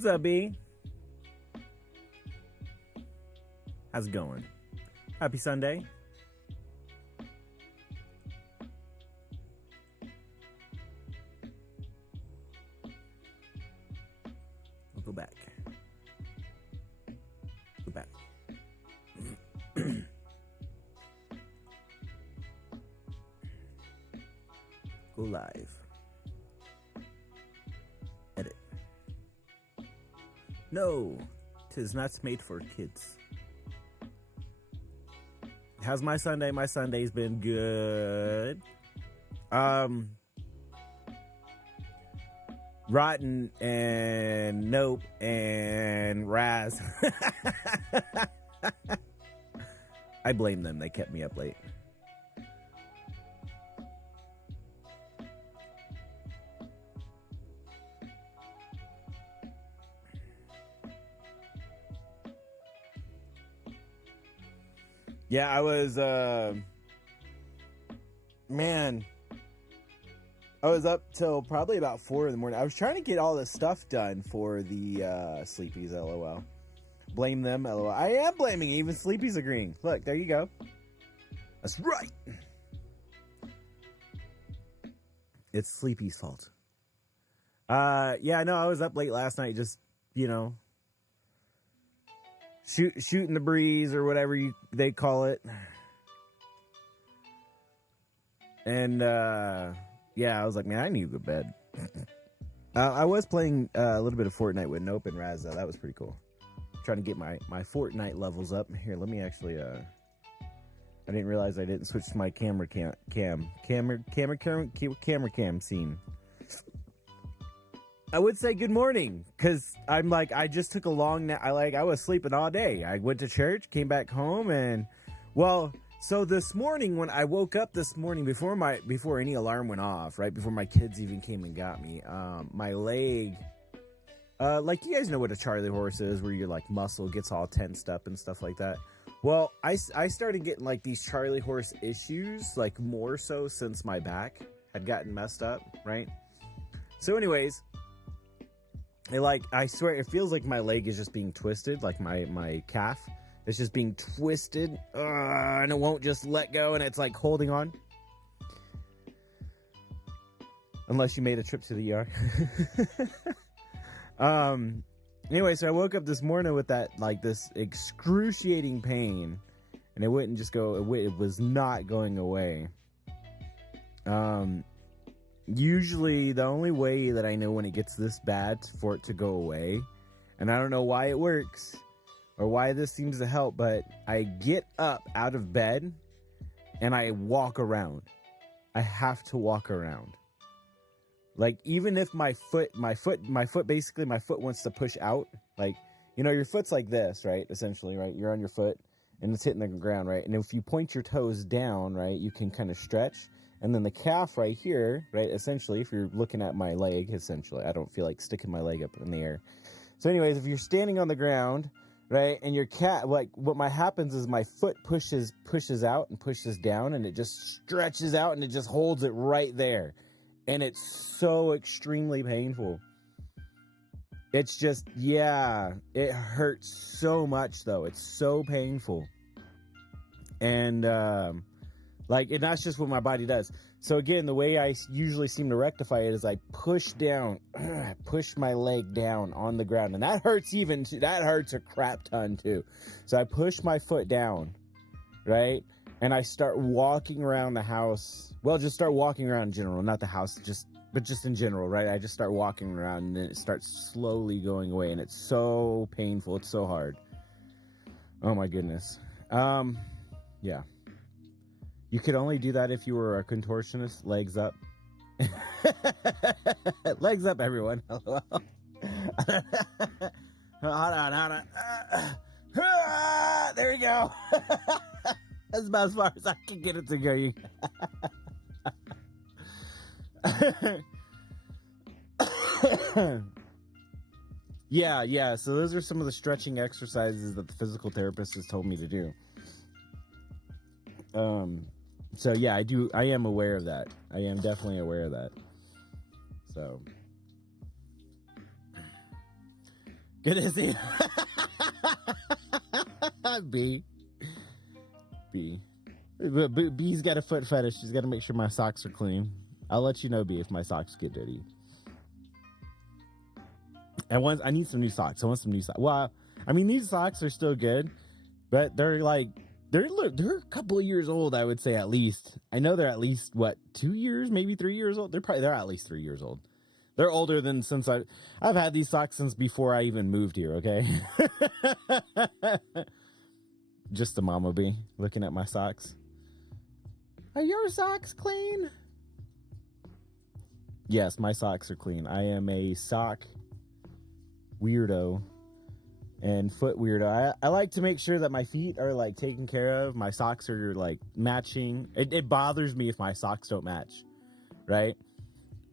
What's up, B? How's it going? Happy Sunday. We'll go back. Go back. Go live. Edit. No, 'tis not made for kids. How's my Sunday? My Sunday's been good. Rotten and Nope and Raz. I blame them. They kept me up late. Yeah, I was, man, I was up till probably about 4 in the morning. I was trying to get all this stuff done for the Sleepies, LOL. Blame them, LOL. I am blaming, even Sleepy's agreeing. Look, there you go. That's right. It's Sleepy's fault. Yeah, no, I was up late last night, just, you know, shooting the breeze or whatever they call it. And yeah, I was like, man, I need to go to bed. I was playing a little bit of Fortnite with Nope and Raz, though. That was pretty cool. Trying to get my Fortnite levels up. Here, let me actually I didn't realize I didn't switch to my camera cam scene. I would say good morning, because I'm like, I just took a long nap. I was sleeping all day. I went to church, came back home, and well, so this morning when I woke up this morning before any alarm went off, right before my kids even came and got me, my leg, like you guys know what a Charlie horse is, where your like muscle gets all tensed up and stuff like that. Well, I started getting like these Charlie horse issues, like more so since my back had gotten messed up, right? So anyways, I swear, it feels like my leg is just being twisted, like my calf is just being twisted, and it won't just let go, and it's like holding on. Unless you made a trip to the ER. Anyway, so I woke up this morning with that, like, this excruciating pain, and it wouldn't just go, it was not going away. Usually the only way that I know when it gets this bad for it to go away, and I don't know why it works or why this seems to help, but I get up out of bed and I walk around. I have to walk around. Like, even if my foot basically, my foot wants to push out, like, you know, your foot's like this, right? Essentially, right? You're on your foot and it's hitting the ground, right? And if you point your toes down, right, you can kind of stretch. And then the calf right here, right, essentially, if you're looking at my leg, essentially, I don't feel like sticking my leg up in the air. So anyways, if you're standing on the ground, right, and your like, what happens is my foot pushes out and pushes down, and it just stretches out, and it just holds it right there. And it's so extremely painful. It's just, yeah, it hurts so much, though. It's so painful. And, like, and that's just what my body does. So again, the way I usually seem to rectify it is I push down, push my leg down on the ground. And that hurts that hurts a crap ton too. So I push my foot down, right? And I start walking around the house. Well, just start walking around in general, not the house, but just in general, right? I just start walking around, and then it starts slowly going away. And it's so painful. It's so hard. Oh my goodness. Yeah. You could only do that if you were a contortionist. Legs up. Legs up, everyone. Hold on. There we go. That's about as far as I can get it to go. Yeah. So those are some of the stretching exercises that the physical therapist has told me to do. So yeah, I am aware of that. I am definitely aware of that. So Good to see you. B. B's got a foot fetish. She's got to make sure my socks are clean. I'll let you know, B, if my socks get dirty. I need some new socks. I want some new socks. Well, I mean, these socks are still good, but they're a couple of years old, I would say, at least. I know they're at least, 2 years, maybe 3 years old? They're at least 3 years old. They're older than since I've had these socks since before I even moved here, okay? Just the mama bee looking at my socks. Are your socks clean? Yes, my socks are clean. I am a sock weirdo and foot weirdo. I like to make sure that my feet are like taken care of. My socks are like matching. It bothers me if my socks don't match, right?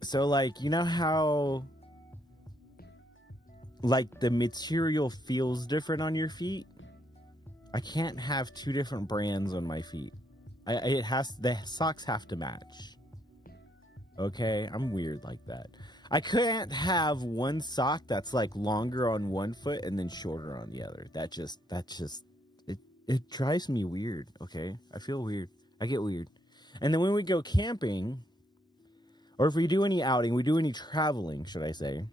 So like, you know how like the material feels different on your feet? I can't have two different brands on my feet. The socks have to match. Okay, I'm weird like that. I can't have one sock that's like longer on one foot and then shorter on the other. It drives me weird. Okay, I feel weird. I get weird. And then when we go camping, or if we do any outing, we do any traveling, should I say?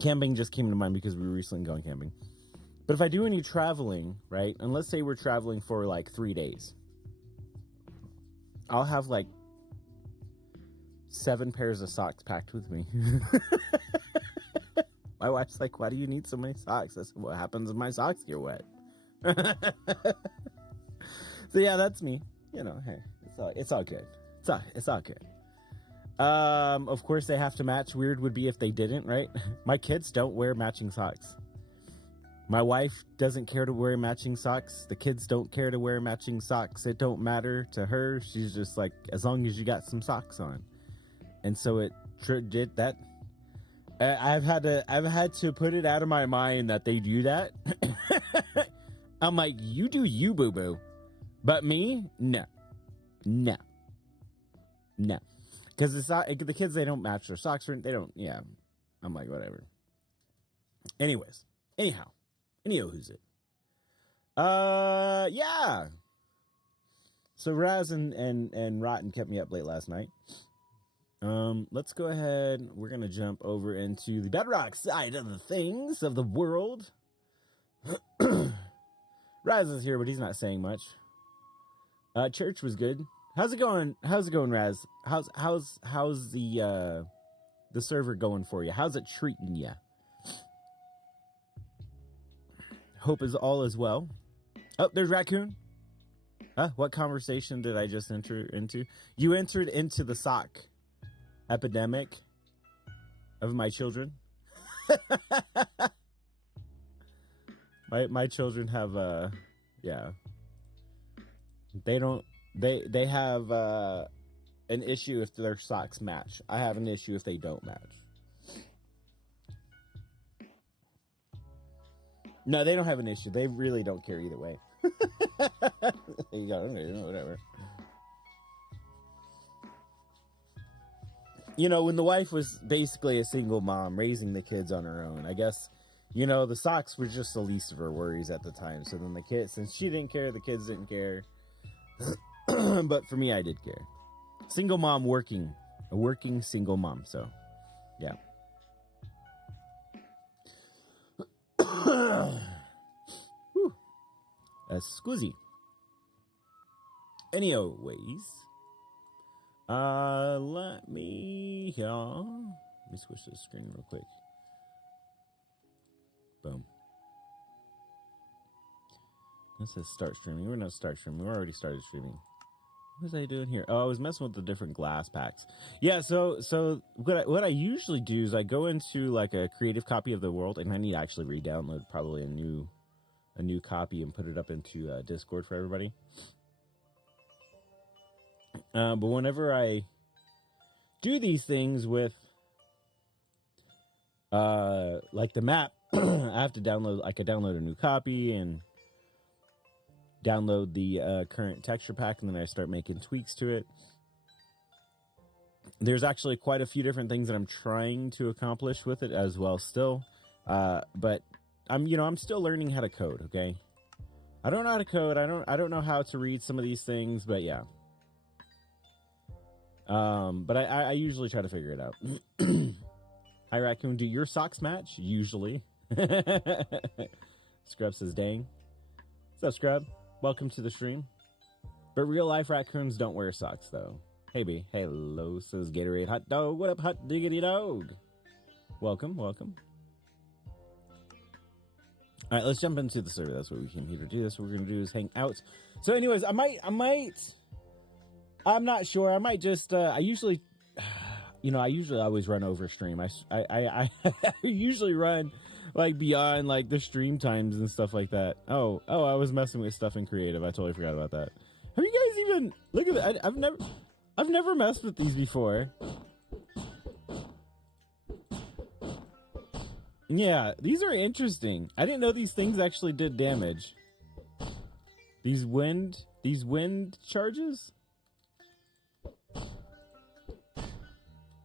Camping just came to mind because we were recently going camping. But if I do any traveling, right, and let's say we're traveling for like 3 days, I'll have like 7 pairs of socks packed with me. My wife's like, why do you need so many socks? I said, what happens if my socks get wet? So yeah, that's me. You know, hey, it's all good. It's all good. Of course they have to match. Weird would be if they didn't, right? My kids don't wear matching socks. My wife doesn't care to wear matching socks. The kids don't care to wear matching socks. It don't matter to her. She's just like, as long as you got some socks on. And so it did that. I've had to put it out of my mind that they do that. I'm like, you do you, boo boo, but me, no. Because the kids, they don't match their socks, or they don't. Yeah, I'm like, whatever. Anyhow, who's it? Yeah. So Raz and Rotten kept me up late last night. Let's go ahead. We're gonna jump over into the Bedrock side of the things of the world. Raz is here, but he's not saying much. Church was good. How's it going? Raz? How's the server going for you? How's it treating you? Hope is all is well. Oh, there's Raccoon. What conversation did I just enter into? You entered into the sock epidemic of my children. my children have yeah. They have an issue if their socks match. I have an issue if they don't match. No, they don't have an issue. They really don't care either way. You got whatever. You know, when the wife was basically a single mom raising the kids on her own, I guess, you know, the socks were just the least of her worries at the time. So then the kids, since she didn't care, the kids didn't care. But for me, I did care. Single mom working. A working single mom. So, yeah. Squizzy. Anyways. Let me switch the screen real quick. Boom. It says start streaming. We're not start streaming. We already started streaming. What was I doing here? Oh, I was messing with the different glass packs. Yeah, so what I usually do is I go into like a creative copy of the world, and I need to actually re-download probably a new copy and put it up into Discord for everybody. But whenever I do these things with like the map, I have to download. I could download a new copy and download the current texture pack, and then I start making tweaks to it. There's actually quite a few different things that I'm trying to accomplish with it as well still. But I'm still learning how to code. Okay, I don't know how to code. I don't know how to read some of these things, but yeah. But I usually try to figure it out. Hi, Raccoon. Do your socks match? Usually. Scrub says, dang. What's up, Scrub? Welcome to the stream. But real life raccoons don't wear socks, though. Hey, B. Hello, says Gatorade Hot Dog. What up, hot diggity dog? Welcome, welcome. All right, let's jump into the server. That's what we came here to do. That's what we're going to do is hang out. So anyways, I'm not sure. I might just, I usually always run over stream. I usually run like beyond like the stream times and stuff like that. Oh, I was messing with stuff in creative. I totally forgot about that. Have you guys even, look at that. I've never messed with these before. Yeah, these are interesting. I didn't know these things actually did damage. These wind charges?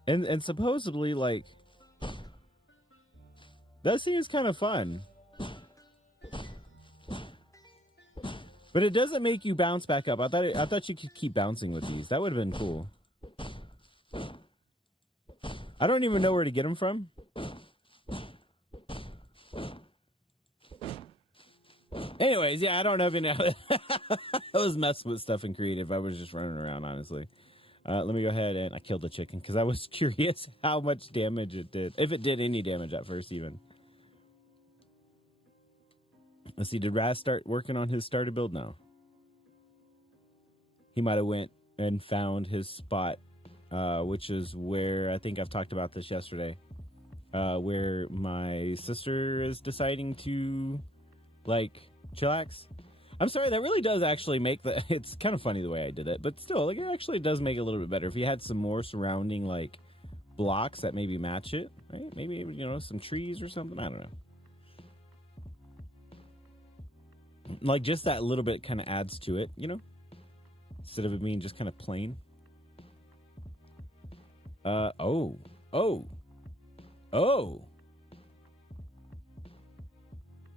And supposedly, like, that seems kind of fun. But it doesn't make you bounce back up. I thought you could keep bouncing with these. That would have been cool. I don't even know where to get them from. Anyways, yeah, I don't know if you know. I was messing with stuff in creative. I was just running around, honestly. Let me go ahead and I killed the chicken because I was curious how much damage it did. If it did any damage at first, even. Let's see, did Raz start working on his starter build? No. He might have went and found his spot, which is where, I think I've talked about this yesterday, where my sister is deciding to, like, chillax. I'm sorry, that really does actually make the, it's kind of funny the way I did it, but still, like, it actually does make it a little bit better. If you had some more surrounding, like, blocks that maybe match it, right? Maybe, some trees or something, I don't know. Like, just that little bit kind of adds to it, instead of it being just kind of plain. Oh.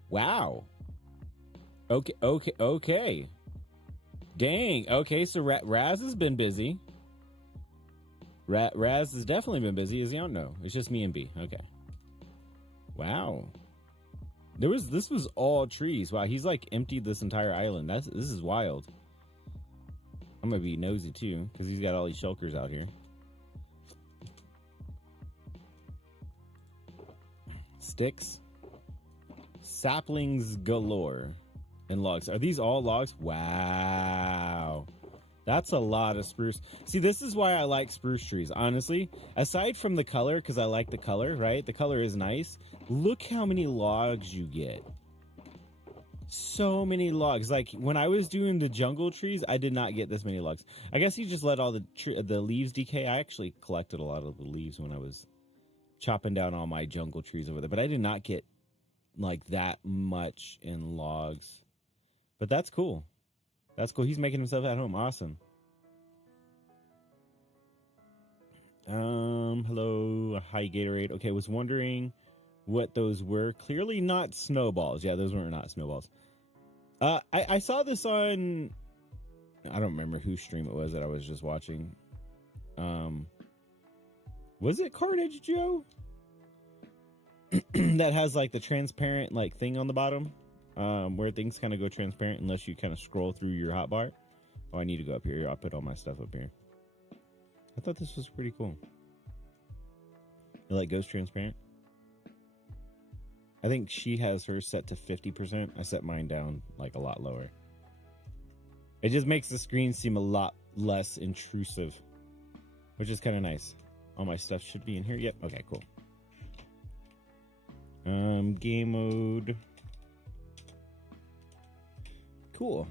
Wow. Okay. Dang. Okay, so Raz has been busy. Raz has definitely been busy. Is he out? No, it's just me and B. Okay. Wow. This was all trees. Wow, he's like emptied this entire island. This is wild. I'm gonna be nosy too, because he's got all these shulkers out here. Sticks. Saplings galore. And logs. Are these all logs? Wow. That's a lot of spruce. See, this is why I like spruce trees, honestly. Aside from the color, because I like the color, right? The color is nice. Look how many logs you get. So many logs. Like, when I was doing the jungle trees, I did not get this many logs. I guess you just let all the leaves decay. I actually collected a lot of the leaves when I was chopping down all my jungle trees over there. But I did not get, like, that much in logs. But that's cool. That's cool. He's making himself at home. Awesome. Hello. Hi, Gatorade. Okay, was wondering what those were. Clearly not snowballs. Yeah, those were not snowballs. I saw this on, I don't remember whose stream it was that I was just watching. Was it Carnage Joe? That has like the transparent like thing on the bottom, where things kind of go transparent unless you kind of scroll through your hotbar. Oh, I need to go up here. I'll put all my stuff up here. I thought this was pretty cool. It like goes transparent. I think she has hers set to 50%. I set mine down like a lot lower. It just makes the screen seem a lot less intrusive, which is kind of nice. All my stuff should be in here. Yep. Okay, cool. Game mode. Cool.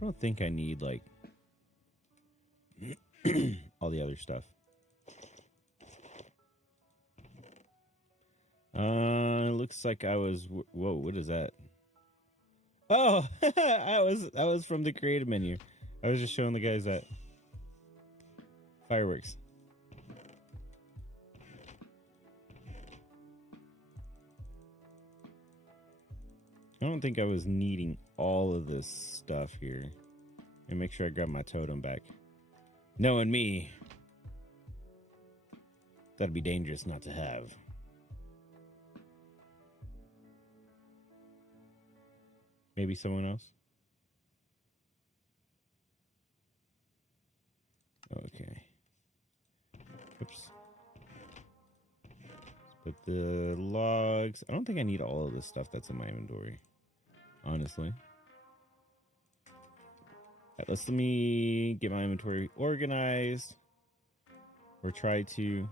I don't think I need like all the other stuff. Looks like I was. Whoa, what is that? Oh, I was from the creative menu. I was just showing the guys that. Fireworks. I don't think I was needing all of this stuff here. And make sure I grab my totem back. Knowing me, that'd be dangerous not to have. Maybe someone else? Okay. Oops. Let's put the logs. I don't think I need all of this stuff that's in my inventory, honestly. Right, let me get my inventory organized. Or try to.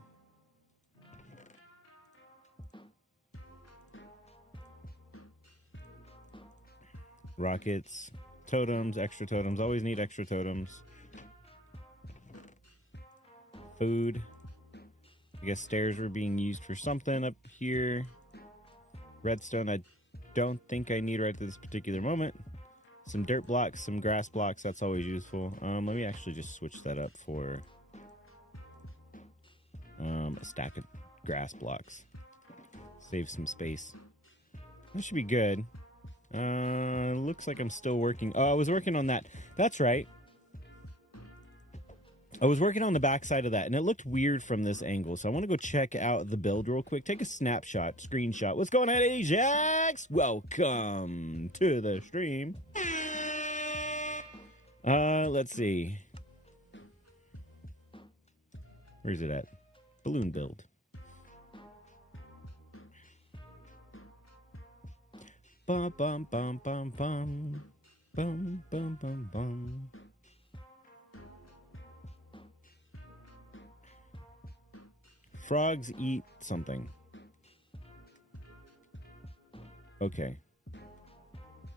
Rockets, totems, extra totems. Always need extra totems. Food. I guess stairs were being used for something up here. Redstone, I don't think I need right at this particular moment. Some dirt blocks, some grass blocks. That's always useful. Let me actually just switch that up for a stack of grass blocks. Save some space. That should be good. Looks like I'm still working. Oh, I was working on that. That's right. I was working on the back side of that, and it looked weird from this angle. So I want to go check out the build real quick. Take a snapshot, screenshot. What's going on, Ajax? Welcome to the stream. Let's see. Where's it at? Balloon build. Bum bum bum bum bum bum bum bum bum. Frogs eat something. Okay.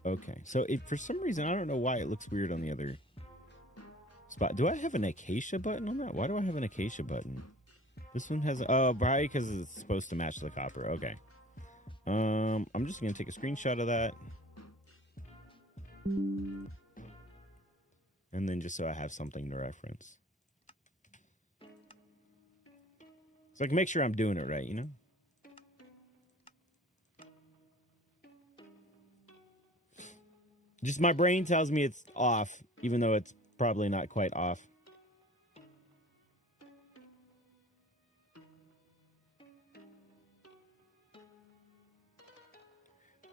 Okay. So for some reason, I don't know why it looks weird on the other spot. Do I have an acacia button on that? Why do I have an acacia button? This one has, oh, probably because it's supposed to match the copper. Okay. I'm just going to take a screenshot of that. And then just so I have something to reference. So I can make sure I'm doing it right, you know? Just my brain tells me it's off, even though it's probably not quite off.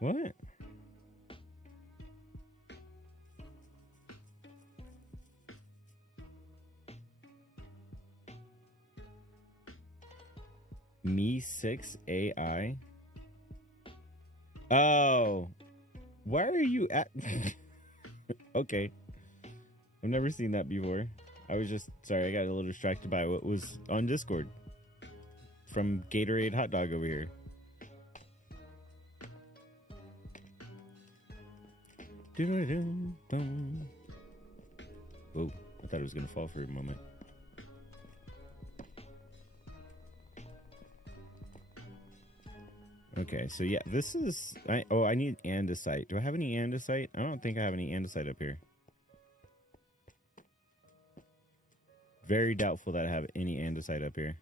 What? Me 6 AI? Oh. Why are you at... Okay. I've never seen that before. I was just... Sorry, I got a little distracted by what was on Discord. From Gatorade Hot Dog over here. Whoa. I thought it was going to fall for a moment. Okay, so yeah, this is... I need andesite. Do I have any andesite? I don't think I have any andesite up here. Very doubtful that I have any andesite up here.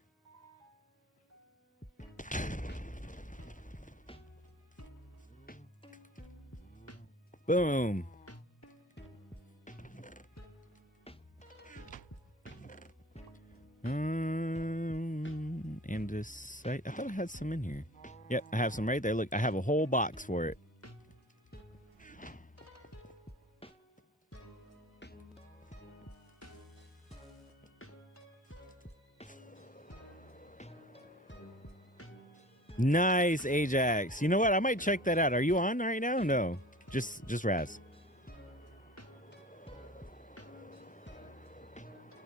Boom. Andesite. I thought I had some in here. Yep, I have some right there. Look, I have a whole box for it. Nice, Ajax. You know what? I might check that out. Are you on right now? No. Just Raz.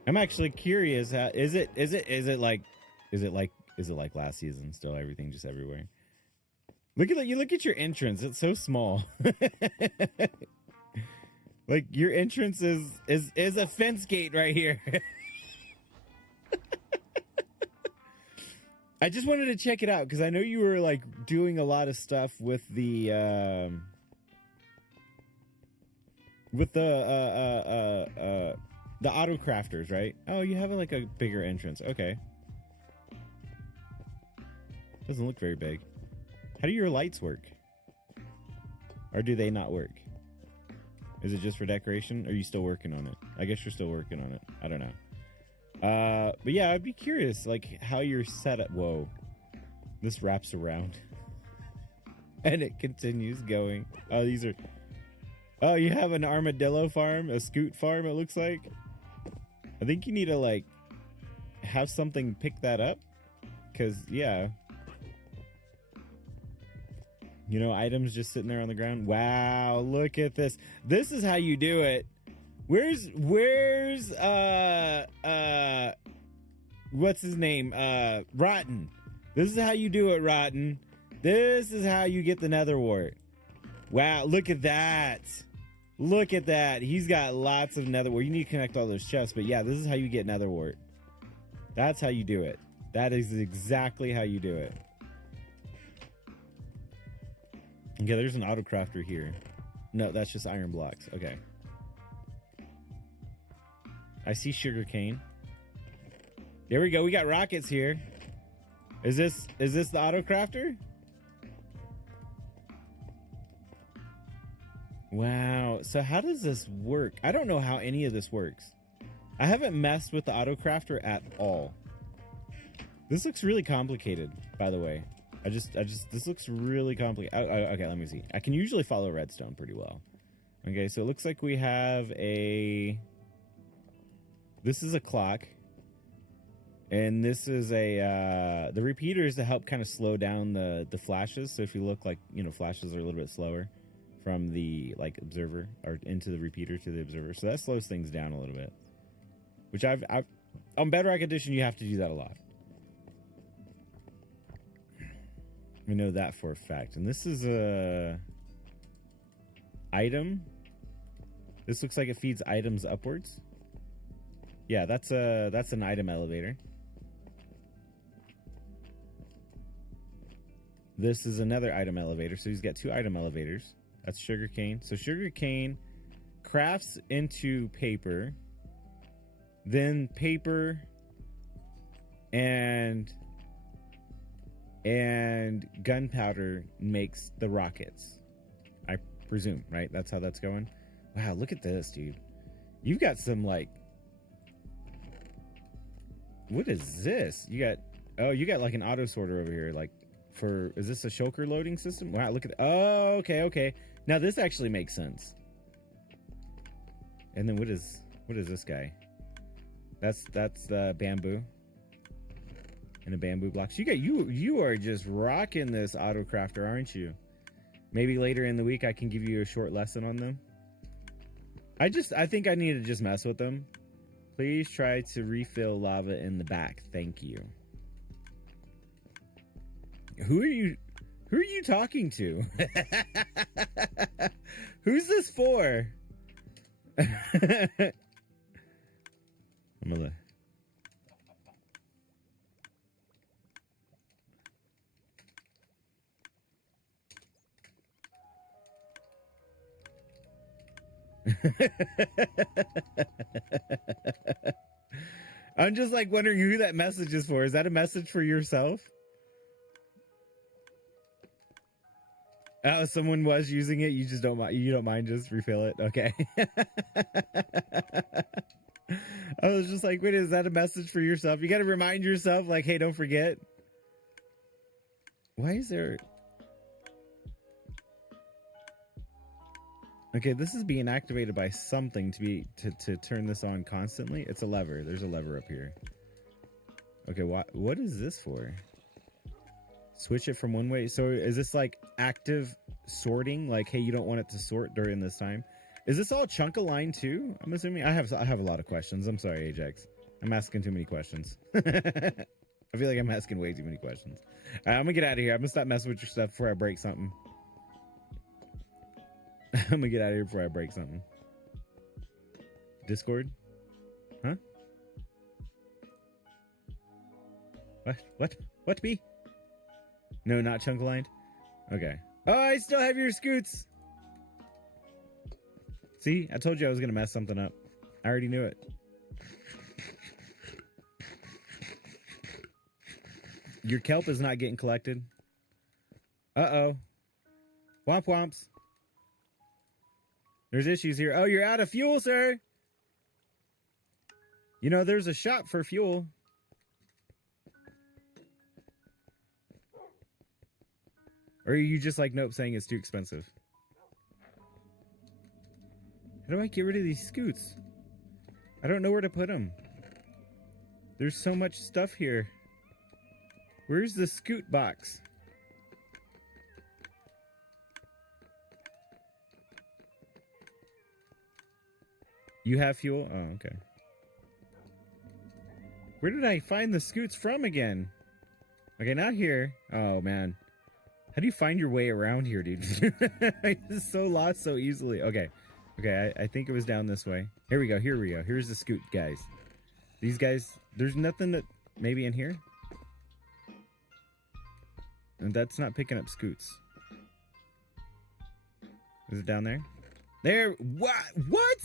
I'm actually curious. Is it like last season still? Everything just everywhere. Look at your entrance. It's so small. Like your entrance is a fence gate right here. I just wanted to check it out because I know you were like doing a lot of stuff with the The auto crafters, right? Oh, you have like a bigger entrance. Okay. Doesn't look very big. How do your lights work? Or do they not work? Is it just for decoration? Or are you still working on it? I guess you're still working on it. I don't know. But yeah, I'd be curious, like, how you're set up. Whoa. This wraps around. And it continues going. Oh, these are... Oh, you have an armadillo farm? A scoot farm, it looks like? I think you need to, like, have something pick that up. Because, yeah... You know, items just sitting there on the ground. Wow, look at this. This is how you do it. Where's what's his name? Rotten. This is how you do it, Rotten. This is how you get the nether wart. Wow, look at that. Look at that. He's got lots of nether wart. You need to connect all those chests, but yeah, this is how you get nether wart. That's how you do it. That is exactly how you do it. Okay, there's an auto crafter here. No, that's just iron blocks. Okay. I see sugar cane. There we go. We got rockets here. Is this the auto crafter? Wow. So how does this work? I don't know how any of this works. I haven't messed with the auto crafter at all. This looks really complicated, by the way. This looks really complicated. Okay, let me see. I can usually follow redstone pretty well. Okay, so it looks like we have this is a clock. And this is the repeater is to help kind of slow down the flashes. So if you look like, you know, flashes are a little bit slower from the, like, observer or into the repeater to the observer. So that slows things down a little bit. Which I've on Bedrock Edition, you have to do that a lot. I know that for a fact. And this is a item. This looks like it feeds items upwards. Yeah, that's an item elevator. This is another item elevator. So he's got two item elevators. That's sugarcane. So sugarcane crafts into paper. Then paper and gunpowder makes the rockets, I presume, right? That's how that's going. Wow, look at this, dude. You've got some, like, what is this? You got like an auto sorter over here, like, for, is this a shulker loading system? Wow, look at, oh, okay. Now this actually makes sense. And then what is this guy? That's the bamboo. And the bamboo blocks. You are just rocking this auto crafter, aren't you? Maybe later in the week I can give you a short lesson on them. I think I need to just mess with them. Please try to refill lava in the back. Thank you. Who are you talking to? Who's this for? I'm gonna I'm just like wondering who that message is for. Is that a message for yourself? Oh, someone was using it. You just don't mind. You don't mind just refill it. Okay. I was just like, wait, is that a message for yourself? You got to remind yourself, like, hey, don't forget. Why is there? Okay, this is being activated by something to turn this on constantly. It's a lever. There's a lever up here. Okay, what is this for? Switch it from one way. So is this like active sorting? Like, hey, you don't want it to sort during this time? Is this all chunk of line too? I'm assuming. I have a lot of questions. I'm sorry, Ajax. I'm asking too many questions. I feel like I'm asking way too many questions. All right, I'm gonna get out of here. I'm gonna stop messing with your stuff before I break something. I'm gonna get out of here before I break something. Discord? Huh? What be? No, not chunk lined? Okay. Oh, I still have your scoots! See? I told you I was gonna mess something up. I already knew it. Your kelp is not getting collected. Uh-oh. Womp womps. There's issues here. Oh, you're out of fuel, sir. You know, there's a shop for fuel. Or are you just like, nope, saying it's too expensive? How do I get rid of these scoots? I don't know where to put them. There's so much stuff here. Where's the scoot box? You have fuel? Oh, okay. Where did I find the scoots from again? Okay, not here. Oh, man. How do you find your way around here, dude? I'm just so lost so easily. Okay. Okay, I think it was down this way. Here we go, here we go. Here's the scoot, guys. These guys, there's nothing that... Maybe in here? And that's not picking up scoots. Is it down there? There! What? What?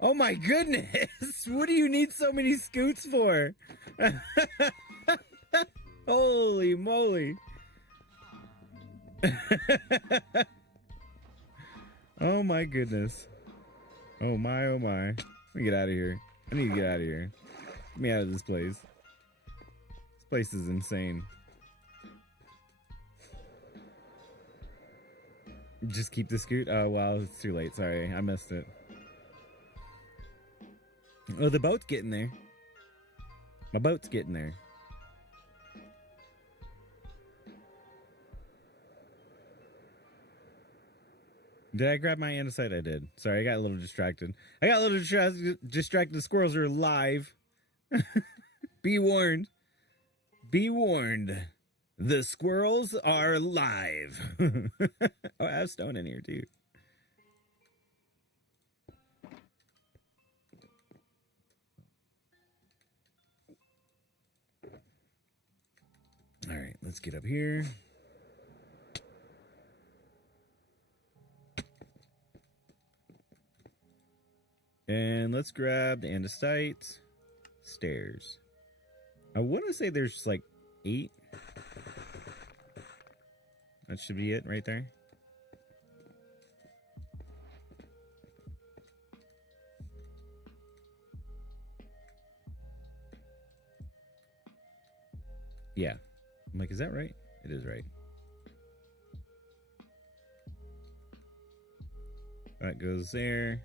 Oh my goodness! What do you need so many scoots for? Holy moly! Oh my goodness. Oh my, oh my. Let me get out of here. I need to get out of here. Get me out of this place. This place is insane. Just keep the scoot? Oh, well, it's too late. Sorry, I missed it. Oh, the boat's getting there. My boat's getting there. Did I grab my andesite? I did. Sorry, I got a little distracted. Distracted. The squirrels are alive. Be warned. Be warned. The squirrels are live. Oh, I have stone in here, too. All right, let's get up here. And let's grab the andesite. Stairs. I want to say there's like 8. That should be it right there. Yeah. I'm like, is that right? It is right. That goes there.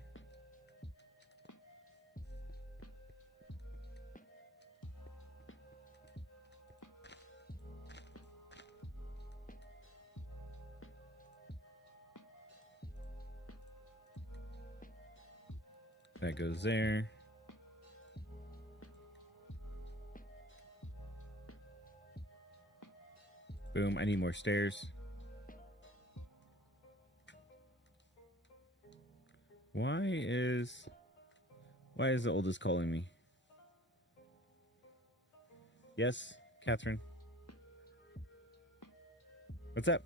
That goes there. Boom, I need more stairs. Why is the oldest calling me? Yes, Catherine. What's up?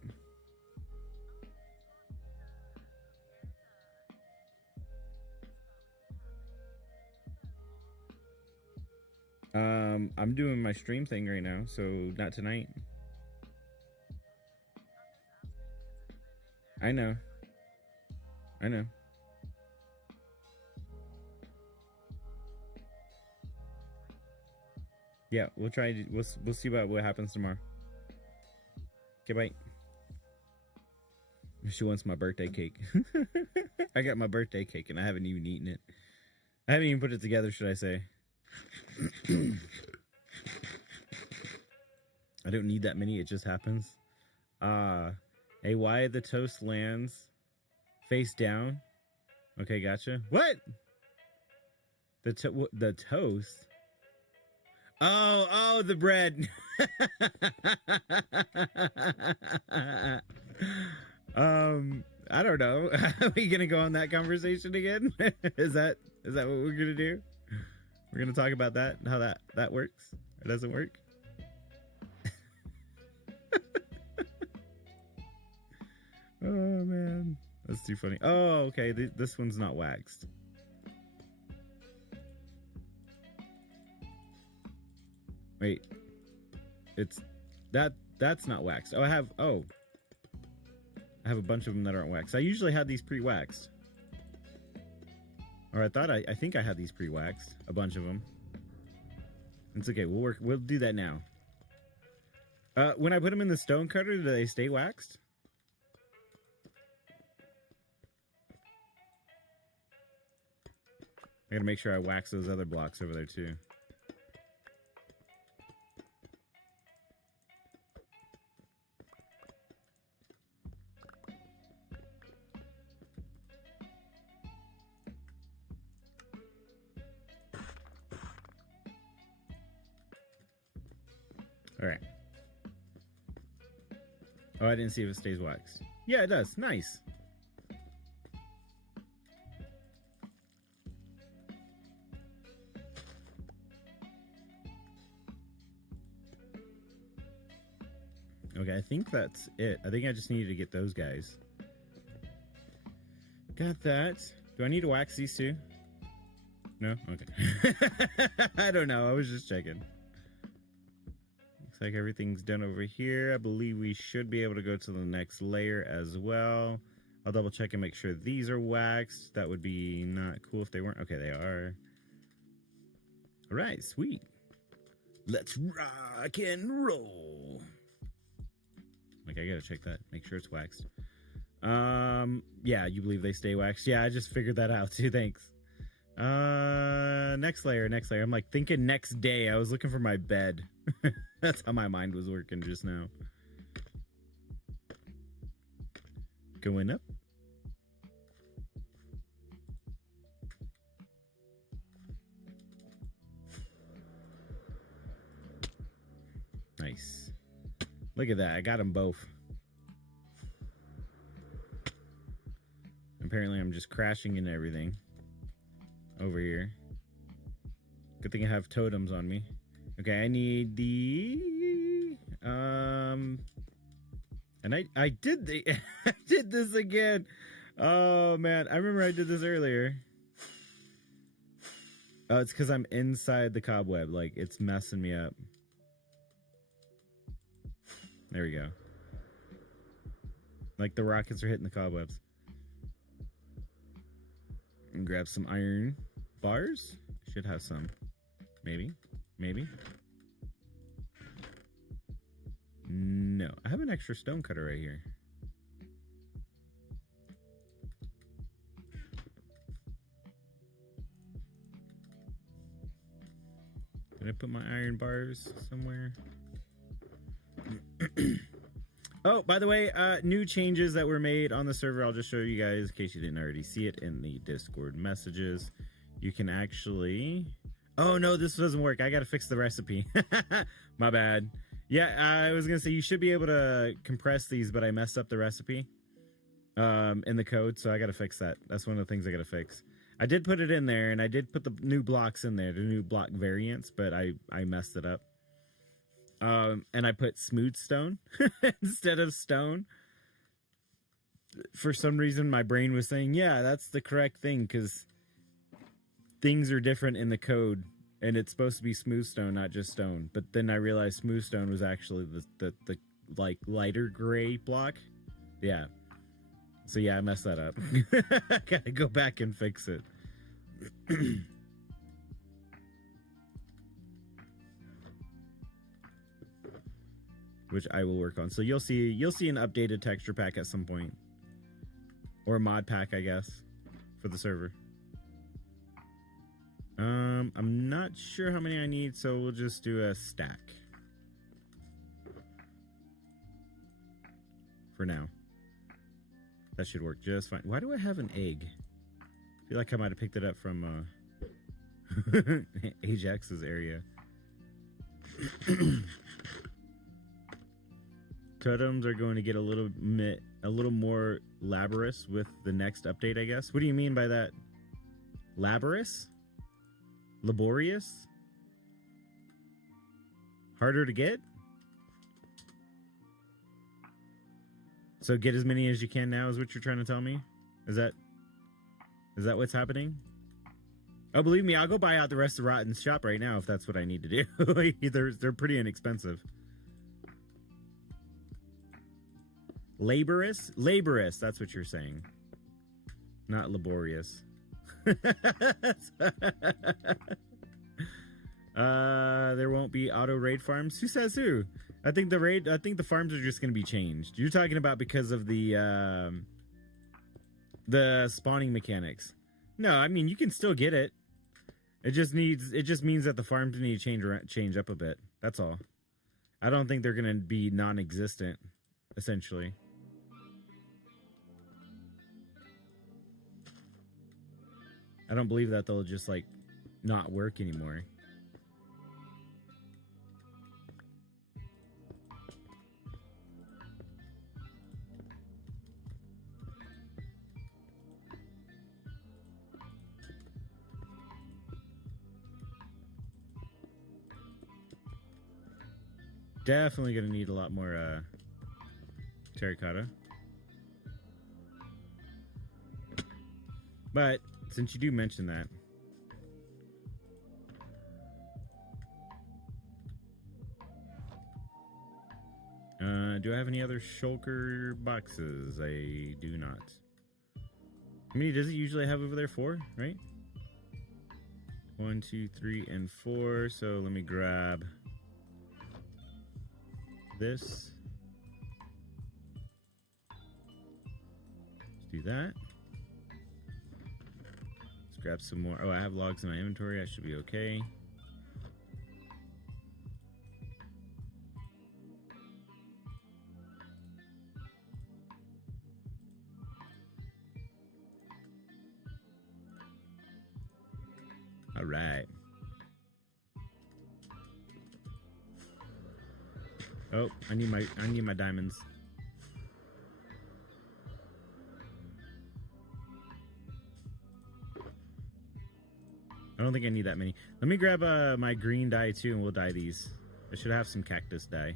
I'm doing my stream thing right now, so not tonight. I know. I know. Yeah, we'll try. We'll see what happens tomorrow. Okay, bye. She wants my birthday cake. I got my birthday cake and I haven't even eaten it. I haven't even put it together, should I say? I don't need that many. It just happens. Hey, why the toast lands face down? Okay, gotcha. What? The toast? Oh, the bread. I don't know. Are we gonna go on that conversation again? Is that what we're gonna do? We're gonna talk about that and how that works or doesn't work. Oh man, that's too funny. Oh, okay. This one's not waxed. Wait, That's not waxed. Oh, I have a bunch of them that aren't waxed. I usually had these pre-waxed. Or I think I had these pre-waxed. A bunch of them. It's okay. We'll do that now. When I put them in the stone cutter, do they stay waxed? I gotta make sure I wax those other blocks over there too. All right. Oh, I didn't see if it stays waxed. Yeah, it does. Nice. Okay, I think that's it. I think I just needed to get those guys. Got that. Do I need to wax these two? No? Okay. I don't know. I was just checking. Looks like everything's done over here. I believe we should be able to go to the next layer as well. I'll double check and make sure these are waxed. That would be not cool if they weren't. Okay, they are. All right, sweet. Let's rock and roll. Like, I gotta check that. Make sure it's waxed. Yeah, you believe they stay waxed? Yeah, I just figured that out too. Thanks. Next layer. I'm like thinking next day. I was looking for my bed. That's how my mind was working just now. Going up. Nice. Look at that. I got them both. Apparently I'm just crashing into everything over here. Good thing I have totems on me. Okay, I need the and I did I did this again. Oh man, I remember I did this earlier. Oh, it's because I'm inside the cobweb. Like, it's messing me up. There we go. Like, the rockets are hitting the cobwebs. And grab some iron bars. Should have some. Maybe. No. I have an extra stone cutter right here. Did I put my iron bars somewhere? Oh, by the way, new changes that were made on the server. I'll just show you guys in case you didn't already see it in the Discord messages. You can actually... Oh, no, this doesn't work. I got to fix the recipe. My bad. Yeah, I was going to say you should be able to compress these, but I messed up the recipe in the code, so I got to fix that. That's one of the things I got to fix. I did put it in there, and I did put the new blocks in there, the new block variants, but I messed it up. And I put smooth stone instead of stone. For some reason, my brain was saying, yeah, that's the correct thing, because things are different in the code, and it's supposed to be smooth stone, not just stone. But then I realized smooth stone was actually the like lighter gray block. Yeah. So yeah, I messed that up. I gotta go back and fix it. Which I will work on. So you'll see an updated texture pack at some point. Or a mod pack, I guess, for the server. I'm not sure how many I need, so we'll just do a stack. For now. That should work just fine. Why do I have an egg? I feel like I might have picked it up from Ajax's area. Totems are going to get a little more laborious with the next update, I guess. What do you mean by that? Laborious? Laborious? Harder to get? So get as many as you can now is what you're trying to tell me? Is that what's happening? Oh, believe me, I'll go buy out the rest of Rotten's shop right now if that's what I need to do. They're pretty inexpensive. Laborious, that's what you're saying. Not laborious. There won't be auto raid farms. Who says who? I think the farms are just going to be changed. You're talking about because of the spawning mechanics. No, I mean you can still get it. It just means that the farms need to change up a bit. That's all. I don't think they're going to be non-existent, essentially. I don't believe that they'll just like not work anymore. Definitely gonna need a lot more terracotta. But since you do mention that, do I have any other shulker boxes? I do not. How many does it usually have over there? 4, right? 1, 2, 3, and 4. So let me grab this. Let's do that. Let's grab some more. Oh, I have logs in my inventory. I should be okay. All right. Oh, I need my diamonds. I don't think I need that many. Let me grab my green dye too, and we'll dye these. I should have some cactus dye.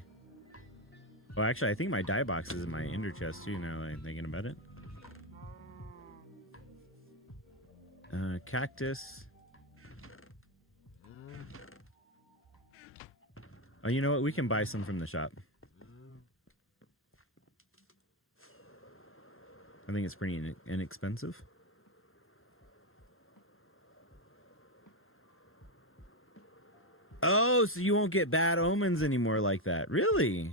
Well, actually, I think my dye box is in my ender chest too. Now that I'm thinking about it. Cactus. Oh, you know what? We can buy some from the shop. I think it's pretty inexpensive. Oh, so you won't get bad omens anymore like that. Really?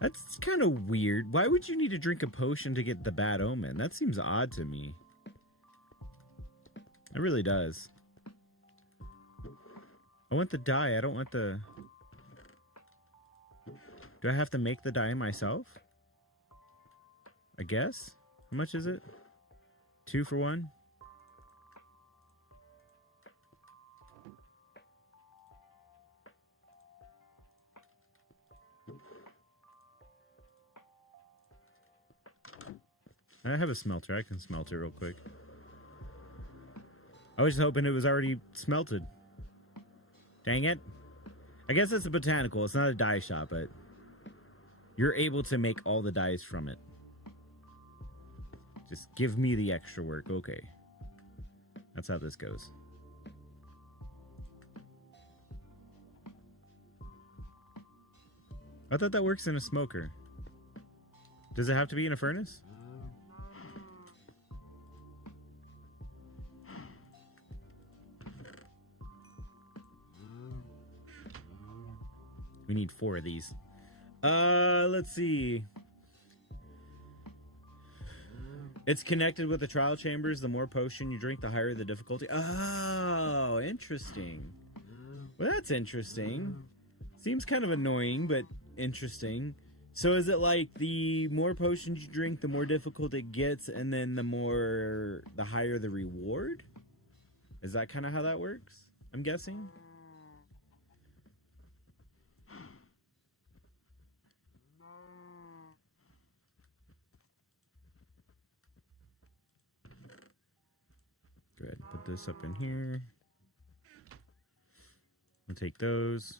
That's kind of weird. Why would you need to drink a potion to get the bad omen? That seems odd to me. It really does. I want the dye. I don't want the... Do I have to make the dye myself? I guess. How much is it? 2 for 1? I have a smelter. I can smelt it real quick. I was hoping it was already smelted. Dang it. I guess it's a botanical. It's not a dye shop, but you're able to make all the dyes from it. Just give me the extra work. Okay. That's how this goes. I thought that works in a smoker. Does it have to be in a furnace? We need 4 of these. Let's see. It's connected with the trial chambers. The more potion you drink, the higher the difficulty. Oh, interesting. Well, that's interesting. Seems kind of annoying, but interesting. So is it like the more potions you drink, the more difficult it gets, and then the higher the reward? Is that kind of how that works? I'm guessing. Go ahead and put this up in here. We'll take those.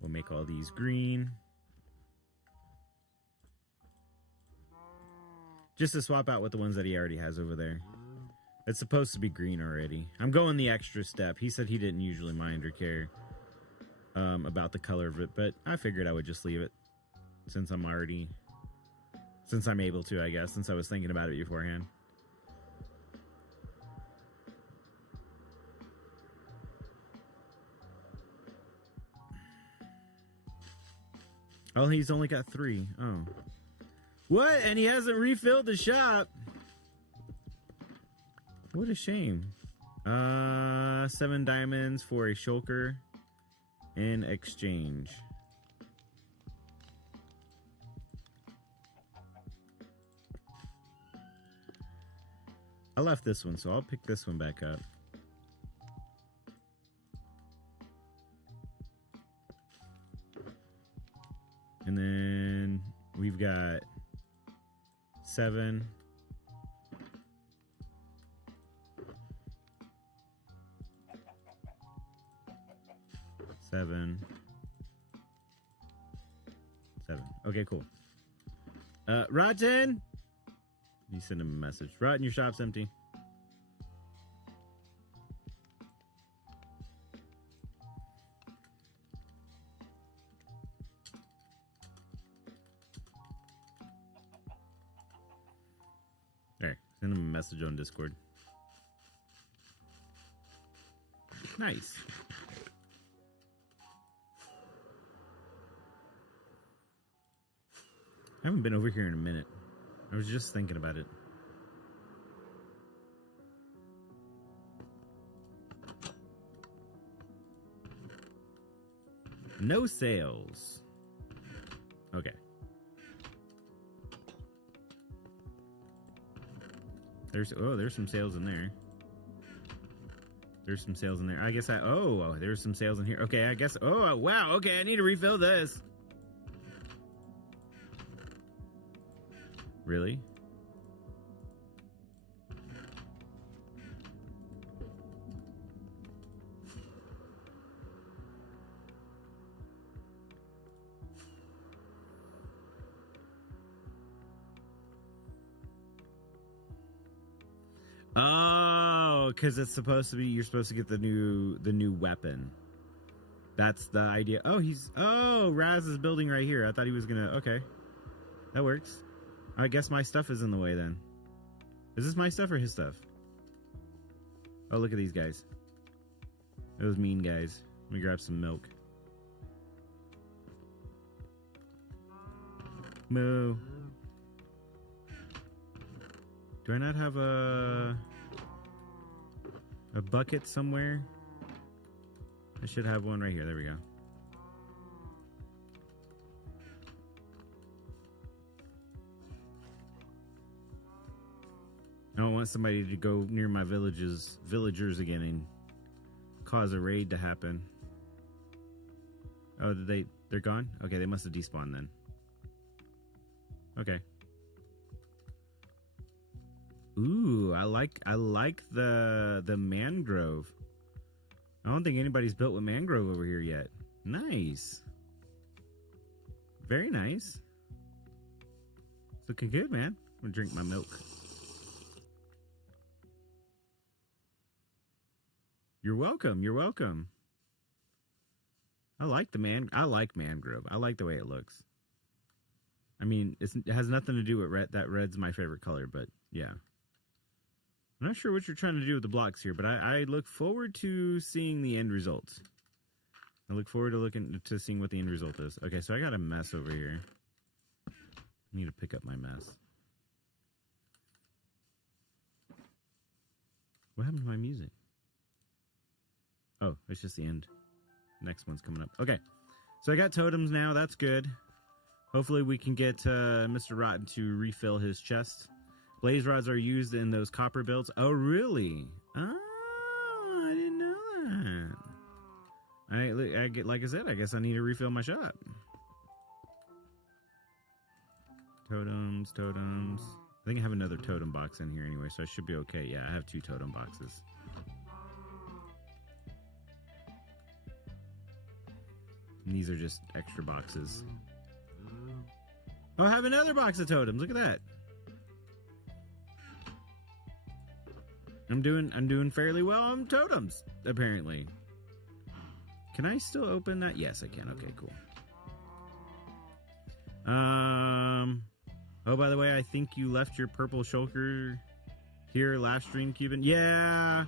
We'll make all these green. Just to swap out with the ones that he already has over there. It's supposed to be green already. I'm going the extra step. He said he didn't usually mind or care about the color of it, but I figured I would just leave it since I'm able to, I guess, since I was thinking about it beforehand. Oh, he's only got 3. Oh. What? And he hasn't refilled the shop. What a shame. 7 diamonds for a shulker in exchange. I left this one, so I'll pick this one back up. And then we've got 7. 7. 7. Okay, cool. Rotten! You send him a message. Rotten, your shop's empty. There, send him a message on Discord. Nice. I haven't been over here in a minute. I was just thinking about it. No sales. Okay. There's some sales in there. There's some sales in there. I guess there's some sales in here. Okay, I guess. Oh, wow. Okay, I need to refill this. Really? Oh, because it's supposed to be, you're supposed to get the new weapon. That's the idea. Oh, Raz is building right here. I thought he was gonna, okay. That works. I guess my stuff is in the way then. Is this my stuff or his stuff? Oh, look at these guys. Those mean guys. Let me grab some milk. Moo. Do I not have a bucket somewhere? I should have one right here. There we go. I don't want somebody to go near my villagers again and cause a raid to happen. Oh, they're gone? Okay, they must have despawned then. Okay. Ooh, I like the mangrove. I don't think anybody's built with mangrove over here yet. Nice. Very nice. It's looking good, man. I'm gonna drink my milk. You're welcome. You're welcome. I like mangrove. I like the way it looks. I mean, it has nothing to do with red. That red's my favorite color, but yeah. I'm not sure what you're trying to do with the blocks here, but I look forward to seeing the end results. I look forward to seeing what the end result is. Okay, so I got a mess over here. I need to pick up my mess. What happened to my music? Oh, it's just the end. Next one's coming up. Okay, so I got totems now. That's good. Hopefully we can get Mr. Rotten to refill his chest. Blaze rods are used in those copper builds. Oh, really? Oh, I didn't know that. Like I said, I guess I need to refill my shop. Totems. I think I have another totem box in here anyway, so I should be okay. Yeah, I have 2 totem boxes. And these are just extra boxes. Oh, I have another box of totems. Look at that. I'm doing fairly well on totems, apparently. Can I still open that? Yes, I can. Okay, cool. Oh, by the way, I think you left your purple shulker here last stream, Cuban. Yeah,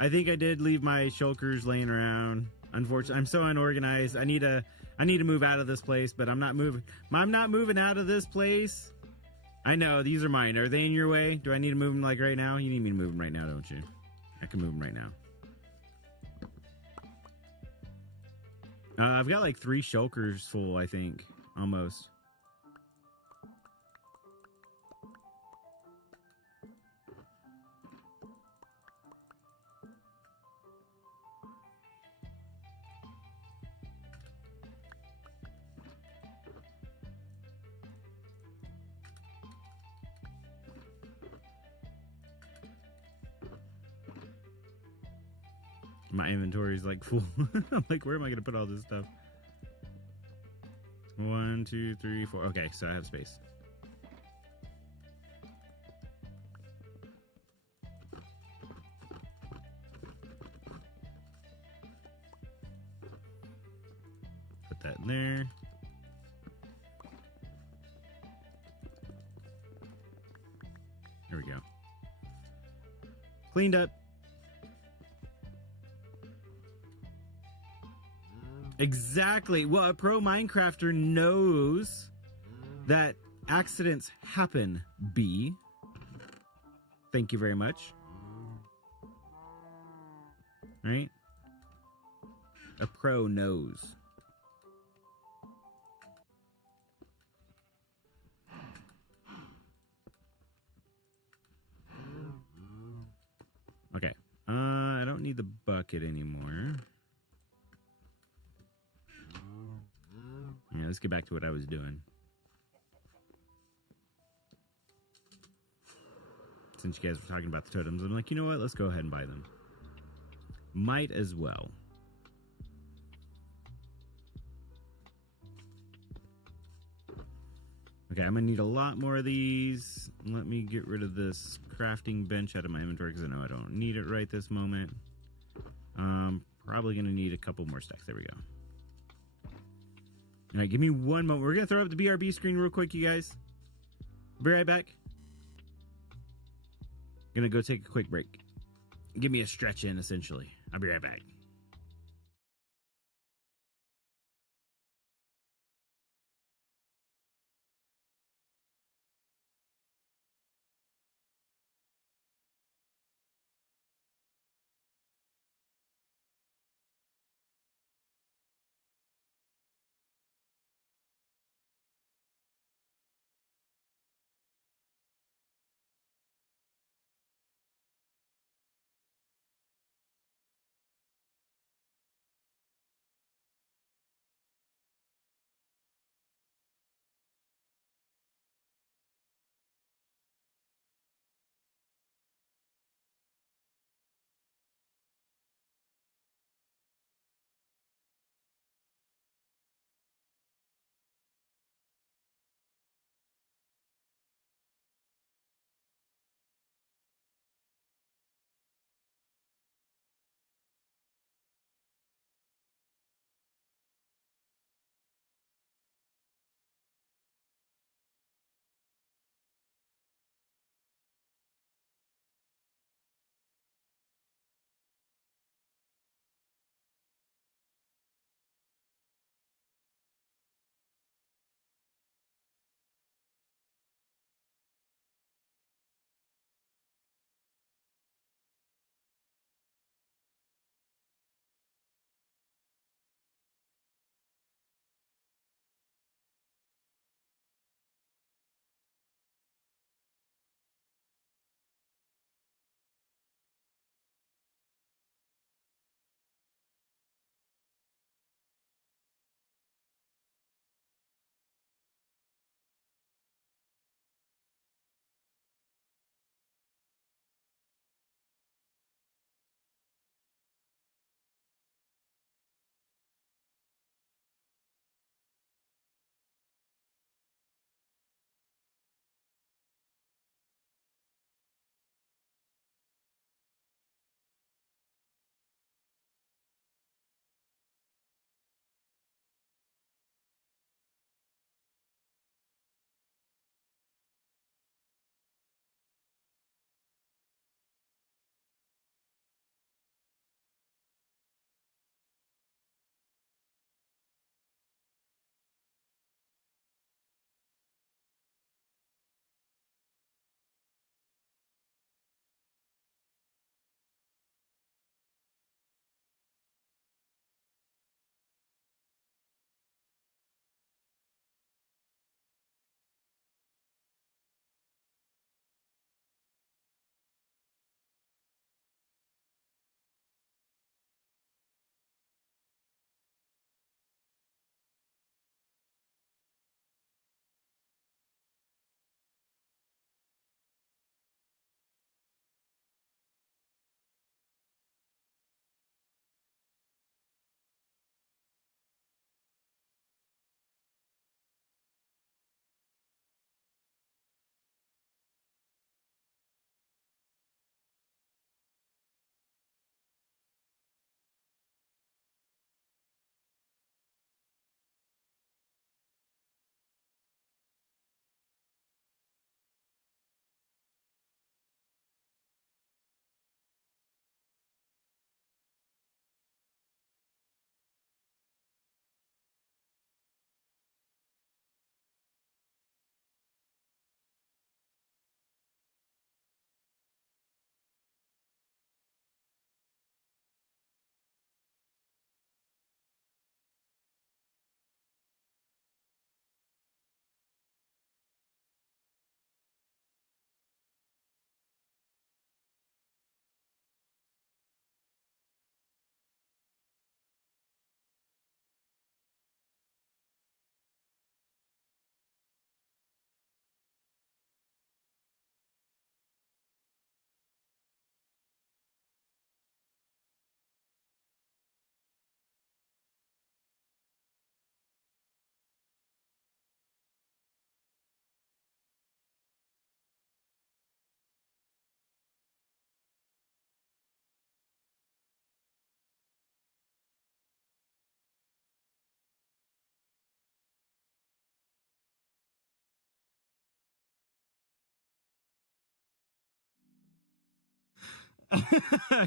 I think I did leave my shulkers laying around. Unfortunately, I'm so unorganized. I need to move out of this place, but I'm not moving. I'm not moving out of this place. I know, these are mine. Are they in your way? Do I need to move them like right now? You need me to move them right now, don't you? I can move them right now. I've got like 3 shulkers full, I think. Almost. My inventory is like full. I'm like, where am I going to put all this stuff? 1, 2, 3, 4. Okay, so I have space. Put that in there. There we go. Cleaned up. Exactly. Well, a pro Minecrafter knows that accidents happen, B. Thank you very much. Right? A pro knows. Okay. I don't need the bucket anymore. Yeah, let's get back to what I was doing. Since you guys were talking about the totems, I'm like, you know what? Let's go ahead and buy them. Might as well. Okay, I'm gonna need a lot more of these. Let me get rid of this crafting bench out of my inventory because I know I don't need it right this moment. Probably gonna need a couple more stacks. There we go. All right, give me one moment. We're gonna throw up the BRB screen real quick, you guys. Be right back. Gonna go take a quick break. Give me a stretch in, essentially. I'll be right back.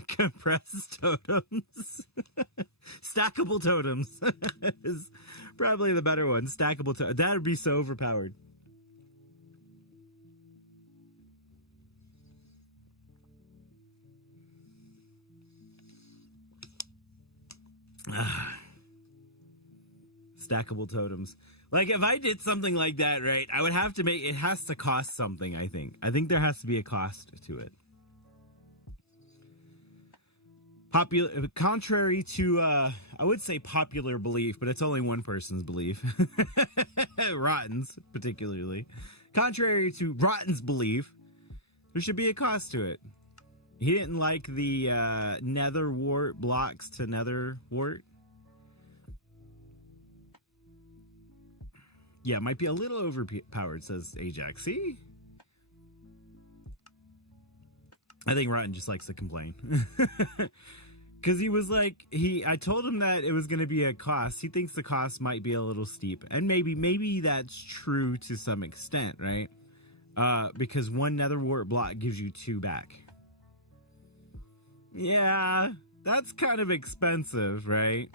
Compressed totems. Stackable totems is probably the better one. Stackable totems. That would be so overpowered. Stackable totems. Like, if I did something like that, right, I would have to make... It has to cost something, I think. I think there has to be a cost to it. Contrary to, I would say popular belief, but it's only one person's belief. Rotten's, particularly. Contrary to Rotten's belief, there should be a cost to it. He didn't like the nether wart blocks to nether wart. Yeah, it might be a little overpowered, says Ajax. See? I think Rotten just likes to complain. Because he was like, I told him that it was going to be a cost. He thinks the cost might be a little steep. And maybe that's true to some extent, right? Because one nether wart block gives you 2 back. Yeah, that's kind of expensive, right?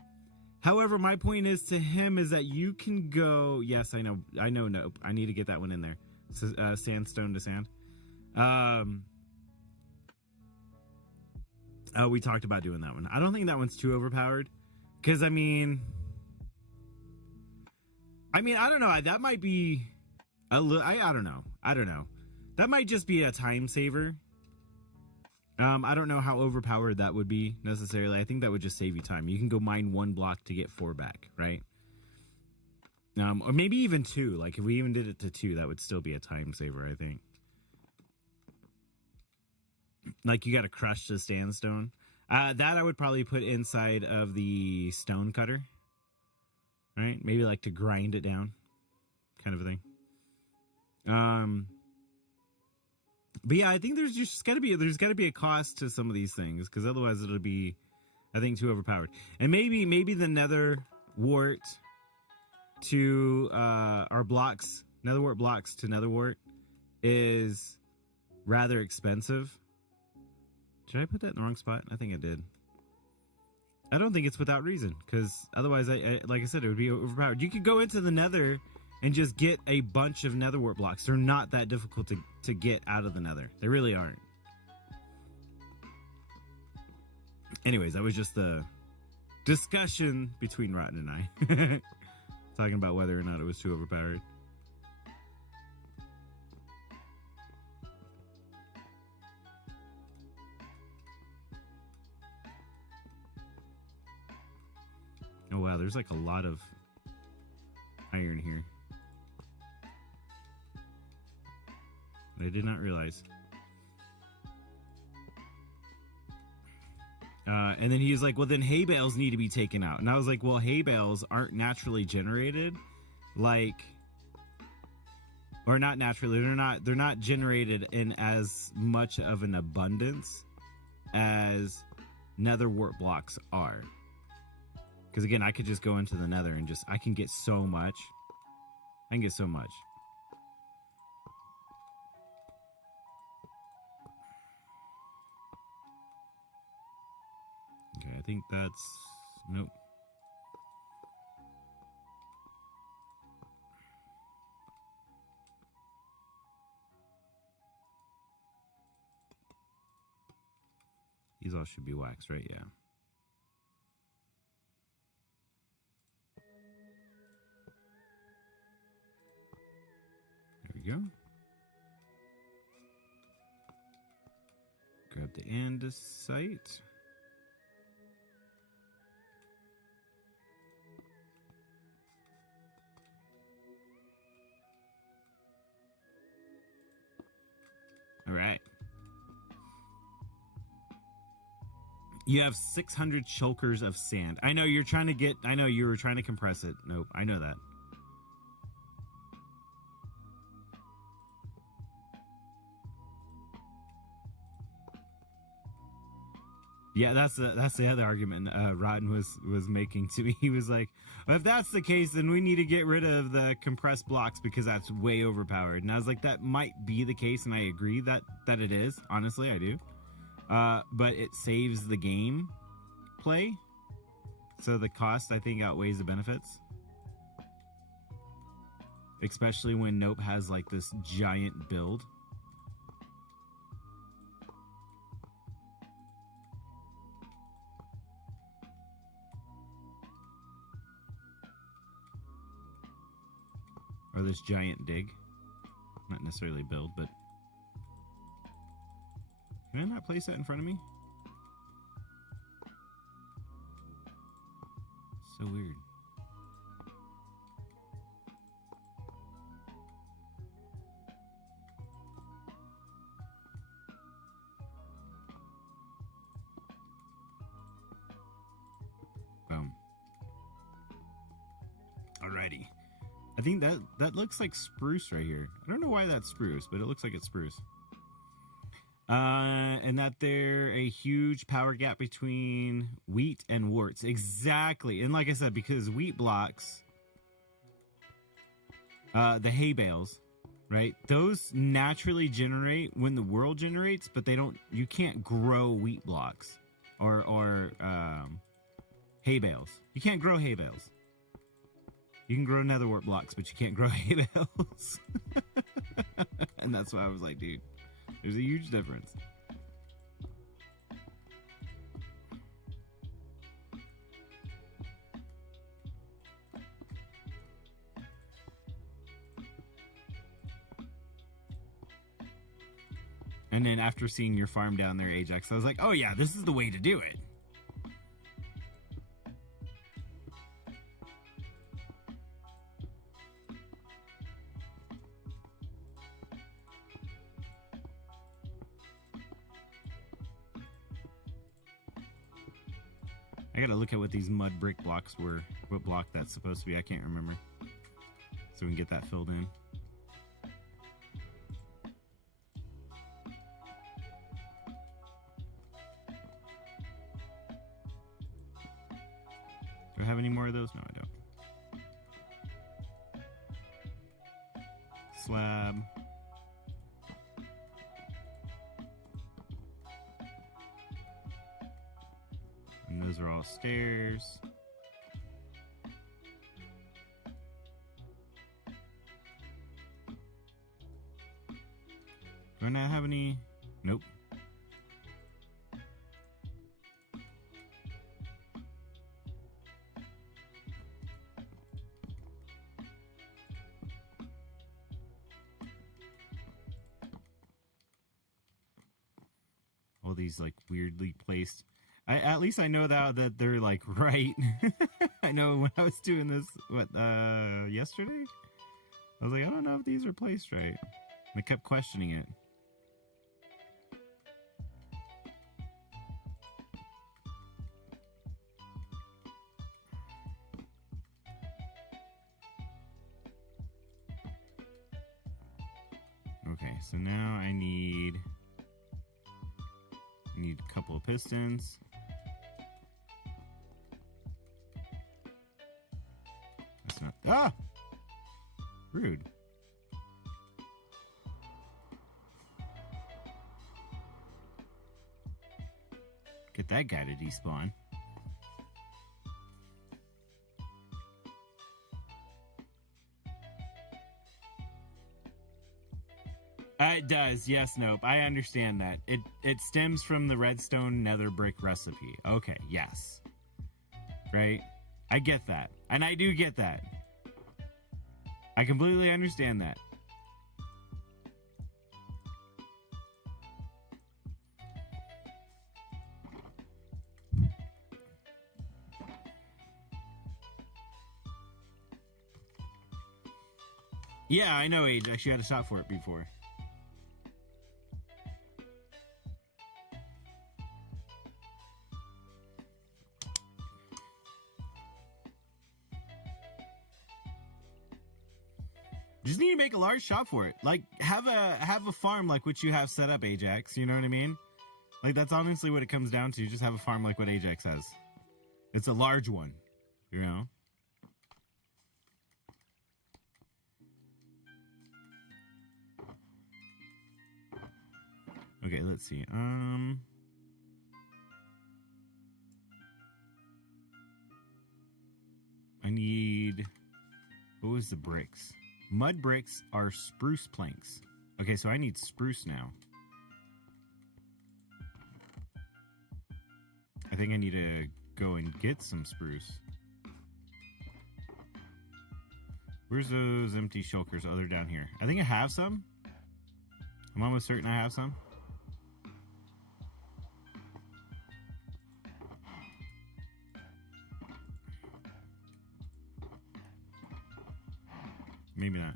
However, my point is to him is that you can go... Yes, I know, nope. I need to get that one in there. Sandstone to sand. Oh, we talked about doing that one. I don't think that one's too overpowered. Because, I mean, I don't know. That might be a little... I don't know. That might just be a time saver. I don't know how overpowered that would be necessarily. I think that would just save you time. You can go mine 1 block to get 4 back, right? Or maybe even 2. Like, if we even did it to 2, that would still be a time saver, I think. Like, you got to crush the sandstone. That I would probably put inside of the stone cutter. Right? Maybe, like, to grind it down. Kind of a thing. But yeah, I think there's just got to be a cost to some of these things, because otherwise it'll be, I think, too overpowered. And maybe the nether wart to our blocks, nether wart blocks to nether wart is rather expensive. Did I put that in the wrong spot? I think I did. I don't think it's without reason, because otherwise, like I said, it would be overpowered. You could go into the nether and just get a bunch of nether wart blocks. They're not that difficult to get out of the nether. They really aren't. Anyways, that was just the discussion between Rotten and I. Talking about whether or not it was too overpowered. Oh wow, there's like a lot of iron here. I did not realize. And then he was like, well, then hay bales need to be taken out. And I was like, well, hay bales aren't naturally generated. Like, or not naturally. They're not generated in as much of an abundance as nether wart blocks are. Because again, I could just go into the nether and I can get so much. I can get so much. Okay, I think that's... Nope. These all should be waxed, right? Yeah. There we go. Grab the andesite. All right. You have 600 chokers of sand. I know you're trying to get... I know you were trying to compress it. Nope, I know that. Yeah, that's the other argument Rotten was making to me. He was like, if that's the case, then we need to get rid of the compressed blocks because that's way overpowered. And I was like, that might be the case, and I agree that it is. Honestly, I do. but it saves the game play. So the cost, I think, outweighs the benefits. Especially when Nope has like this giant build. Or this giant dig. Not necessarily build, but... Can I not place that in front of me? So weird. Boom. Alrighty. I think that looks like spruce right here. I don't know why that's spruce, but it looks like it's spruce. And that there a huge power gap between wheat and warts. Exactly. And like I said, because wheat blocks the hay bales, right? Those naturally generate when the world generates, but they don't. You can't grow wheat blocks or hay bales. You can't grow hay bales. You can grow netherwort blocks, but you can't grow hay bales. And that's why I was like, dude, there's a huge difference. And then after seeing your farm down there, Ajax, I was like, oh yeah, this is the way to do it. I gotta look at what these mud brick blocks were. What block that's supposed to be, I can't remember. So we can get that filled in. Do I have any more of those? No, I don't. Slab. And those are all stairs. Do I not have any? Nope. All these like weirdly placed. At least I know that they're like right. I know when I was doing this yesterday, I was like, I don't know if these are placed right. I kept questioning it. Okay, so now I need a couple of pistons. That's not... Ah! Rude. Get that guy to despawn. It does, yes, Nope. I understand that. It stems from the redstone nether brick recipe. Okay, yes. Right? I get that. And I do get that. I completely understand that. Yeah, I know, Ajax. You had to stop for it before. Just need to make a large shop for it. Like, have a farm like what you have set up, Ajax. You know what I mean? Like, that's honestly what it comes down to. Just have a farm like what Ajax has. It's a large one, you know? Okay, let's see. Where's the bricks? Mud bricks are spruce planks. Okay, so I need spruce now. I think I need to go and get some spruce. Where's those empty shulkers? Oh, they're down here. I think I have some. I'm almost certain I have some. Maybe not.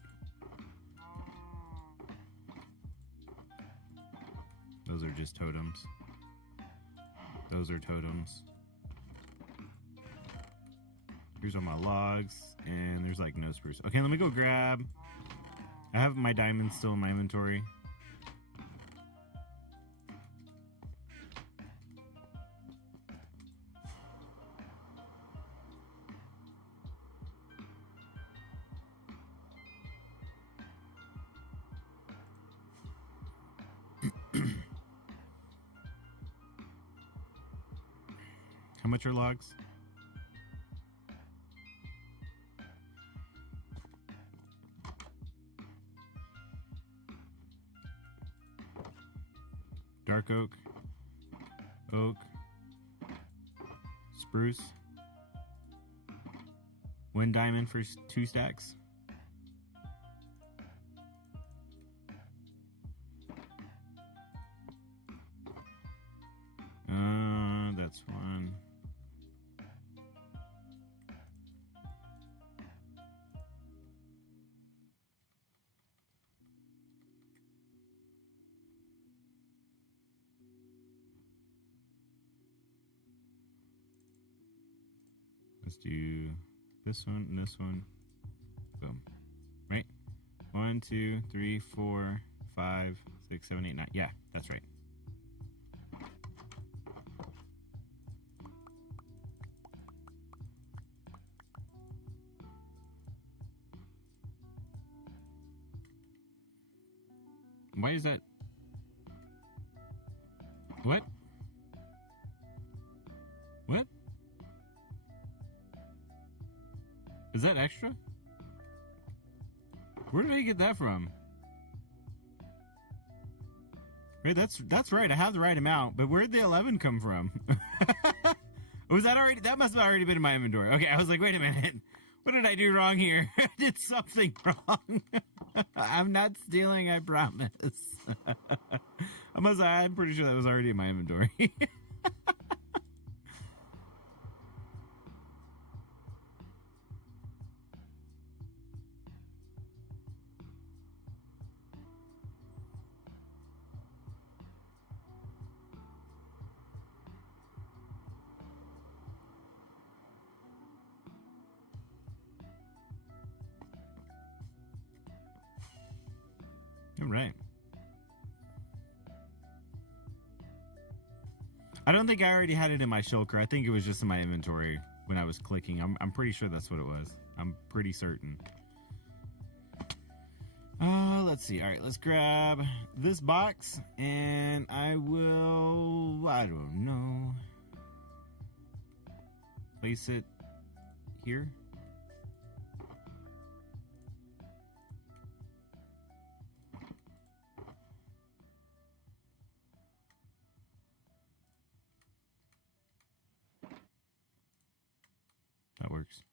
Those are just totems. Those are totems. Here's all my logs, and there's like no spruce. Okay, let me go grab. I have my diamonds still in my inventory. How much are logs? Dark oak, oak, spruce, 1 diamond for 2 stacks. That's 1. Let's do this one and this one. Boom. Right? 1, 2, 3, 4, 5, 6, 7, 8, 9. Yeah, that's right. Why is that? What? What? Is that extra? Where did I get that from? Right, that's right. I have the right amount, but where'd the 11 come from? Was that already? That must have already been in my inventory. Okay, I was like, wait a minute. What did I do wrong here? I did something wrong. I'm not stealing, I promise. I'm pretty sure that was already in my inventory. All right. I don't think I already had it in my shulker. I think it was just in my inventory when I was clicking. I'm pretty sure that's what it was. I'm pretty certain. Let's see. All right, let's grab this box, and I don't know, place it here. That works.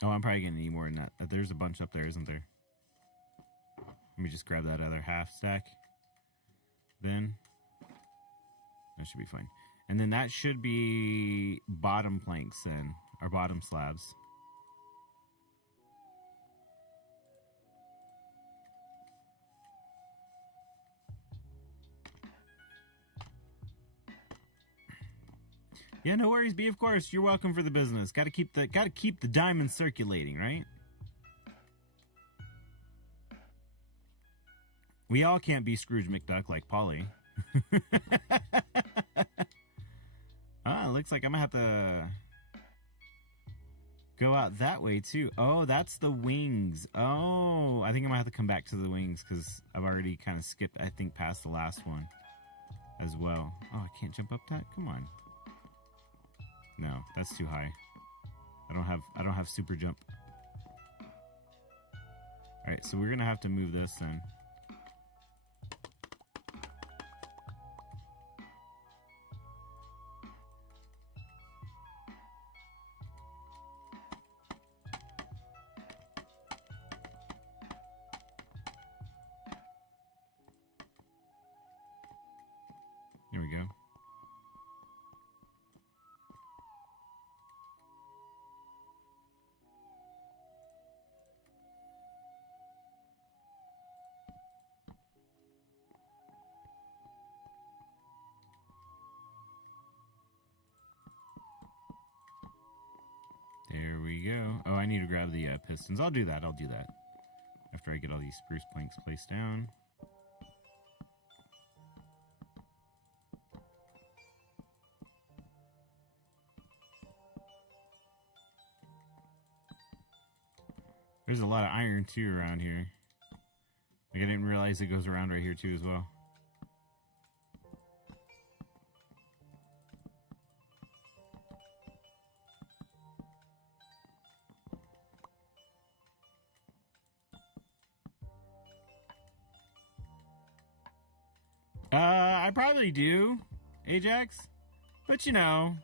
Oh, I'm probably gonna need more than that. There's a bunch up there, isn't there? Let me just grab that other half stack. Then that should be fine. And then that should be bottom planks then, or bottom slabs. Yeah, no worries, B. Of course, you're welcome for the business. Got to keep the diamonds circulating, right? We all can't be Scrooge McDuck like Polly. It looks like I'm gonna have to go out that way too. Oh, that's the wings. Oh, I think I'm gonna have to come back to the wings because I've already kind of skipped, I think, past the last one as well. Oh, I can't jump up that? Come on. No, that's too high. I don't have super jump. Alright, so we're gonna have to move this then. There we go. There we go. Oh, I need to grab the pistons. I'll do that. After I get all these spruce planks placed down. There's a lot of iron too around here. Like I didn't realize it goes around right here too as well. I probably do, Ajax, but you know,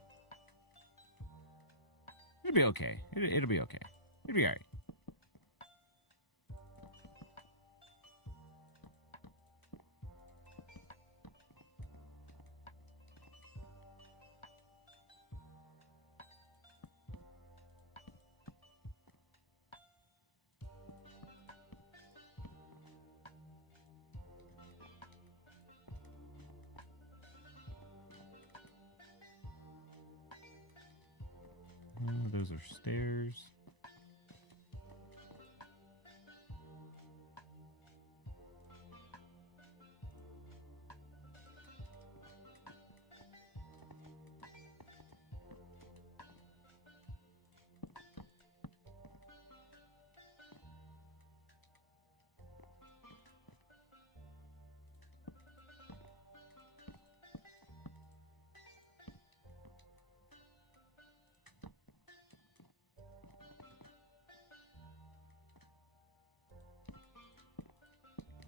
it'll be okay. It'll be okay. It'll be alright. Those are stairs.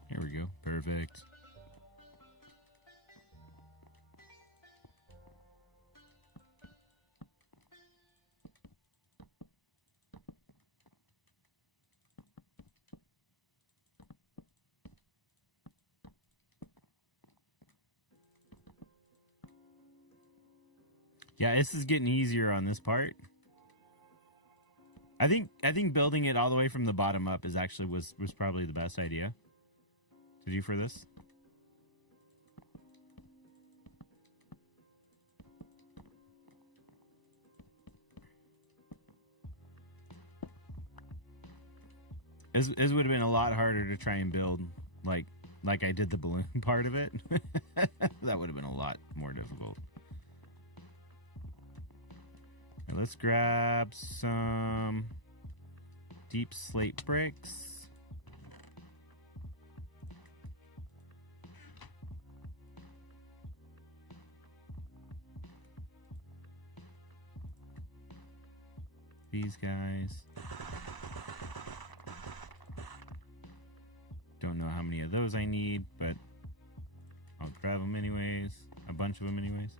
There we go. Perfect. Yeah, this is getting easier on this part. I think building it all the way from the bottom up is actually was probably the best idea to do for this. This would have been a lot harder to try and build like I did the balloon part of it. That would have been a lot more difficult. Right, let's grab some deep slate bricks. These guys. Don't know how many of those I need, but I'll grab them anyways. A bunch of them anyways.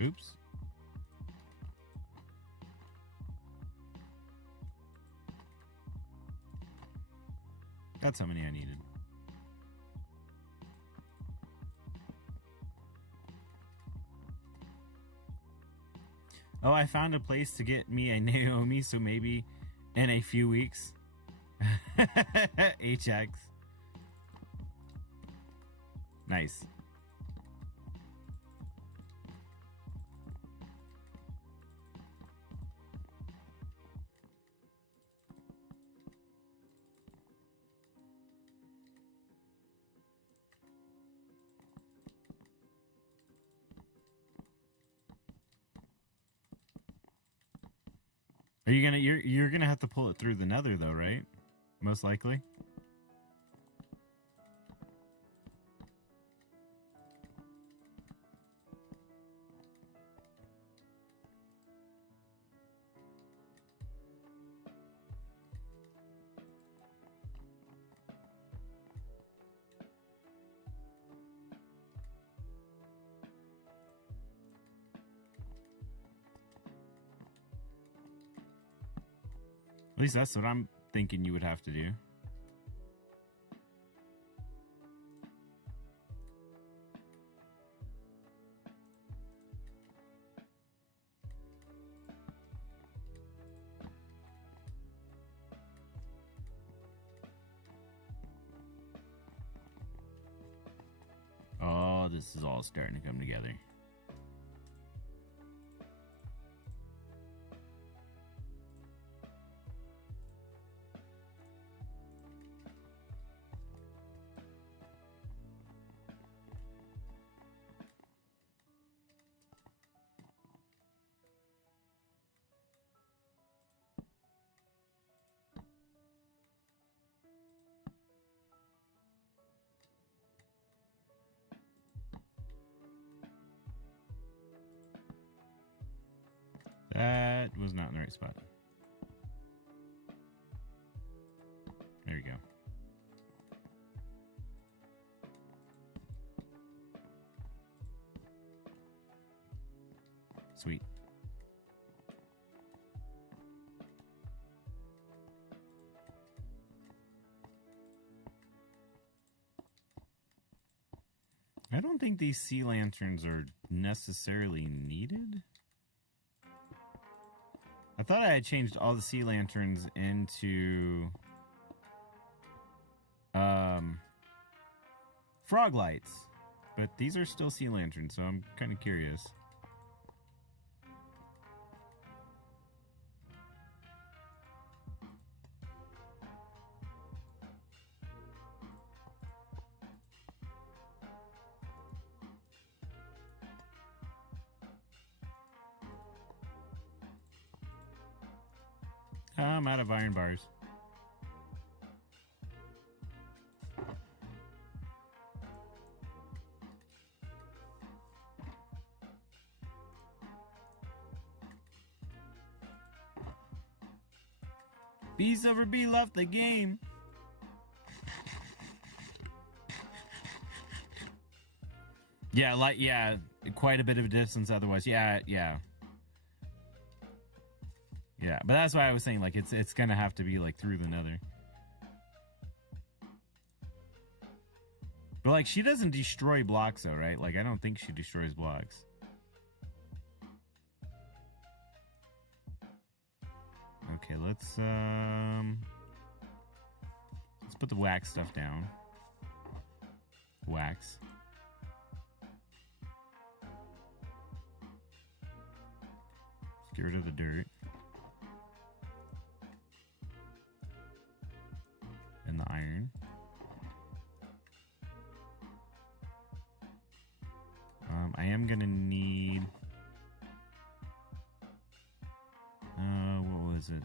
Oops. That's how many I needed. Oh, I found a place to get me a Naomi, so maybe in a few weeks. HX. Nice. Are you gonna you're gonna have to pull it through the nether though, right? most likely. At least that's what I'm thinking you would have to do. Oh, this is all starting to come together. That was not in the right spot. There you go. Sweet. I don't think these sea lanterns are necessarily needed. I thought I had changed all the sea lanterns into frog lights, but these are still sea lanterns, so I'm kind of curious. I'm out of iron bars. B Silver B left the game. Yeah, like quite a bit of a distance otherwise. Yeah. Yeah, but that's why I was saying, like, it's gonna have to be, like, through the nether. But, like, she doesn't destroy blocks, though, right? Like, I don't think she destroys blocks. Okay, let's put the wax stuff down. Wax. Let's get rid of the dirt. And the iron. I am gonna need what was it?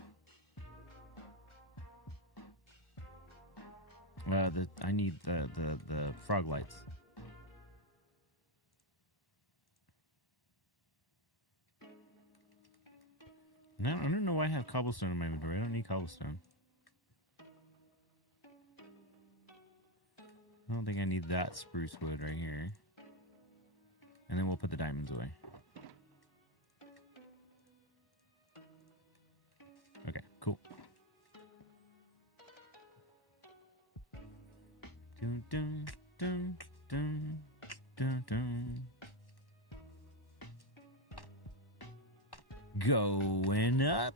I need the frog lights. No, I don't know why I have cobblestone in my inventory. I don't need cobblestone. I don't think I need that spruce wood right here. And then we'll put the diamonds away. Okay, cool. Dun, dun, dun, dun, dun, dun. Going up.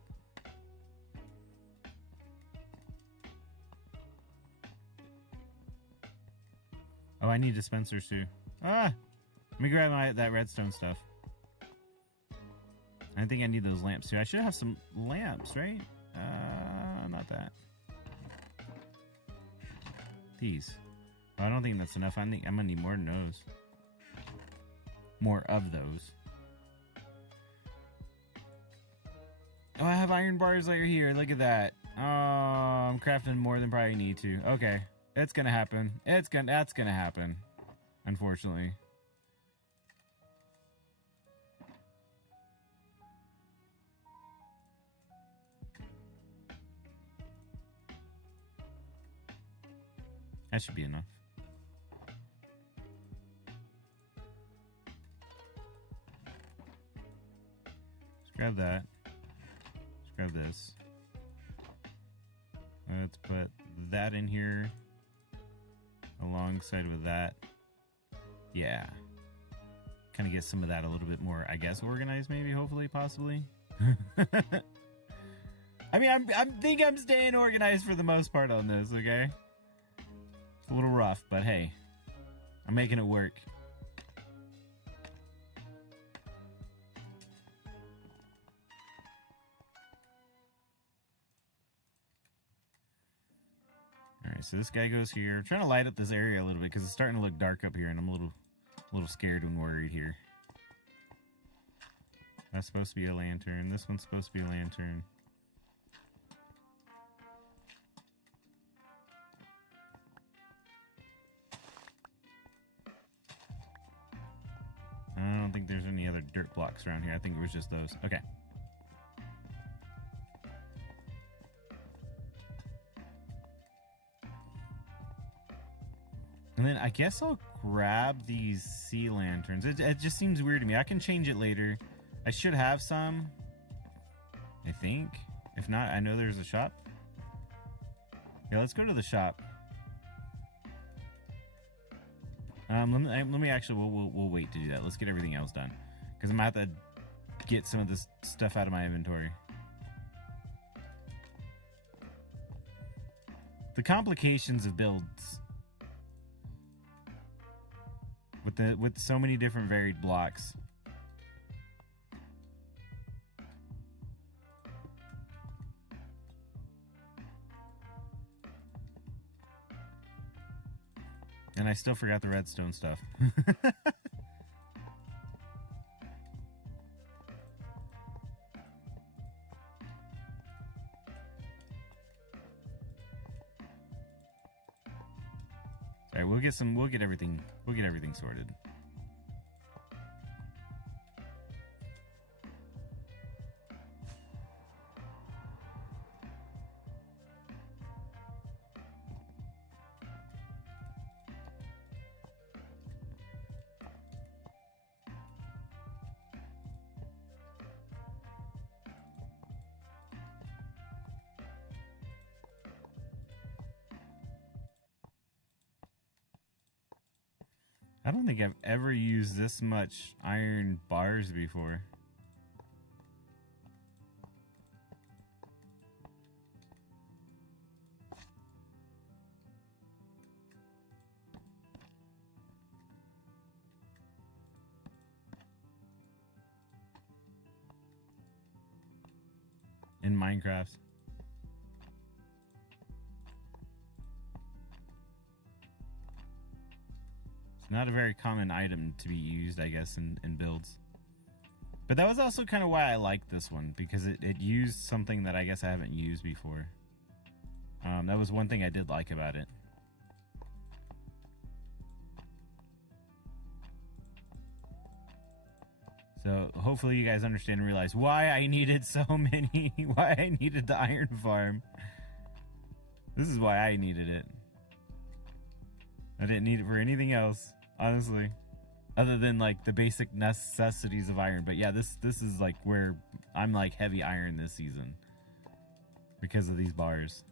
Oh, I need dispensers too. Ah! Let me grab that redstone stuff. I think I need those lamps too. I should have some lamps, right? Not that. These. Oh, I don't think that's enough. I think I'm gonna need more than those. More of those. Oh, I have iron bars later here. Look at that. Oh, I'm crafting more than probably need to. Okay. It's gonna happen. That's gonna happen. Unfortunately. That should be enough. Let's grab that. Let's grab this. Let's put that in here alongside with that. Yeah. Kind of get some of that a little bit more, I guess, organized maybe, hopefully, possibly. I mean, I think I'm staying organized for the most part on this, okay? It's a little rough, but hey, I'm making it work. Alright, so this guy goes here. I'm trying to light up this area a little bit because it's starting to look dark up here and I'm a little scared and worried here. That's supposed to be a lantern. This one's supposed to be a lantern. I don't think there's any other dirt blocks around here. I think it was just those. Okay. And then I guess I'll grab these sea lanterns. It just seems weird to me. I can change it later. I should have some, I think. If not, I know there's a shop. Yeah, let's go to the shop. Let me actually, we'll wait to do that. Let's get everything else done. Because I'm going to have to get some of this stuff out of my inventory. The complications of builds. With so many different varied blocks. And I still forgot the redstone stuff. Sorry, we'll get everything sorted. I don't think I've ever used this much iron bars before. In Minecraft. It's not a very common item to be used, I guess, in builds. But that was also kind of why I liked this one, because it used something that I guess I haven't used before. That was one thing I did like about it. So hopefully you guys understand and realize why I needed so many, why I needed the iron farm. This is why I needed it. I didn't need it for anything else, honestly, other than like the basic necessities of iron. But yeah, this is like where I'm like heavy iron this season because of these bars.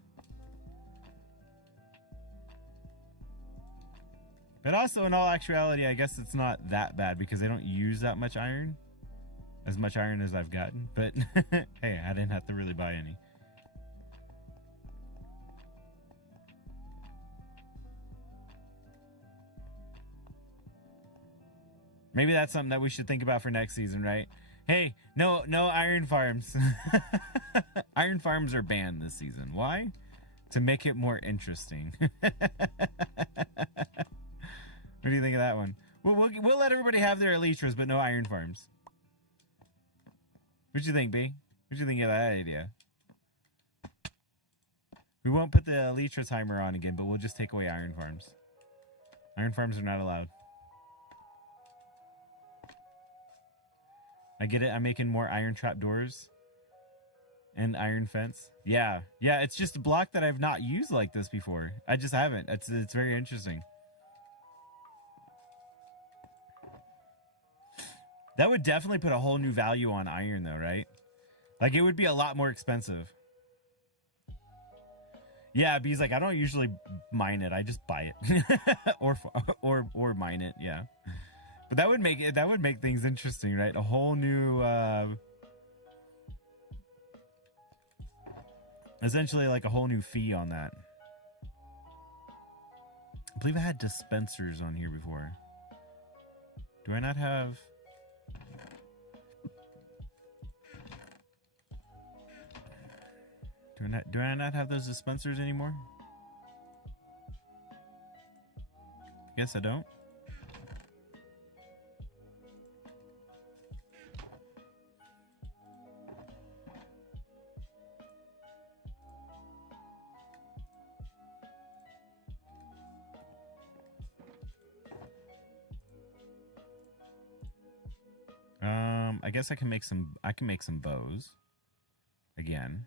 But also, in all actuality, I guess it's not that bad because I don't use that much iron. As much iron as I've gotten. But, hey, I didn't have to really buy any. Maybe that's something that we should think about for next season, right? Hey, no iron farms. Iron farms are banned this season. Why? To make it more interesting. What do you think of that one? We'll let everybody have their elytras, but no iron farms. What'd you think, B? What'd you think of that idea? We won't put the Elytra timer on again, but we'll just take away iron farms. Iron farms are not allowed. I get it. I'm making more iron trap doors and iron fence. Yeah. Yeah, it's just a block that I've not used like this before. I just haven't. It's very interesting. That would definitely put a whole new value on iron though, right? Like it would be a lot more expensive. Yeah, B's like, I don't usually mine it. I just buy it. or mine it, yeah. But that would make things interesting, right? A whole new essentially like a whole new fee on that. I believe I had dispensers on here before. Do I not have... Do I not have those dispensers anymore? Guess I don't. I guess I can make some bows again.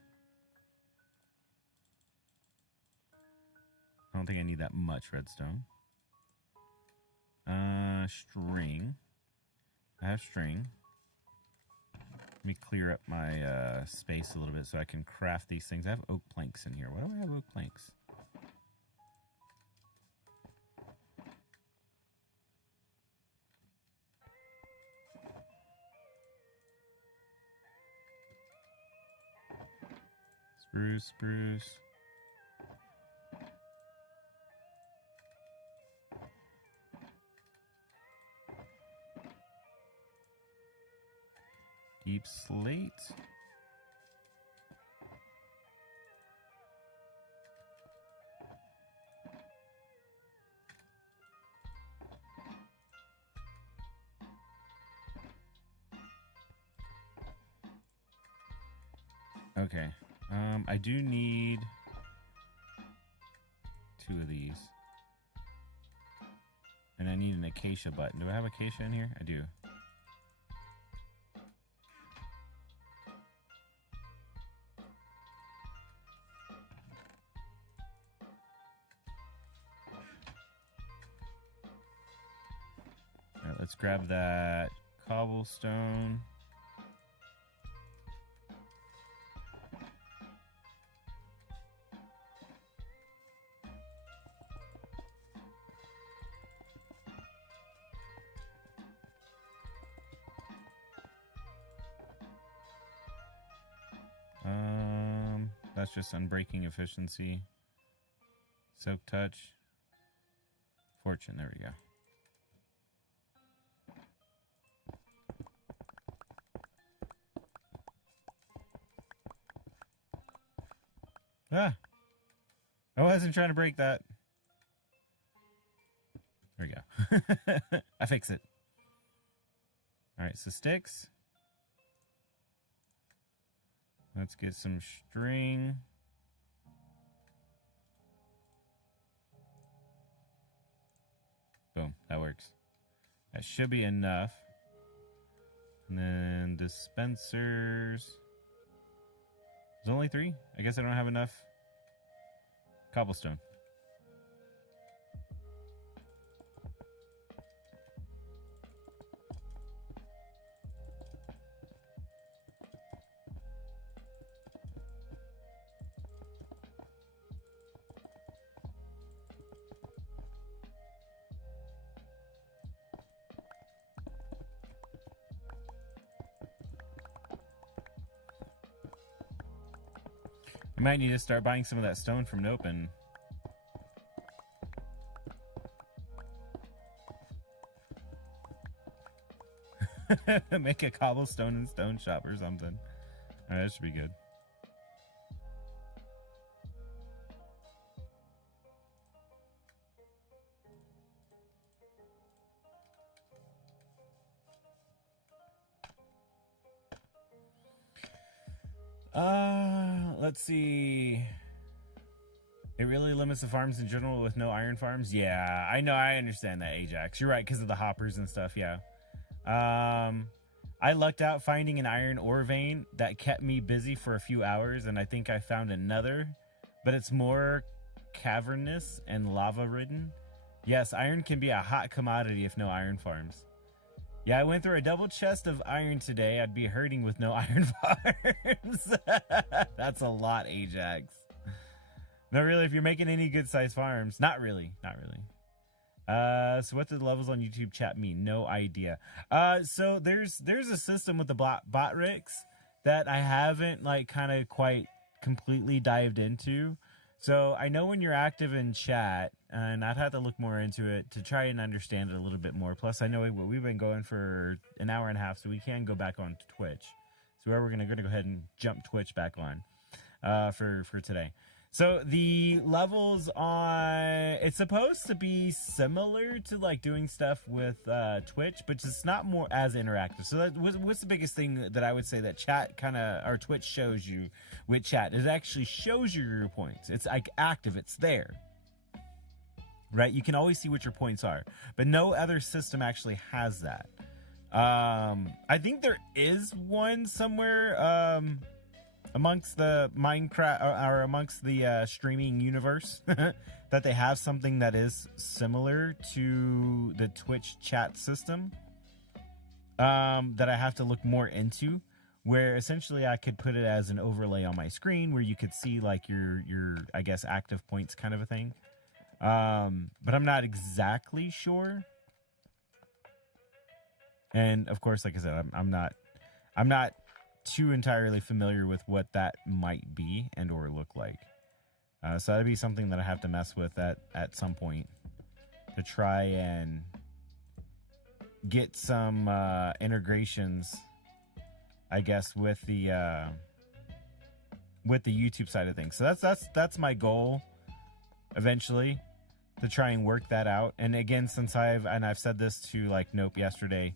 I don't think I need that much redstone. String. I have string. Let me clear up my space a little bit so I can craft these things. I have oak planks in here. Why do I have oak planks? Spruce. Deep slate. Okay. I do need 2 of these. And I need an acacia button. Do I have acacia in here? I do. Alright, let's grab that cobblestone. That's just unbreaking efficiency. Soak touch. Fortune, there we go. Ah! I wasn't trying to break that. There we go. I fix it. Alright, so sticks. Let's get some string. Boom, that works. That should be enough. And then dispensers. There's only 3? I guess I don't have enough cobblestone. I might need to start buying some of that stone from Nope and make a cobblestone and stone shop or something. Alright, that should be good. Let's see. It really limits the farms in general with no iron farms. Yeah, I know. I understand that, Ajax. You're right because of the hoppers and stuff. Yeah. I lucked out finding an iron ore vein that kept me busy for a few hours, and I think I found another, but it's more cavernous and lava ridden. Yes, iron can be a hot commodity if no iron farms. Yeah, I went through a double chest of iron today. I'd be hurting with no iron farms. That's a lot, Ajax. No, really, if you're making any good sized farms. Not really. Not really. So what do the levels on YouTube chat mean? No idea. So there's a system with the bot rigs that I haven't like kind of quite completely dived into. So I know when you're active in chat, and I'd have to look more into it to try and understand it a little bit more. Plus, I know we've been going for an hour and a half, so we can go back on to Twitch. So we're gonna go ahead and jump Twitch back on for today. So the levels on, it's supposed to be similar to like doing stuff with Twitch, but just not more as interactive. So what's the biggest thing that I would say that chat kind of, or Twitch shows you with chat? It actually shows you your points. It's like active, it's there. Right? You can always see what your points are, but no other system actually has that. I think there is one somewhere, amongst the Minecraft or amongst the streaming universe that they have something that is similar to the Twitch chat system that I have to look more into, where essentially I could put it as an overlay on my screen where you could see like your I guess active points kind of a thing. But I'm not exactly sure. And of course, like I said, I'm not too entirely familiar with what that might be and or look like. So that'd be something that I have to mess with at some point to try and get some integrations, I guess, with the YouTube side of things. So that's my goal eventually, to try and work that out. And again, since I've said this to like Nope yesterday,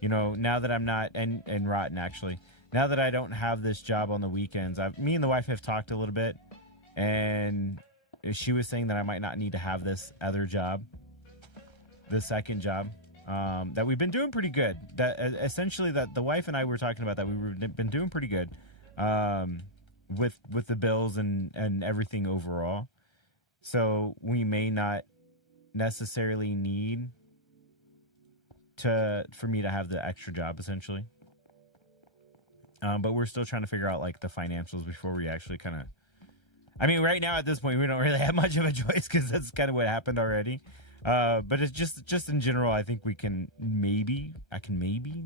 you know, now that I'm not, and Rotten actually, now that I don't have this job on the weekends, me and the wife have talked a little bit, and she was saying that I might not need to have this other job, this second job, that we've been doing pretty good. That essentially that the wife and I were talking about that we've been doing pretty good, with the bills and everything overall. So we may not necessarily need for me to have the extra job essentially. But we're still trying to figure out like the financials before we actually kind of, I mean, right now at this point, we don't really have much of a choice because that's kind of what happened already. But it's just in general, I think I can maybe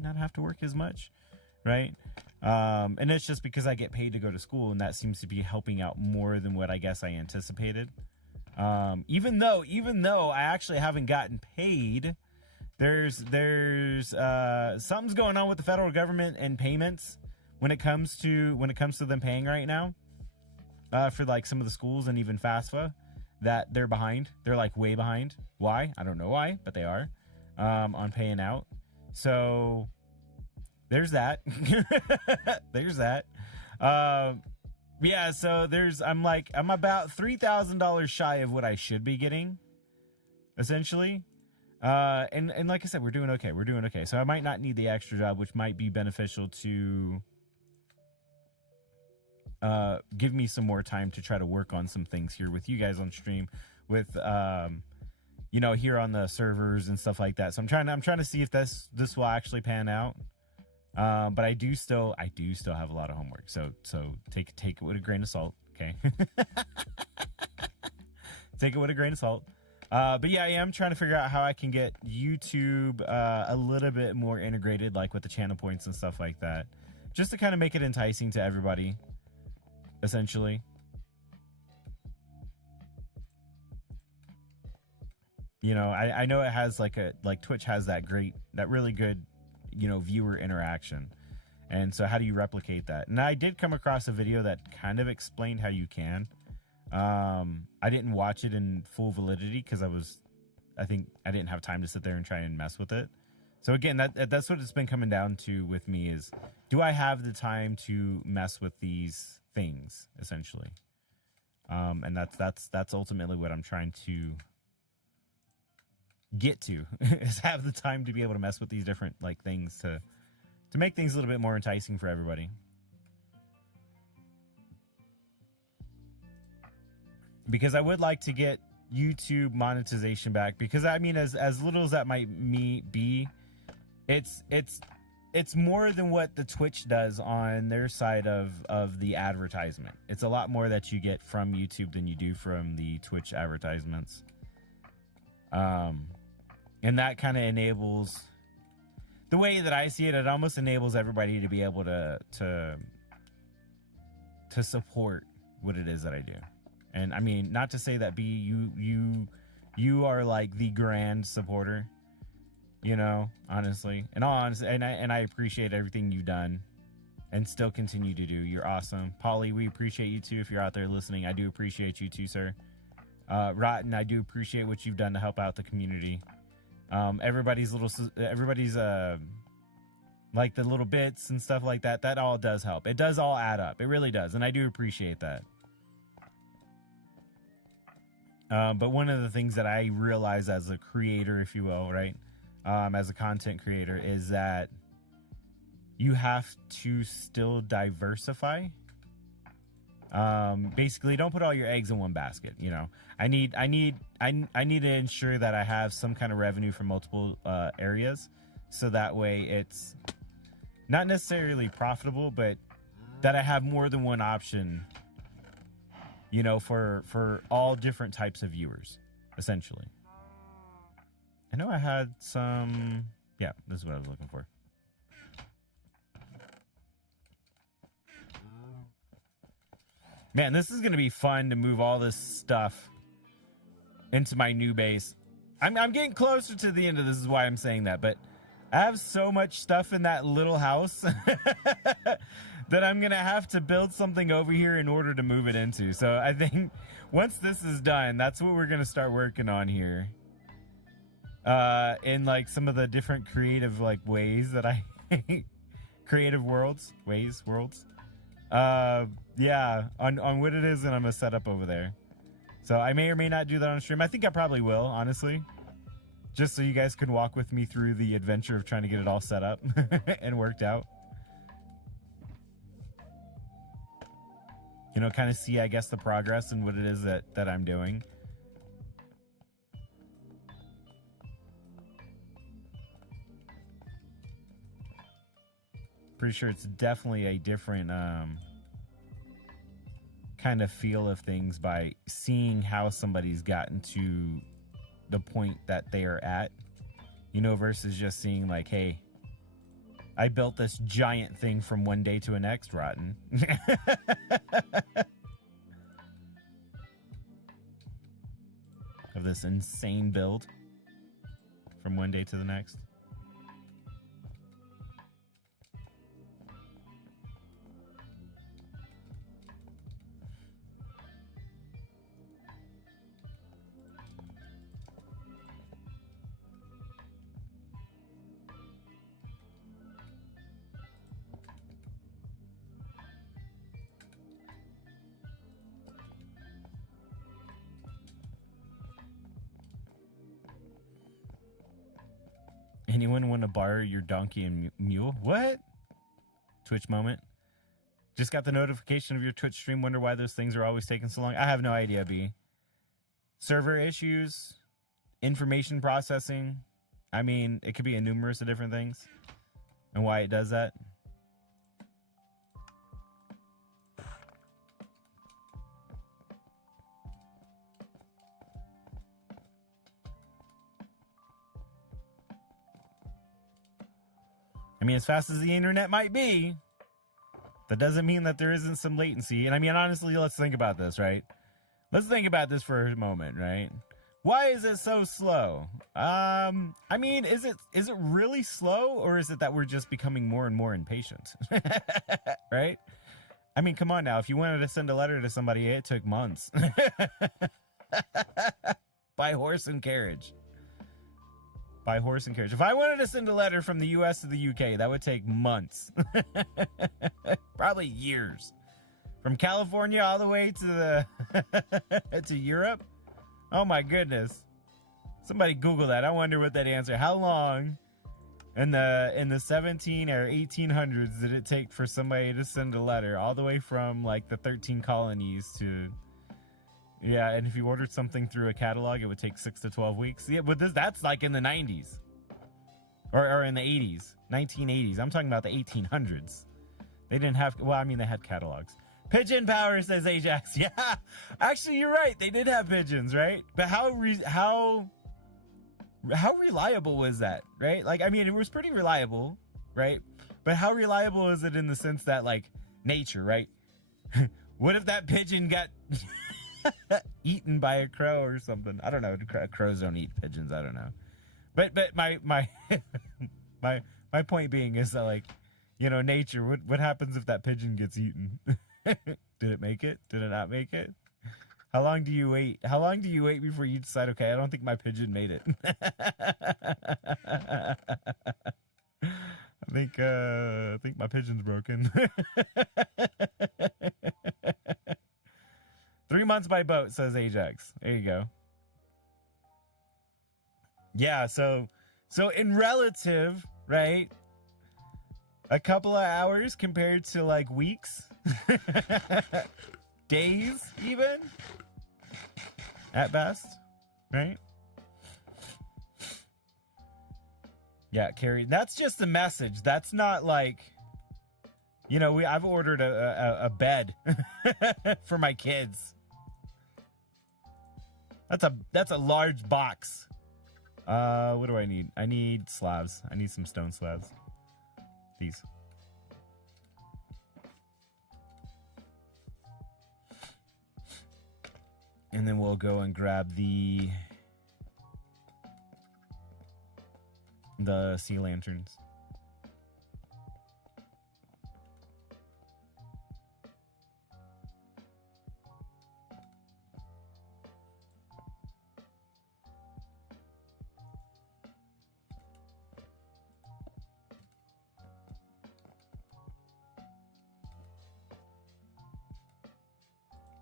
not have to work as much. Right. And it's just because I get paid to go to school, and that seems to be helping out more than what I guess I anticipated. Even though I actually haven't gotten paid, there's something's going on with the federal government and payments when it comes to them paying right now, for like some of the schools and even FAFSA, that they're behind. They're like way behind. Why? I don't know why, but they are, on paying out. So there's that. There's that. Yeah, so I'm about $3,000 shy of what I should be getting, essentially. And like I said, we're doing okay. So I might not need the extra job, which might be beneficial to give me some more time to try to work on some things here with you guys on stream, with here on the servers and stuff like that. So I'm trying to see if this will actually pan out. But I do still have a lot of homework. So take it with a grain of salt, okay? Take it with a grain of salt. But yeah, I am trying to figure out how I can get YouTube a little bit more integrated, like with the channel points and stuff like that, just to kind of make it enticing to everybody, essentially. You know, I know it has like Twitch has that really good, viewer interaction. And so how do you replicate that? And I did come across a video that kind of explained how you can. I didn't watch it in full validity because I think I didn't have time to sit there and try and mess with it. So again, that's what it's been coming down to with me is, do I have the time to mess with these things, essentially? And that's ultimately what I'm trying to get to is have the time to be able to mess with these different like things to make things a little bit more enticing for everybody. Because I would like to get YouTube monetization back, because I mean, as little as that might be, it's more than what the Twitch does on their side of the advertisement. It's a lot more that you get from YouTube than you do from the Twitch advertisements. And that kind of enables, the way that I see it, it almost enables everybody to be able to support what it is that I do. And I mean, not to say that B, you are like the grand supporter, you know, honestly. And all honesty, and I appreciate everything you've done and still continue to do. You're awesome. Polly, we appreciate you too. If you're out there listening, I do appreciate you too, sir. Rotten, I do appreciate what you've done to help out the community. Everybody's like the little bits and stuff like that, that all does help. It does all add up. It really does. And I do appreciate that. But one of the things that I realize as a creator, if you will, right? As a content creator, is that you have to still diversify. Basically, don't put all your eggs in one basket. You know, I need to ensure that I have some kind of revenue from multiple areas, so that way it's not necessarily profitable, but that I have more than one option. You know, for all different types of viewers, essentially. I know I had some. Yeah, this is what I was looking for. Man, this is going to be fun to move all this stuff into my new base. I'm getting closer to the end of this, is why I'm saying that. But I have so much stuff in that little house that I'm going to have to build something over here in order to move it into. So I think once this is done, that's what we're going to start working on here. In like some of the different creative like ways that I creative worlds. Yeah, on what it is that I'm going to set up over there. So I may or may not do that on stream. I think I probably will, honestly. Just so you guys can walk with me through the adventure of trying to get it all set up and worked out. You know, kind of see, I guess, the progress and what it is that I'm doing. Pretty sure it's definitely a different kind of feel of things by seeing how somebody's gotten to the point that they are at, you know, versus just seeing like, hey, I built this giant thing from one day to the next, Rotten. Of this insane build from one day to the next. Anyone want to borrow your donkey and mule? What? Twitch moment. Just got the notification of your Twitch stream. Wonder why those things are always taking so long. I have no idea, B. Server issues, information processing. I mean, it could be a numerous of different things. And why it does that. I mean, as fast as the internet might be, that doesn't mean that there isn't some latency. And I mean, honestly, let's think about this, right? Let's think about this for a moment, right? Why is it so slow? I mean, is it really slow, or is it that we're just becoming more and more impatient? Right? I mean, come on now. If you wanted to send a letter to somebody, it took months. By horse and carriage. By horse and carriage. If I wanted to send a letter from the US to the UK, that would take months. Probably years From California all the way to the to Europe? Oh my goodness. Somebody Google that. I wonder what that answer. How long in the 17 or 1800s did it take for somebody to send a letter all the way from like the 13 colonies to... Yeah, and if you ordered something through a catalog, it would take 6 to 12 weeks. Yeah, but that's like in the 90s. Or in the 80s. 1980s. I'm talking about the 1800s. They didn't have... Well, I mean, they had catalogs. Pigeon power, says Ajax. Yeah, actually, you're right. They did have pigeons, right? But how reliable was that, right? Like, I mean, it was pretty reliable, right? But how reliable is it in the sense that, like, nature, right? What if that pigeon got... eaten by a crow or something? I don't know. Crows don't eat pigeons. I don't know. But my my point being is that, like, you know, nature. What happens if that pigeon gets eaten? Did it make it? Did it not make it? How long do you wait? How long do you wait before you decide? Okay, I don't think my pigeon made it. I think my pigeon's broken. 3 months by boat, says Ajax. There you go. Yeah, so in relative, right? A couple of hours compared to like weeks, days even, at best, right? Yeah, Carrie, that's just a message. That's not like, you know, I've ordered a bed for my kids. That's a large box. What do I need? I need slabs. I need some stone slabs. These. And then we'll go and grab the sea lanterns.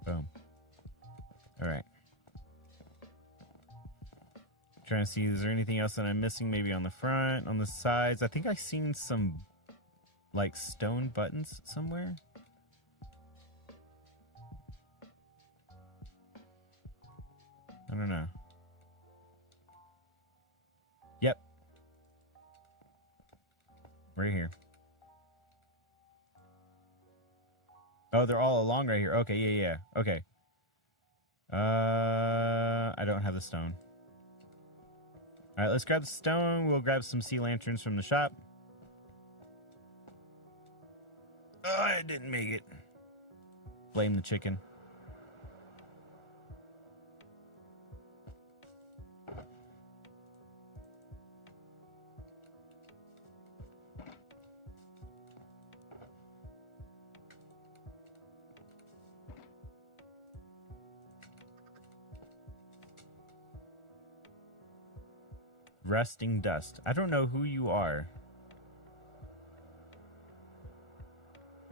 Boom. All right. Trying to see, is there anything else that I'm missing? Maybe on the front, on the sides. I think I've seen some like stone buttons somewhere. I don't know. Yep. Right here. Oh, they're all along right here. Okay, yeah. Okay. I don't have the stone. All right, let's grab the stone. We'll grab some sea lanterns from the shop. Oh, I didn't make it. Blame the chicken. Resting dust. I don't know who you are.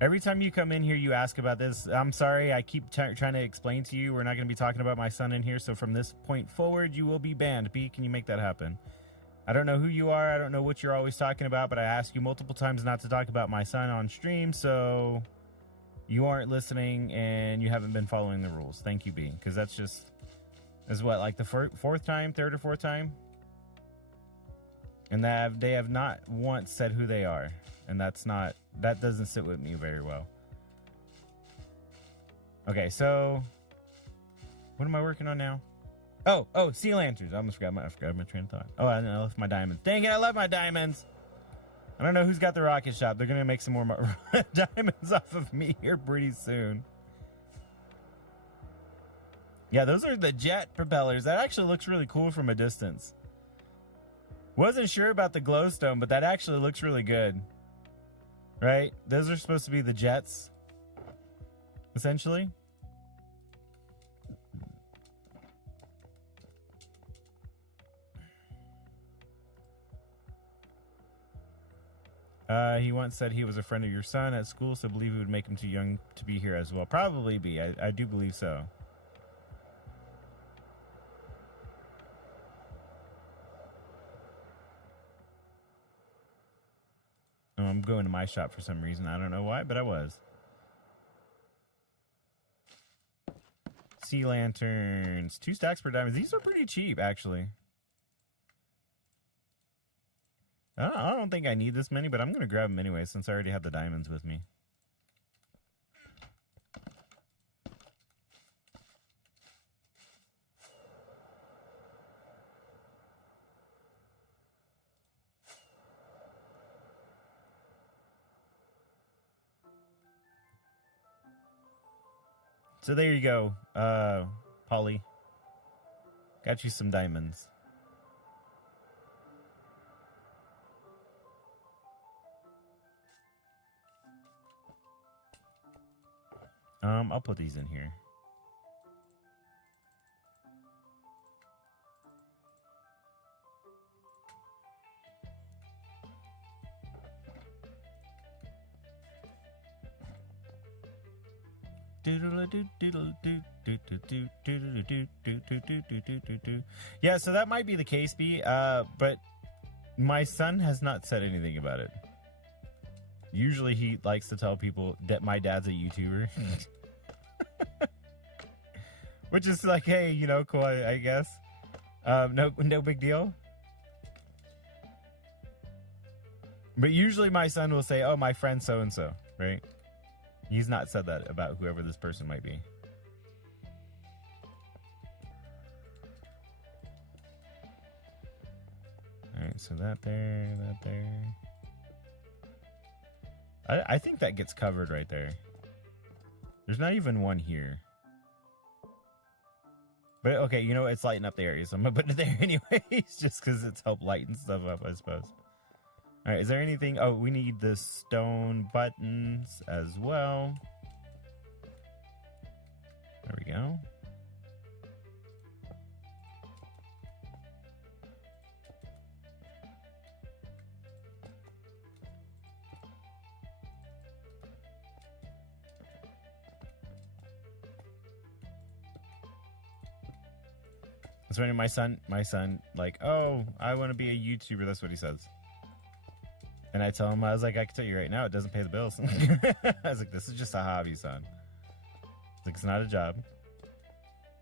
Every time you come in here, you ask about this. I'm sorry, I keep trying to explain to you. We're not going to be talking about my son in here, so from this point forward, you will be banned. B, can you make that happen? I don't know who you are. I don't know what you're always talking about, but I asked you multiple times not to talk about my son on stream, so you aren't listening and you haven't been following the rules. Thank you, B, because that's just... is what, like the fourth time? Third or fourth time? And they have not once said who they are. And that doesn't sit with me very well. Okay, so what am I working on now? Oh, sea lanterns. I almost forgot my train of thought. Oh, I left my diamonds. Dang it, I love my diamonds. I don't know who's got the rocket shop. They're gonna make some more diamonds off of me here pretty soon. Yeah, those are the jet propellers. That actually looks really cool from a distance. Wasn't sure about the glowstone, but that actually looks really good. Right? Those are supposed to be the jets, essentially. He once said he was a friend of your son at school, so believe it would make him too young to be here as well. Probably be. I do believe so. Oh, I'm going to my shop for some reason. I don't know why, but I was. Sea lanterns. 2 stacks per diamond. These are pretty cheap, actually. I don't think I need this many, but I'm going to grab them anyway since I already have the diamonds with me. So there you go, Polly. Got you some diamonds. I'll put these in here. Yeah, so that might be the case, B. But my son has not said anything about it. Usually he likes to tell people that my dad's a YouTuber. Which is like, hey, you know, cool, I guess. No big deal. But usually my son will say, oh, my friend so-and-so, right? He's not said that about whoever this person might be. Alright, so that there. I think that gets covered right there. There's not even one here. But okay, you know, it's lighting up the area, so I'm gonna put it there anyways, just because it's helped lighten stuff up, I suppose. Alright, is there anything? Oh, we need the stone buttons as well. There we go. That's when my son, like, oh, I want to be a YouTuber. That's what he says. And I tell him, I was like, I can tell you right now, it doesn't pay the bills. I was like, this is just a hobby, son. Like, it's not a job.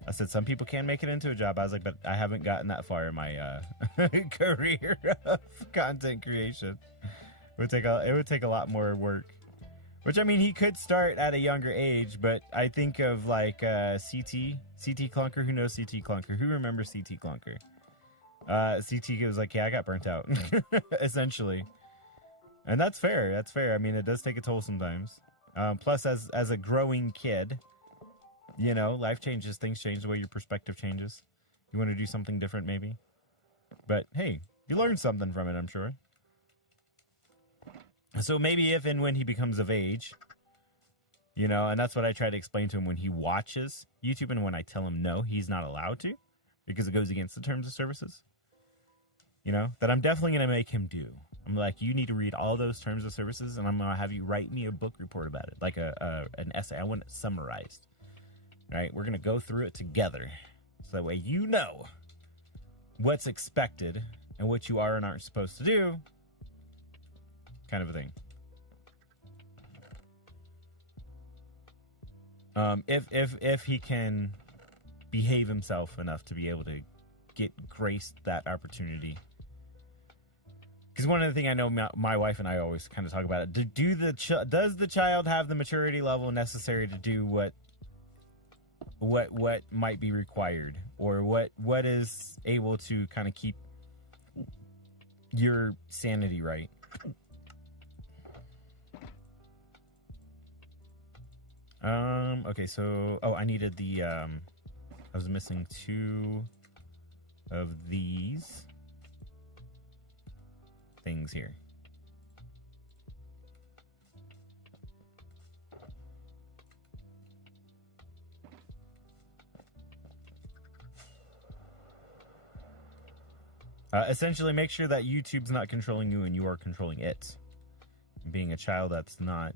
I said, some people can make it into a job. I was like, but I haven't gotten that far in my career of content creation. It would take a lot more work. Which, I mean, he could start at a younger age, but I think of, like, CT Clunker. Who knows CT Clunker? Who remembers CT Clunker? CT was like, yeah, I got burnt out, essentially. And that's fair. That's fair. I mean, it does take a toll sometimes. Plus, as a growing kid, you know, life changes, things change, the way your perspective changes. You want to do something different, maybe. But, hey, you learn something from it, I'm sure. So maybe if and when he becomes of age, you know, and that's what I try to explain to him when he watches YouTube and when I tell him no, he's not allowed to because it goes against the terms of services, you know, that I'm definitely going to make him do. I'm like, you need to read all those terms of services and I'm going to have you write me a book report about it, like an essay. I want it summarized, right? We're going to go through it together so that way you know what's expected and what you are and aren't supposed to do. Kind of a thing. If he can behave himself enough to be able to get graced that opportunity. Because one of the things I know my wife and I always kind of talk about it. Does the child have the maturity level necessary to do what might be required, or what is able to kind of keep your sanity right? Okay, so, I needed the, I was missing 2 of these things here. Essentially, make sure that YouTube's not controlling you and you are controlling it. being a child that's not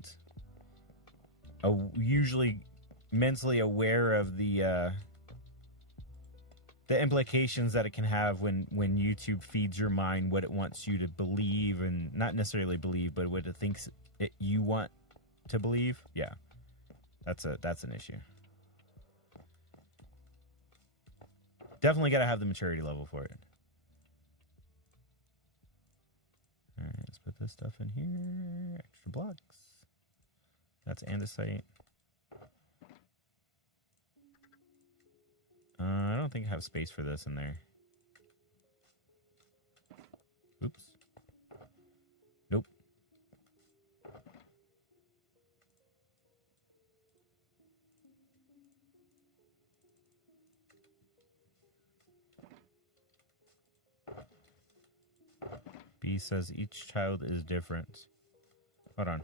usually mentally aware of the implications that it can have when YouTube feeds your mind what it wants you to believe, and not necessarily believe, but what it thinks you want to believe. Yeah, that's an issue. Definitely got to have the maturity level for it. All right, let's put this stuff in here. Extra blocks. That's andesite. I don't think I have space for this in there. Oops. Nope. B says each child is different. Hold on.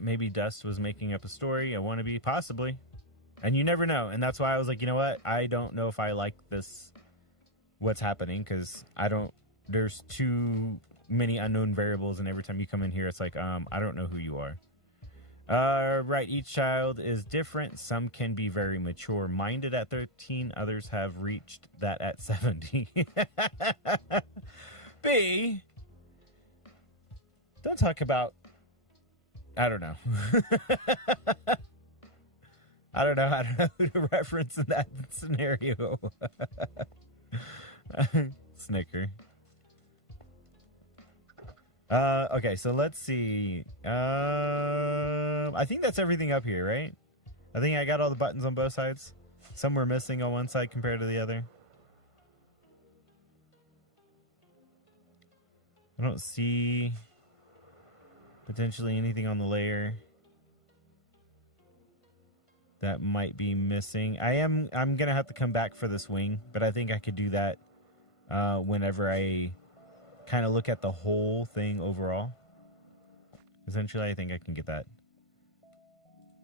Maybe Dust was making up a story. I want to be, possibly. And you never know. And that's why I was like, you know what? I don't know if I like this, what's happening, because there's too many unknown variables, and every time you come in here, it's like, I don't know who you are. Right, each child is different. Some can be very mature-minded at 13. Others have reached that at 70. B, don't talk about... I don't know. I don't know who to reference in that scenario. Snicker. Okay, so let's see. I think that's everything up here, right? I think I got all the buttons on both sides. Some were missing on one side compared to the other. I don't see potentially anything on the layer that might be missing. I'm gonna have to come back for this wing, but I think I could do that whenever I kind of look at the whole thing overall. Essentially, I think I can get that.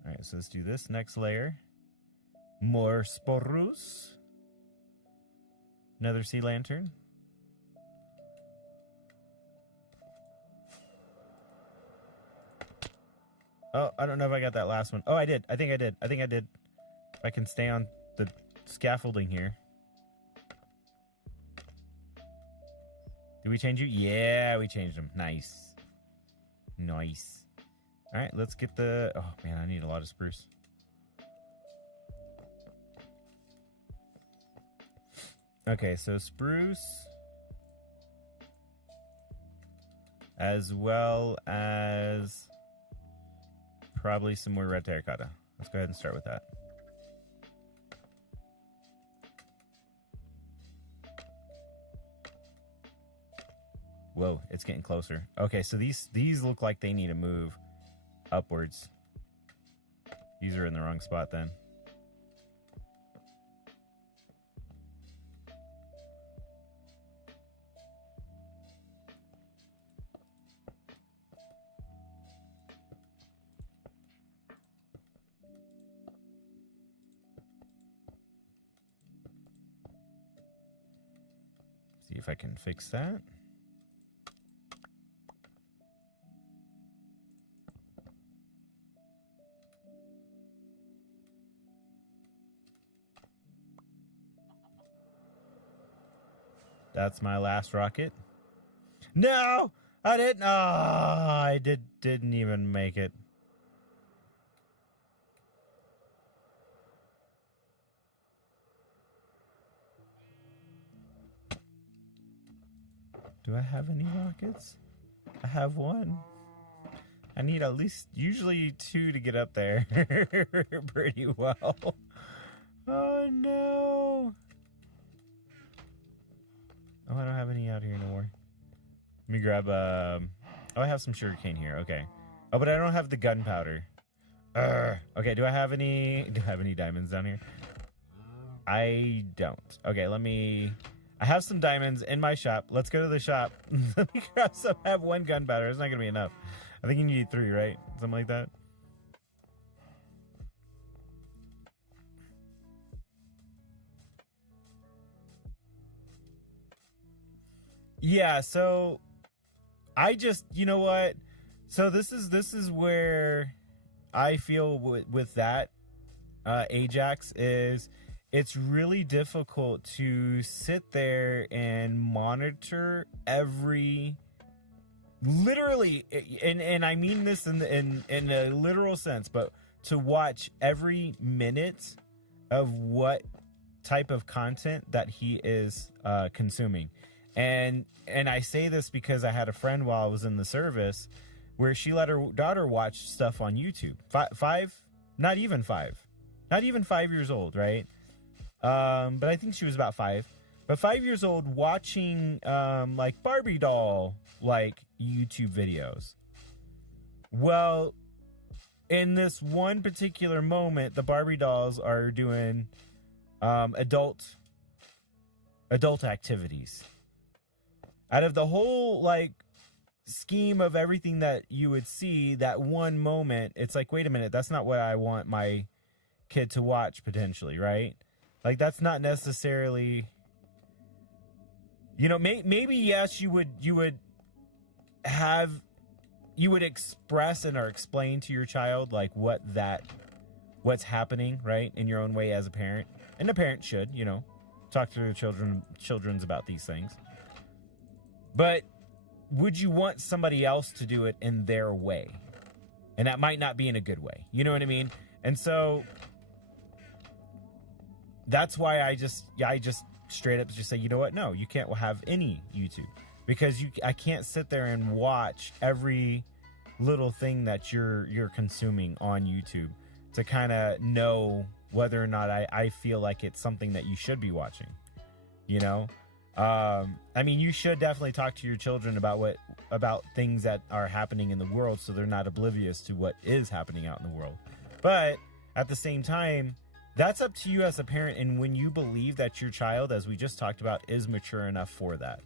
All right, so let's do this next layer. More Sporus. Another sea lantern. Oh, I don't know if I got that last one. Oh, I did. I think I did. If I can stay on the scaffolding here. Did we change you? Yeah, we changed them. Nice. Nice. All right, let's get the... Oh, man, I need a lot of spruce. Okay, so spruce. As well as... probably some more red terracotta. Let's go ahead and start with that. Whoa, it's getting closer. Okay, so these look like they need to move upwards. These are in the wrong spot then. See if I can fix that. That's my last rocket. No! I didn't. Oh, I didn't even make it. Do I have any rockets? I have one. I need at least, usually 2 to get up there pretty well. Oh no. Oh, I don't have any out here anymore. Let me grab, oh, I have some sugarcane here. Okay. Oh, but I don't have the gunpowder. Okay, do I have any diamonds down here? I don't. Okay, I have some diamonds in my shop. Let's go to the shop. Let me grab some. I have 1 gunpowder. It's not going to be enough. I think you need 3, right? Something like that. Yeah, so I just, you know what? So this is where I feel with that Ajax is it's really difficult to sit there and monitor every literally, and I mean this in a literal sense, but to watch every minute of what type of content that he is consuming. And I say this because I had a friend while I was in the service where she let her daughter watch stuff on YouTube. Five, not even 5 years old, right? But I think she was about 5. But 5 years old watching like Barbie doll like YouTube videos. Well, in this one particular moment, the Barbie dolls are doing adult activities. Out of the whole like scheme of everything that you would see, that one moment, it's like, wait a minute, that's not what I want my kid to watch potentially, right? Like that's not necessarily, maybe yes, you would express and or explain to your child like what's happening, right, in your own way as a parent. And a parent should, talk to their children's about these things. But would you want somebody else to do it in their way? And that might not be in a good way. You know what I mean? And so that's why I just straight up just say, you know what? No, you can't have any YouTube because I can't sit there and watch every little thing that you're consuming on YouTube to kind of know whether or not I feel like it's something that you should be watching. I mean, you should definitely talk to your children about things that are happening in the world so they're not oblivious to what is happening out in the world. But at the same time, that's up to you as a parent, and when you believe that your child, as we just talked about, is mature enough for that.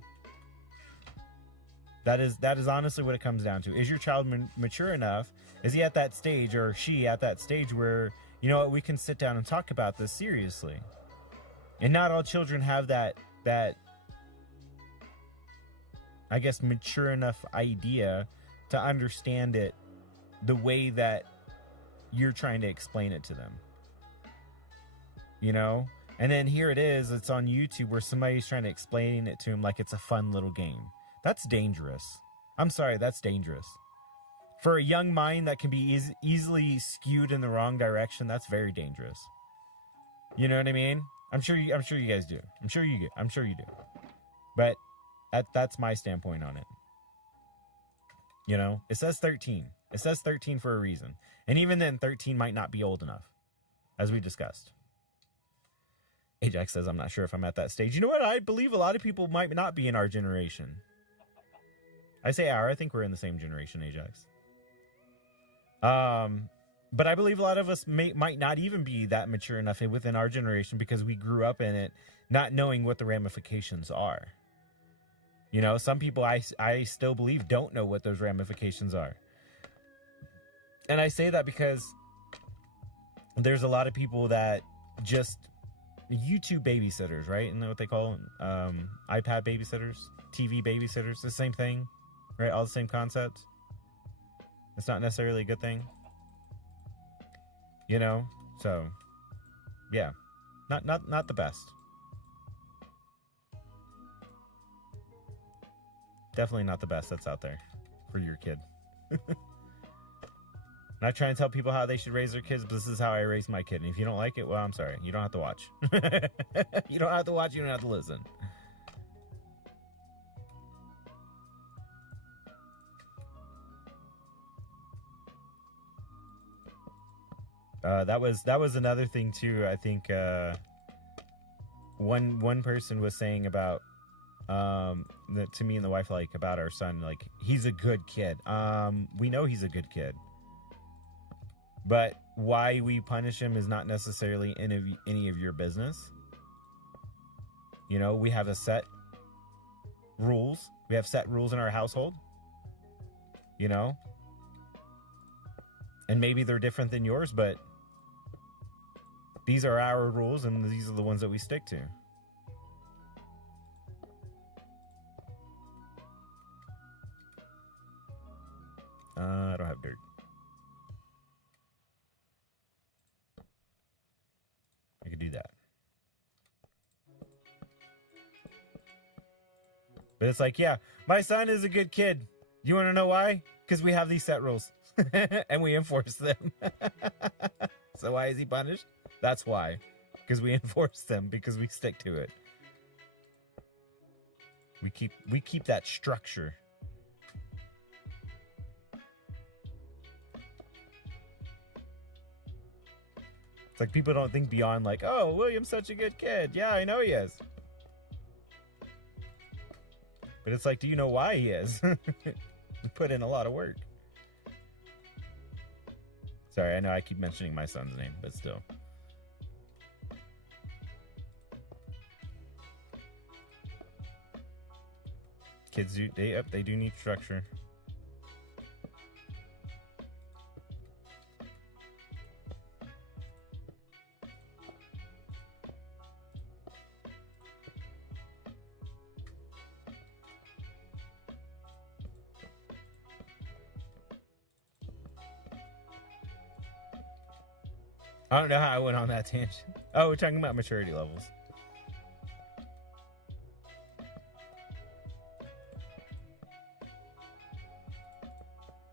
That is honestly what it comes down to. Is your child mature enough? Is he at that stage, or she at that stage where, you know what, we can sit down and talk about this seriously? And not all children have that I guess, mature enough idea to understand it the way that you're trying to explain it to them. And then here it is, it's on YouTube where somebody's trying to explain it to him like it's a fun little game. That's dangerous. I'm sorry, that's dangerous. For a young mind that can be easily skewed in the wrong direction, that's very dangerous. You know what I mean? I'm sure you guys do. I'm sure you do. But that's my standpoint on it. It says 13. It says 13 for a reason. And even then, 13 might not be old enough, as we discussed. Ajax says, I'm not sure if I'm at that stage. You know what? I believe a lot of people might not be in our generation. I say our, I think we're in the same generation, Ajax. But I believe a lot of us might not even be that mature enough within our generation because we grew up in it not knowing what the ramifications are. Some people I still believe don't know what those ramifications are. And I say that because there's a lot of people that just YouTube babysitters, right? Isn't that what they call them? iPad babysitters, TV babysitters, the same thing, right? All the same concepts. It's not necessarily a good thing. So yeah, not the best. Definitely not the best that's out there for your kid. Not trying to tell people how they should raise their kids, but this is how I raised my kid. And if you don't like it, well, I'm sorry. You don't have to watch. You don't have to watch. You don't have to listen. That was another thing too. I think one person was saying about to me and the wife, like, about our son, like, he's a good kid. We know he's a good kid, but why we punish him is not necessarily any of your business. We have set rules. We have set rules in our household. And maybe they're different than yours, but these are our rules, and these are the ones that we stick to. I don't have dirt. I could do that. But it's like, yeah, my son is a good kid. You want to know why? Because we have these set rules. And we enforce them. So why is he punished? That's why. Because we enforce them. Because we stick to it. We keep that structure. It's like people don't think beyond like, oh, William's such a good kid. Yeah, I know he is. But it's like, do you know why he is? He put in a lot of work. Sorry, I know I keep mentioning my son's name, but still. Kids do, they do need structure. I don't know how I went on that tangent. Oh, we're talking about maturity levels.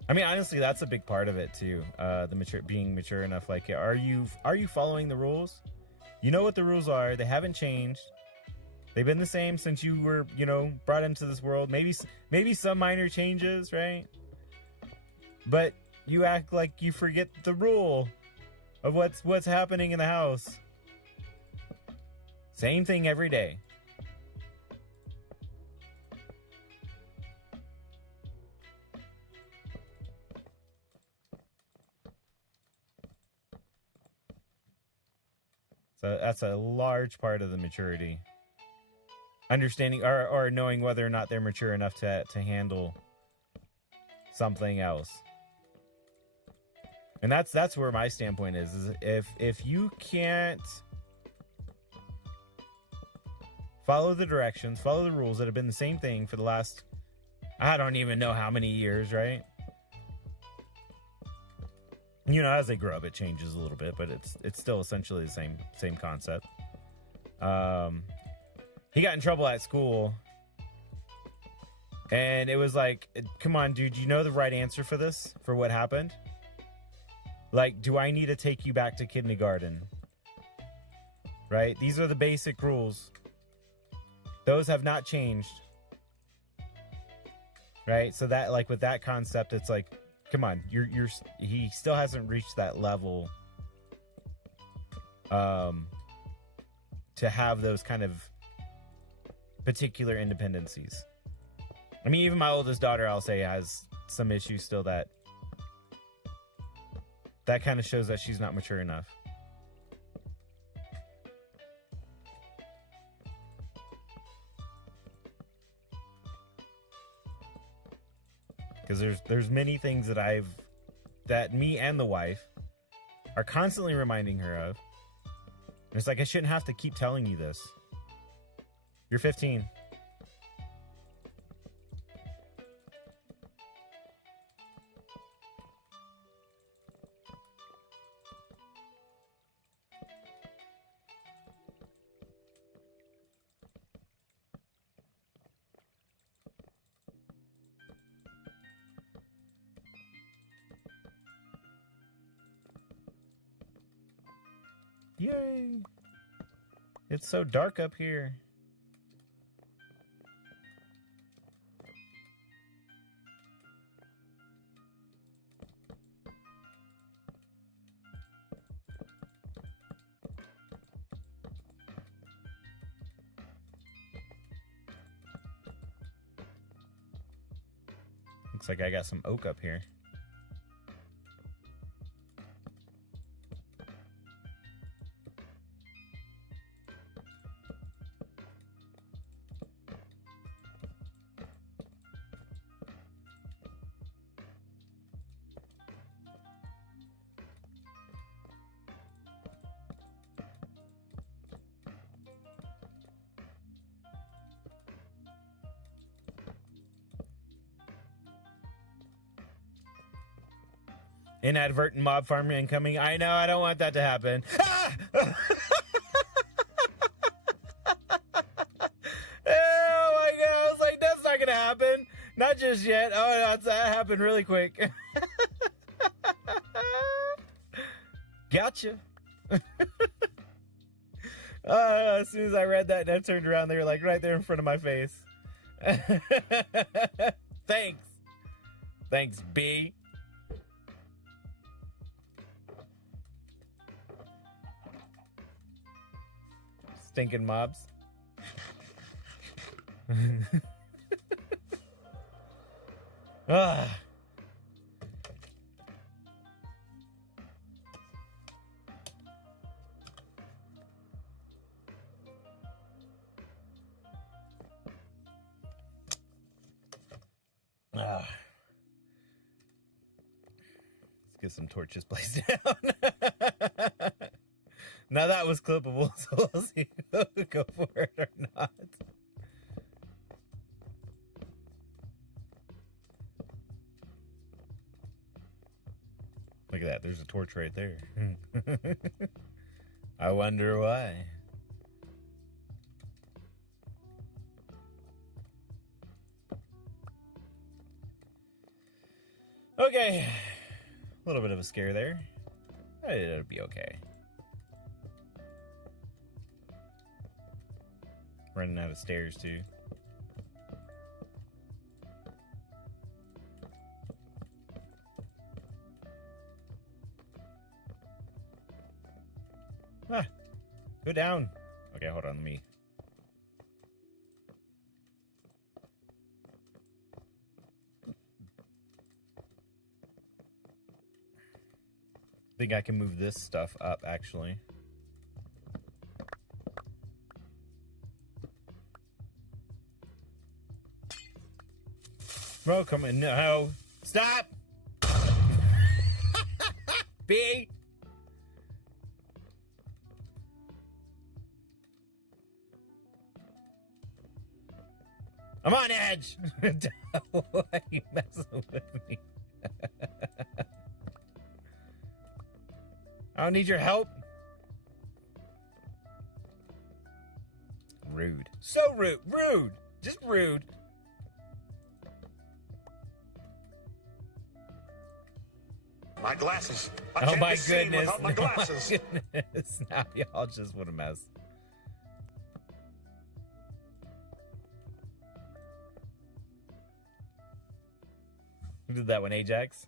I mean, honestly, that's a big part of it too. Being mature enough. Like, are you following the rules? You know what the rules are. They haven't changed. They've been the same since you were, brought into this world. Maybe some minor changes, right? But you act like you forget the rule of what's happening in the house. Same thing every day. So that's a large part of the maturity. Understanding or knowing whether or not they're mature enough to handle something else. And that's where my standpoint is if you can't follow the directions, follow the rules that have been the same thing for the last, I don't even know how many years, right? As they grow up, it changes a little bit, but it's still essentially the same concept. He got in trouble at school, and it was like, come on, dude, you know the right answer for this, for what happened? Like, do I need to take you back to kindergarten? Right? These are the basic rules. Those have not changed. Right? So that, like, with that concept, it's like, come on, he still hasn't reached that level to have those kind of particular independencies. I mean, even my oldest daughter, I'll say, has some issues still that kind of shows that she's not mature enough. Because there's many things that me and the wife are constantly reminding her of. And it's like, I shouldn't have to keep telling you this. You're 15. Yay! It's so dark up here. Looks like I got some oak up here. Inadvertent mob farm incoming. I know, I don't want that to happen. Ah! Oh my god, I was like, that's not gonna happen. Not just yet. Oh, that happened really quick. Gotcha. As soon as I read that and I turned around, they were like right there in front of my face. Thanks. Thanks, B. Stinking mobs. Ah. Let's get some torches placed down. Now that was clippable, so we'll see if we'll go for it or not. Look at that, there's a torch right there. I wonder why. Okay, a little bit of a scare there. It'll be okay. Running out of stairs too. Ah, go down. Okay, hold on, let me. I think I can move this stuff up actually. Bro, come in. No. Stop! B! I'm on edge! Why are you messing with me? I don't need your help. Rude. So rude. Rude. Just rude. My glasses. Oh my goodness. Without my glasses. Oh my goodness. Now y'all just want a mess. Who did that one, Ajax?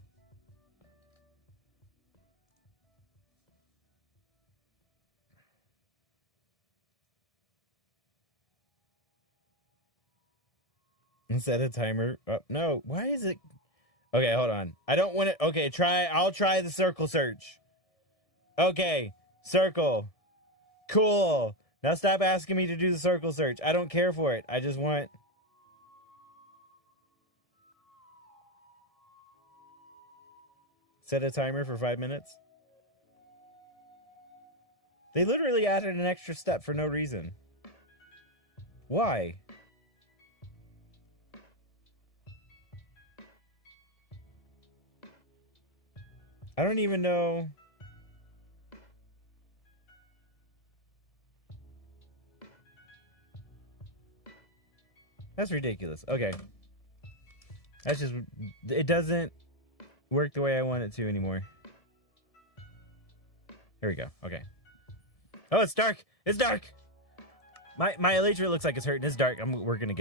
Set a timer. Oh, no, why is it? Okay, hold on. I don't want it. Okay, I'll try the circle search. Okay, circle. Cool. Now stop asking me to do the circle search. I don't care for it. I just want. Set a timer for 5 minutes. They literally added an extra step for no reason. Why? I don't even know. That's ridiculous. Okay. That's just, it doesn't work the way I want it to anymore. Here we go. Okay. Oh, it's dark. It's dark. My elytra looks like it's hurting. It's dark. We're gonna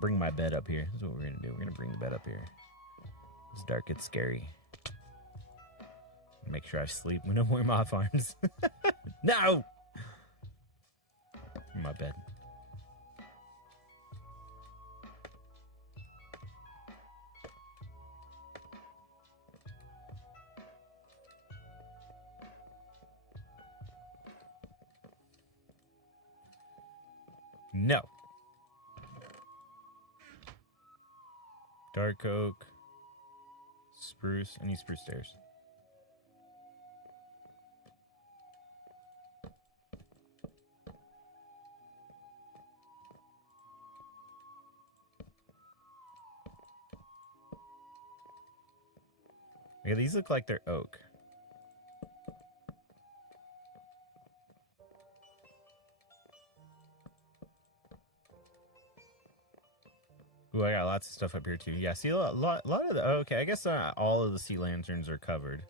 bring my bed up here. This is what we're gonna do. We're gonna bring the bed up here. It's dark. It's scary. Make sure I sleep with no more moth farms. No! My bed. No. Dark oak. Spruce. I need spruce stairs. Yeah, these look like they're oak. Ooh, I got lots of stuff up here too. Yeah, see a lot of the. Okay, I guess all of the sea lanterns are covered.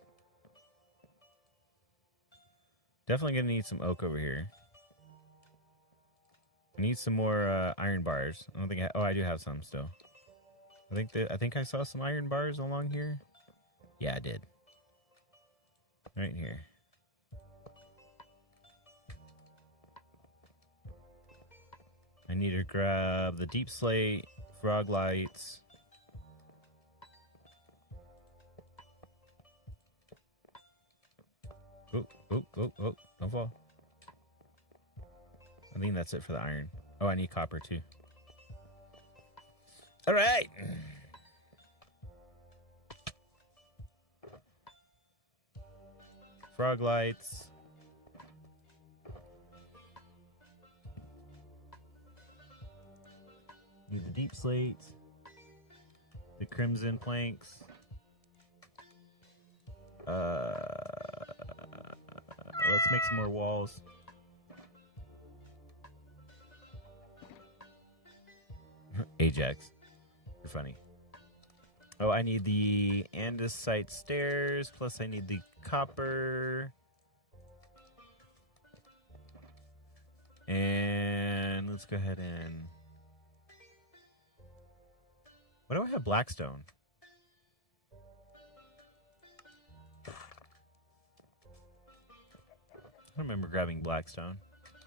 Definitely gonna need some oak over here. I need some more iron bars. I don't think. I do have some still. I think I saw some iron bars along here. Yeah, I did. Right here. I need to grab the deep slate, frog lights. Oh, don't fall. I think that's it for the iron. Oh, I need copper too. All right. Frog lights. Need the deep slate. The crimson planks. Let's make some more walls. Ajax. You're funny. Oh, I need the andesite stairs, plus I need the copper. And let's go ahead and... Why do I have blackstone? I don't remember grabbing blackstone.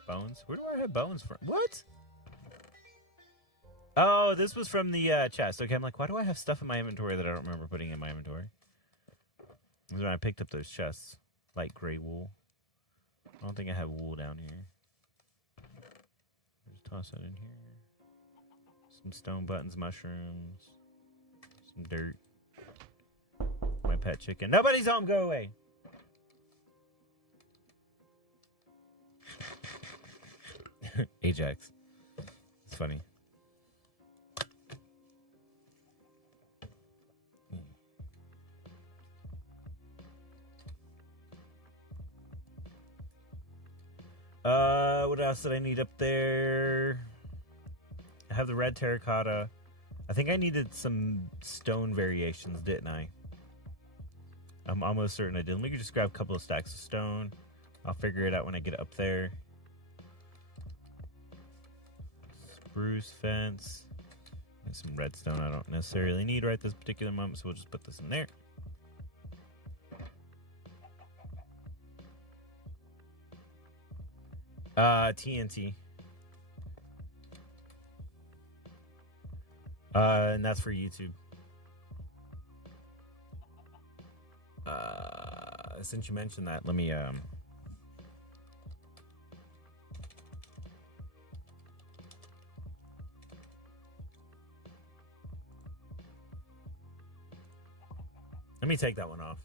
Bones? Where do I have bones from? What? Oh, this was from the chest. Okay, I'm like, why do I have stuff in my inventory that I don't remember putting in my inventory? This is when I picked up those chests. Light gray wool. I don't think I have wool down here. Just toss that in here. Some stone buttons, mushrooms. Some dirt. My pet chicken. Nobody's home, go away! Ajax. It's funny. What else did I need up there? I have the red terracotta. I think I needed some stone variations, didn't I? I'm almost certain I did. Let me just grab a couple of stacks of stone. I'll figure it out when I get up there. Spruce fence. And some redstone I don't necessarily need right this particular moment, so we'll just put this in there. TNT. And that's for YouTube. Since you mentioned that, let me take that one off.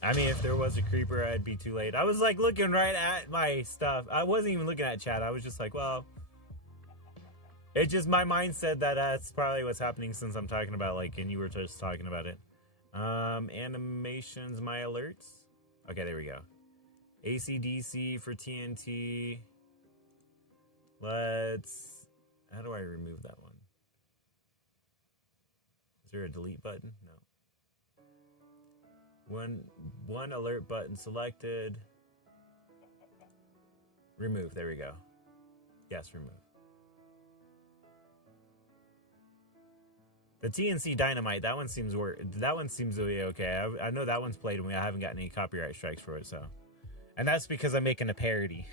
I mean, if there was a creeper, I'd be too late. I was like looking right at my stuff. I wasn't even looking at chat. I was just like, well, it just, my mind said that that's probably what's happening since I'm talking about, like, and you were just talking about it. Animations, my alerts. Okay, there we go. ACDC for TNT. Let's, how do I remove that one? Is there a delete button? No. One alert button selected. Remove. There we go. Yes, remove. The TNC dynamite. That one seems to be okay. I know that one's played and I haven't gotten any copyright strikes for it. So, and that's because I'm making a parody.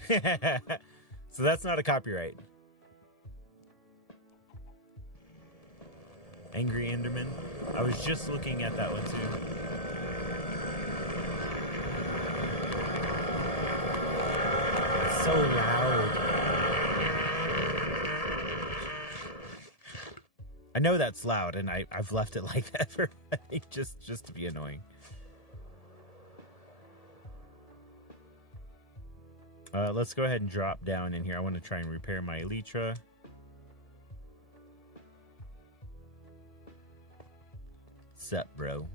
So that's not a copyright. Angry Enderman. I was just looking at that one too. So loud. I know that's loud, and I've left it like that for, I think, just to be annoying. Let's go ahead and drop down in here. I want to try and repair my Elytra. Sup, bro?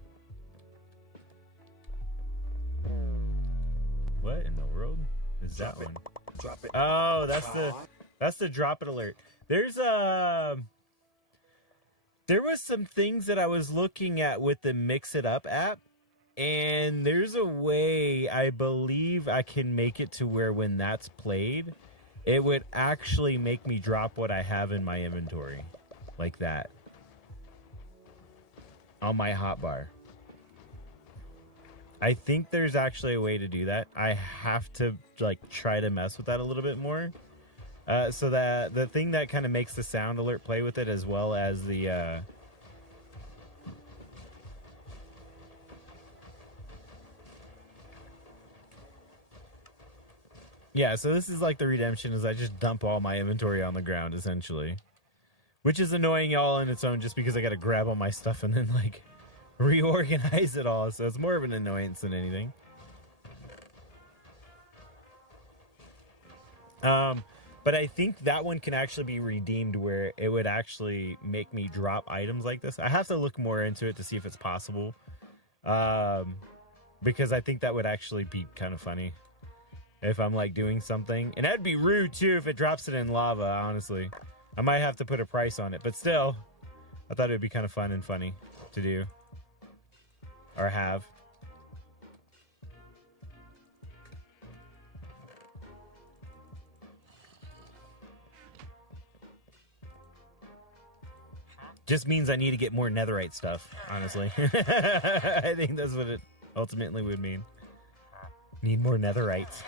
What in the world is that one? Drop it. Oh, that's the drop it alert. There was some things that I was looking at with the Mix It Up app, and there's a way I believe I can make it to where when that's played, it would actually make me drop what I have in my inventory, like that, on my hotbar. I think there's actually a way to do that. I have to like try to mess with that a little bit more. So that the thing that kind of makes the sound alert play with it, as well as the yeah, so this is like the redemption, is I just dump all my inventory on the ground essentially, which is annoying y'all in its own, just because I got to grab all my stuff and then like reorganize it all. So it's more of an annoyance than anything. But I think that one can actually be redeemed where it would actually make me drop items like this. I have to look more into it to see if it's possible. Because I think that would actually be kind of funny if I'm like doing something. And that'd be rude too if it drops it in lava, honestly. I might have to put a price on it, but still, I thought it would be kind of fun and funny to do. Or have. Just means I need to get more netherite stuff, honestly. I think that's what it ultimately would mean. Need more netherites.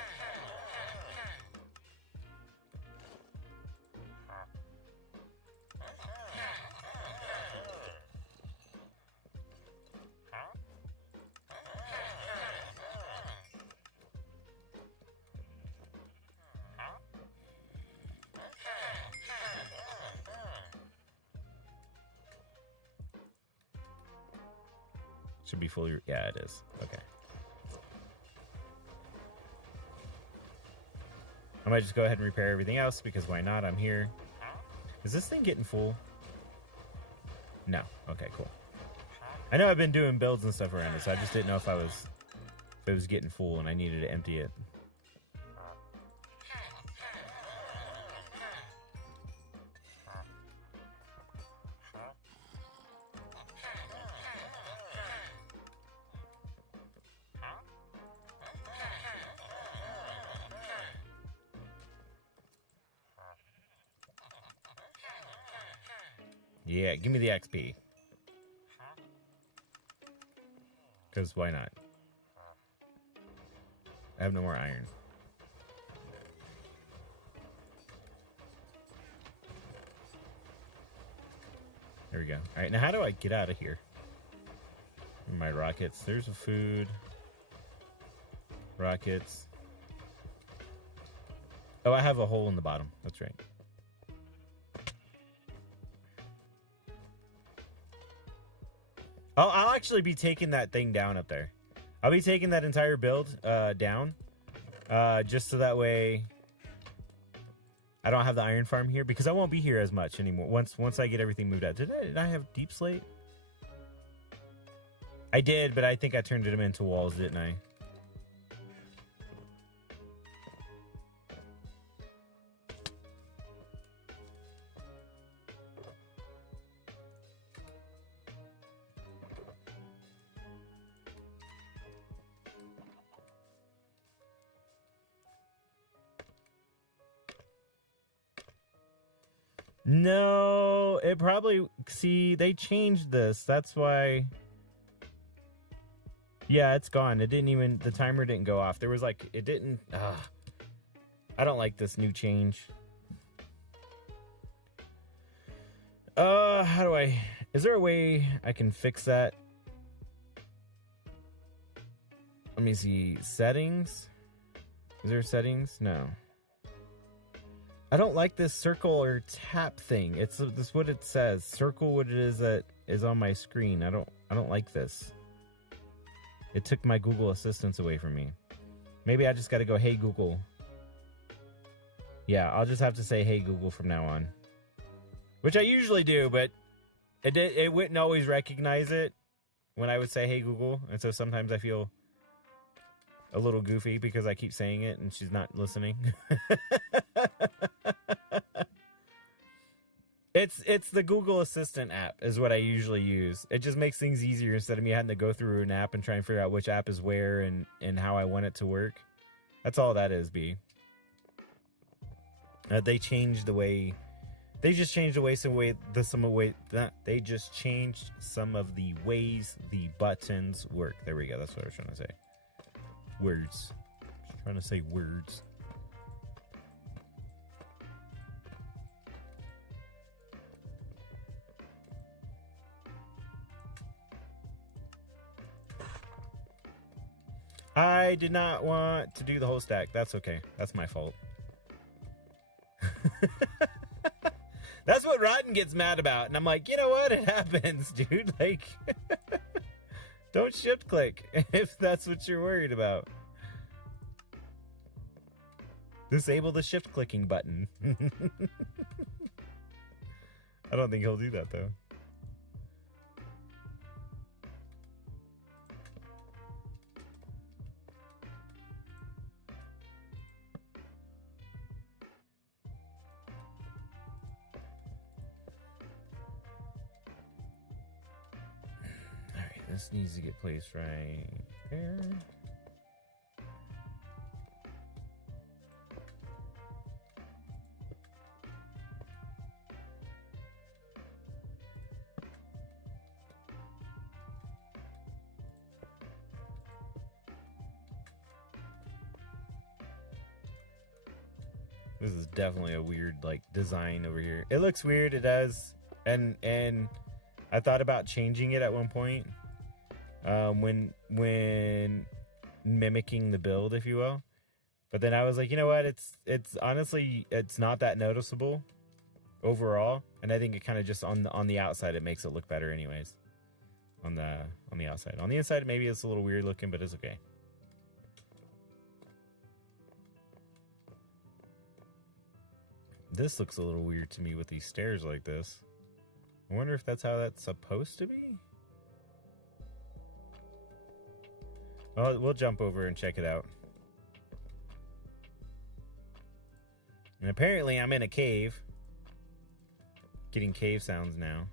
Should be fully... Yeah, it is. Okay. I might just go ahead and repair everything else, because why not? I'm here. Is this thing getting full? No. Okay, cool. I know I've been doing builds and stuff around it, so I just didn't know if it was getting full and I needed to empty it. Yeah, give me the XP. Because why not? I have no more iron. There we go. Alright, now how do I get out of here? My rockets. There's a food. Rockets. Oh, I have a hole in the bottom. That's right. I'll actually be taking that thing down up there. I'll be taking that entire build down. Just so that way I don't have the iron farm here, because I won't be here as much anymore once I get everything moved out. Did I have deep slate? I did, but I think I turned them into walls, didn't I? No, it probably... See, they changed this. That's why... Yeah, it's gone. It didn't even... The timer didn't go off. There was like... It didn't... I don't like this new change. How do I... Is there a way I can fix that? Let me see. Settings? Is there settings? No. I don't like this circle or tap thing. It's this what it says. Circle what it is that is on my screen. I don't like this. It took my Google Assistance away from me. Maybe I just got to go, hey Google. Yeah, I'll just have to say, hey, Google from now on. Which I usually do, but it wouldn't always recognize it when I would say, hey, Google. And so sometimes I feel a little goofy because I keep saying it and she's not listening. It's the Google Assistant app is what I usually use. It just makes things easier instead of me having to go through an app and try and figure out which app is where and how I want it to work. That's all that is, B. They changed the way. They just changed the way they just changed some of the ways the buttons work. There we go. That's what I was trying to say. Words. Just trying to say words. I did not want to do the whole stack. That's okay. That's my fault. That's what Rotten gets mad about. And I'm like, you know what? It happens, dude. Like, don't shift click if that's what you're worried about. Disable the shift clicking button. I don't think he'll do that, though. This needs to get placed right there. This is definitely a weird like design over here. It looks weird, it does. And I thought about changing it at one point. When mimicking the build, if you will, but then I was like, you know what? It's honestly it's not that noticeable overall, and I think it kind of just on the outside it makes it look better, anyways. On the outside, on the inside maybe it's a little weird looking, but it's okay. This looks a little weird to me with these stairs like this. I wonder if that's how that's supposed to be. Well, we'll jump over and check it out. And apparently I'm in a cave. Getting cave sounds now.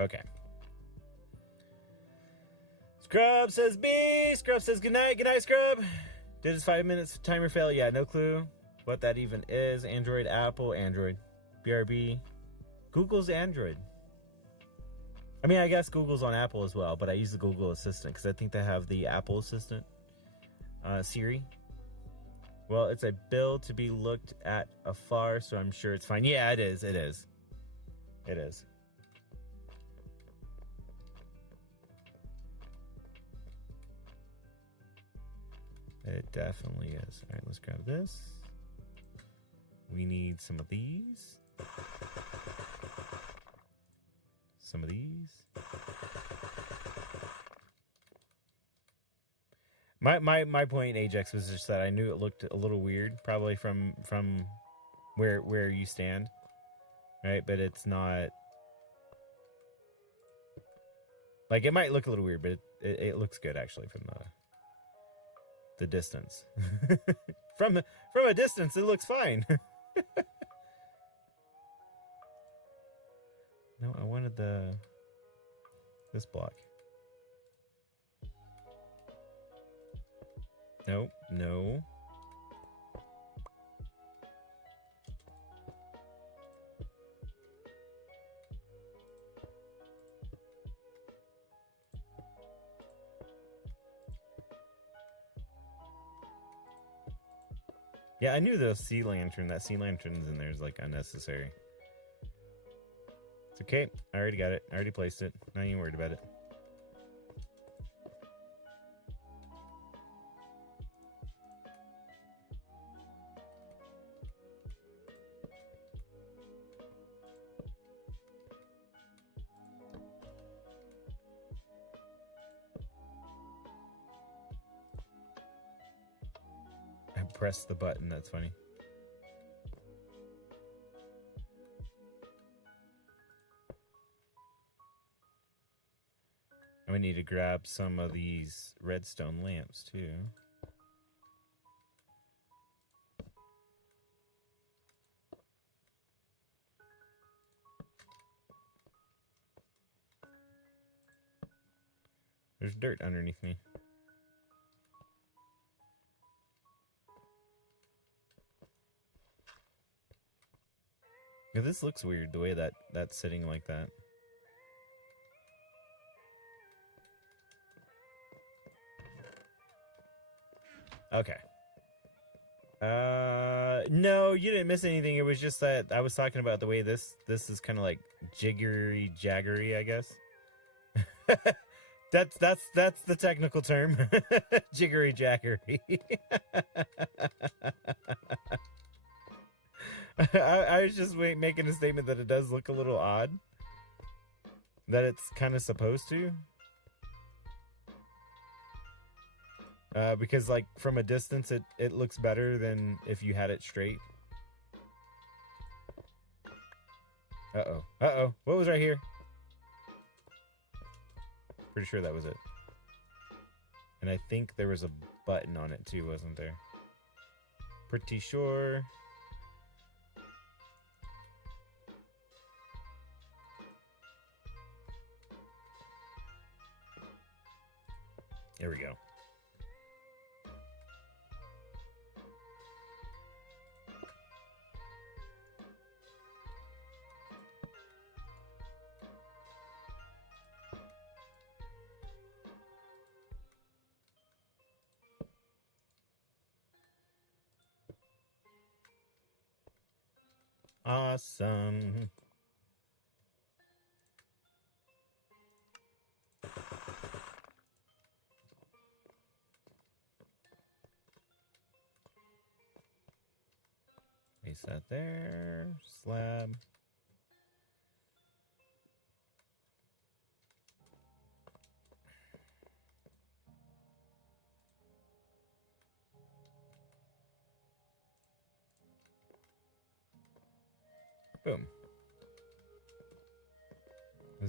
Okay. Scrub says B. Scrub says good night. Good night, Scrub. Did his 5 minutes timer fail? Yeah, no clue what that even is. Android, Apple, Android. BRB. Google's Android. I mean, I guess Google's on Apple as well, but I use the Google Assistant because I think they have the Apple Assistant. Siri. Well, it's a build to be looked at afar, so I'm sure it's fine. Yeah, it is. It is. It is. It definitely is. All right, let's grab this. We need some of these. Some of these. My point, Ajax, was just that I knew it looked a little weird, probably from where you stand, right? But it's not. Like, it might look a little weird, but it looks good actually from the distance. from a distance, it looks fine. No, I wanted this block. No, no. Yeah, I knew the sea lantern. That sea lantern's in there is like unnecessary. It's okay. I already got it. I already placed it. Not even worried about it. I pressed the button. That's funny. And we need to grab some of these redstone lamps too. There's dirt underneath me. Yeah, this looks weird, the way that's sitting like that. Okay. No, you didn't miss anything. It was just that I was talking about the way this is kind of like jiggery jaggery, I guess. that's the technical term. Jiggery jaggery. I was just making a statement that it does look a little odd. That it's kind of supposed to. Because like from a distance it looks better than if you had it straight. Uh-oh. What was right here? Pretty sure that was it. And I think there was a button on it too, wasn't there? Pretty sure. There we go. Awesome. Place that there. Slab. Boom.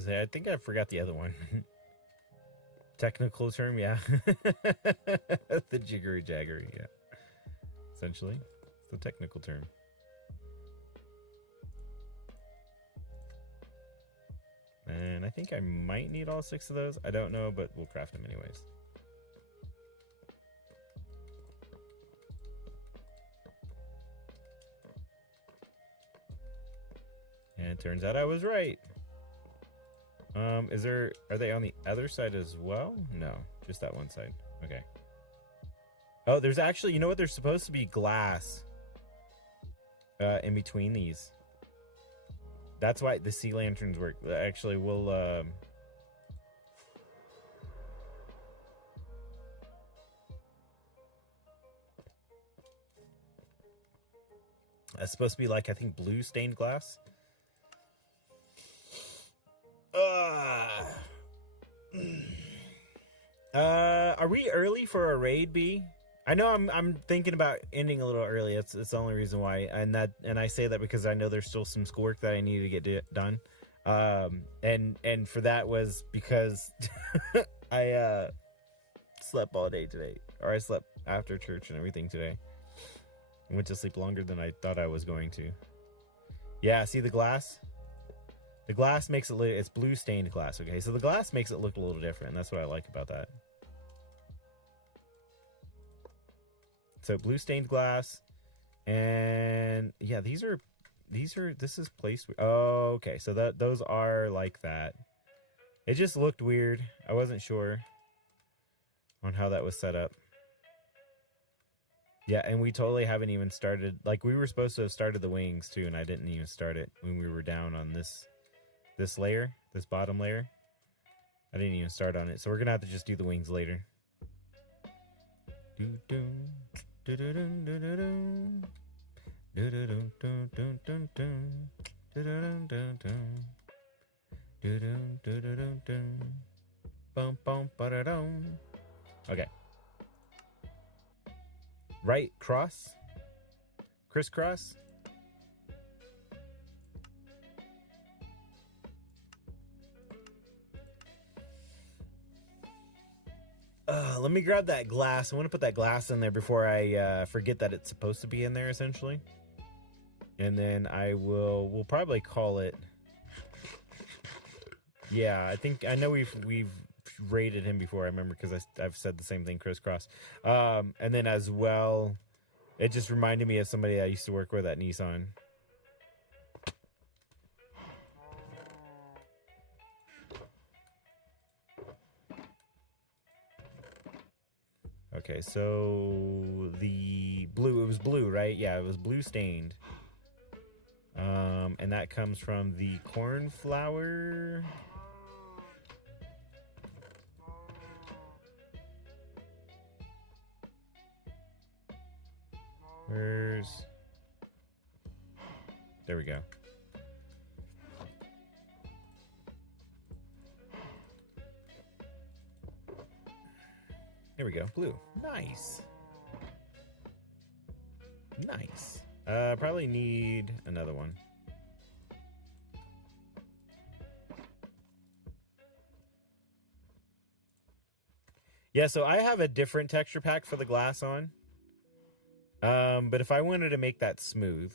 I think I forgot the other one. Technical term, yeah. The jiggery jaggery, yeah. Essentially, it's the technical term. And I think I might need all 6 of those. I don't know, but we'll craft them anyways. And it turns out I was right. Are they on the other side as well? No, just that one side. Okay. Oh, there's actually, you know what? There's supposed to be glass in between these. That's why the sea lanterns work. Actually, we'll it's supposed to be like, I think, blue stained glass. Are we early for a raid, B? I know I'm thinking about ending a little early. It's the only reason why, and I say that because I know there's still some schoolwork that I need to get done. And for that was because I slept all day today, or I slept after church and everything today. I went to sleep longer than I thought I was going to. Yeah, see the glass? The glass makes it look, it's blue stained glass, okay? So the glass makes it look a little different. That's what I like about that. So blue stained glass. And yeah, this is placed. Oh, okay. So those are like that. It just looked weird. I wasn't sure on how that was set up. Yeah, and we totally haven't even started. Like, we were supposed to have started the wings too, and I didn't even start it when we were down on this layer, this bottom layer. I didn't even start on it, so we're gonna have to just do the wings later. Okay. Right cross, crisscross. Let me grab that glass. I want to put that glass in there before I forget that it's supposed to be in there, essentially. And then we'll probably call it. Yeah, I know we've rated him before. I remember because I've said the same thing, crisscross. And then as well, it just reminded me of somebody I used to work with at Nissan. Okay, so the blue, it was blue, right? Yeah, it was blue stained. And that comes from the cornflower. There we go. There we go. Blue. Nice. Nice. Probably need another one. Yeah, so I have a different texture pack for the glass on. But if I wanted to make that smooth,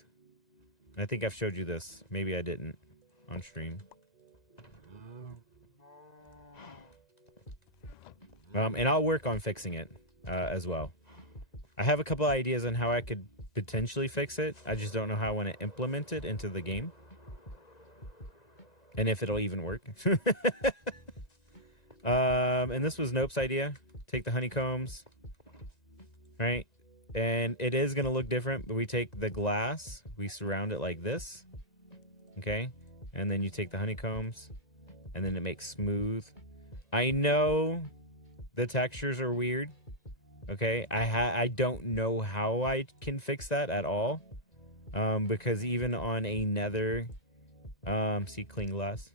and I think I've showed you this. Maybe I didn't on stream. And I'll work on fixing it as well. I have a couple ideas on how I could potentially fix it. I just don't know how I want to implement it into the game. And if it'll even work. And this was Nope's idea. Take the honeycombs. Right? And it is going to look different, but we take the glass. We surround it like this. Okay? And then you take the honeycombs. And then it makes smooth. I know the textures are weird. Okay? I don't know how I can fix that at all. Because even on another... see, clean glass.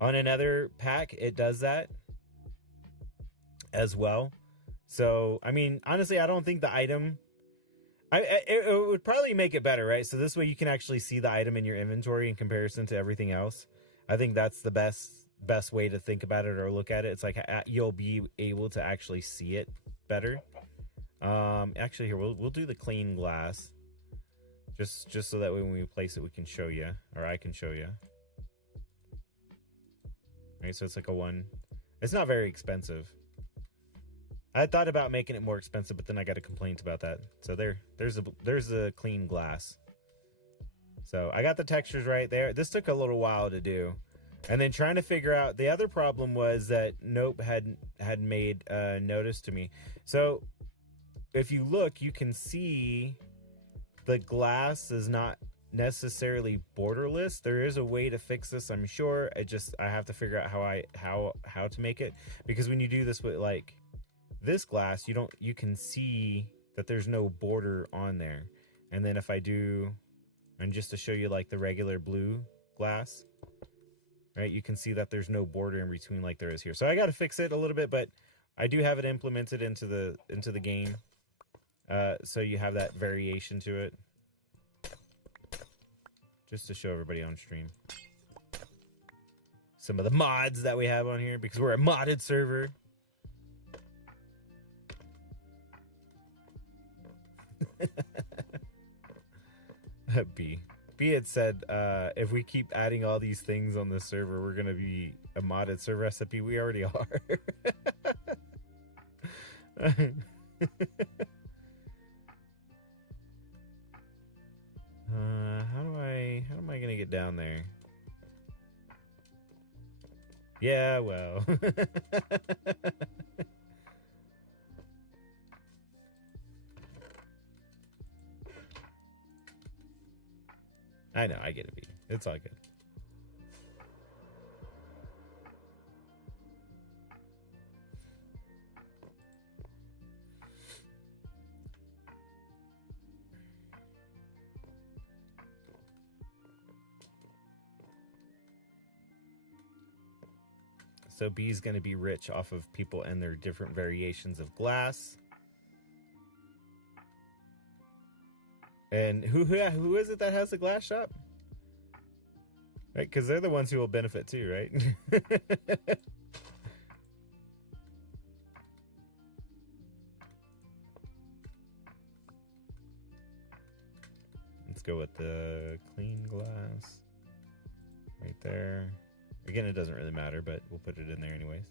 On another pack, it does that as well. So, I mean, honestly, I don't think the item... it would probably make it better, right? So this way you can actually see the item in your inventory in comparison to everything else. I think that's the best way to think about it or look at it. It's like you'll be able to actually see it better. Actually, here, we'll do the clean glass. Just so that way when we place it, we can show you, or I can show you. Right, so it's like a one. It's not very expensive. I thought about making it more expensive, but then I got a complaint about that. So there's a clean glass. So I got the textures right there. This took a little while to do. And then trying to figure out, the other problem was that Nope had made notice to me. So if you look, you can see the glass is not necessarily borderless. There is a way to fix this, I'm sure. I have to figure out how to make it, because when you do this with like this glass, you can see that there's no border on there. And then if I do, and just to show you like the regular blue glass, right, you can see that there's no border in between like there is here. So I got to fix it a little bit, but I do have it implemented into the game. So you have that variation to it. Just to show everybody on stream some of the mods that we have on here, because we're a modded server. B had said, if we keep adding all these things on this server, we're gonna be a modded server. Recipe, we already are. How am I gonna get down there? Yeah, well. I know, I get it, B. It's all good. So B is going to be rich off of people and their different variations of glass. And who is it that has the glass shop? Right, because they're the ones who will benefit too, right? Let's go with the clean glass right there. Again, it doesn't really matter, but we'll put it in there anyways.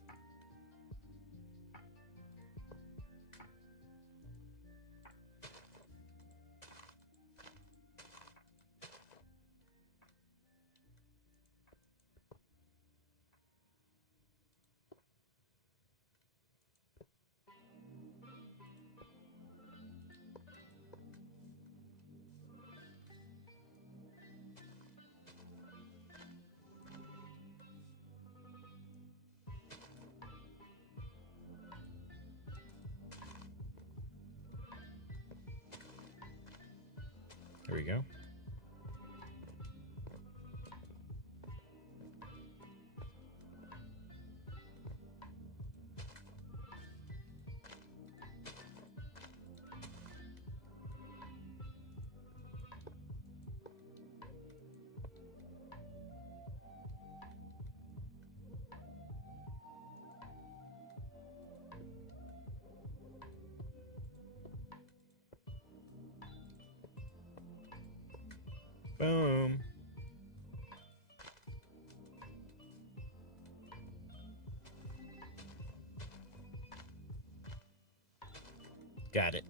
There we go. Boom. Got it.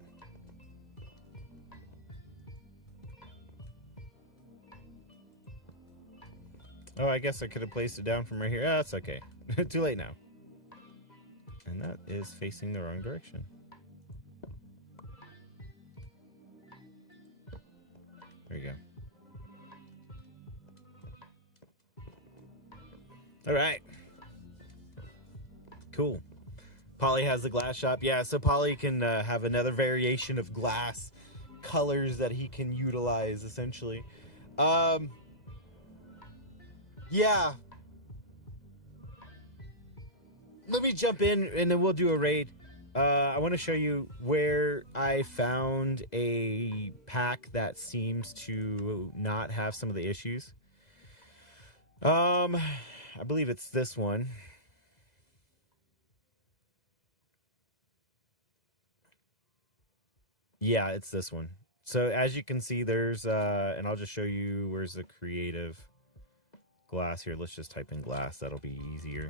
Oh, I guess I could have placed it down from right here. Ah, that's okay. Too late now. And that is facing the wrong direction. There you go. All right. Cool. Polly has the glass shop. Yeah, so Polly can have another variation of glass colors that he can utilize, essentially. Yeah. Let me jump in, and then we'll do a raid. I want to show you where I found a pack that seems to not have some of the issues. I believe it's this one. Yeah, it's this one. So as you can see, there's and I'll just show you where's the creative glass here. Let's just type in glass. That'll be easier.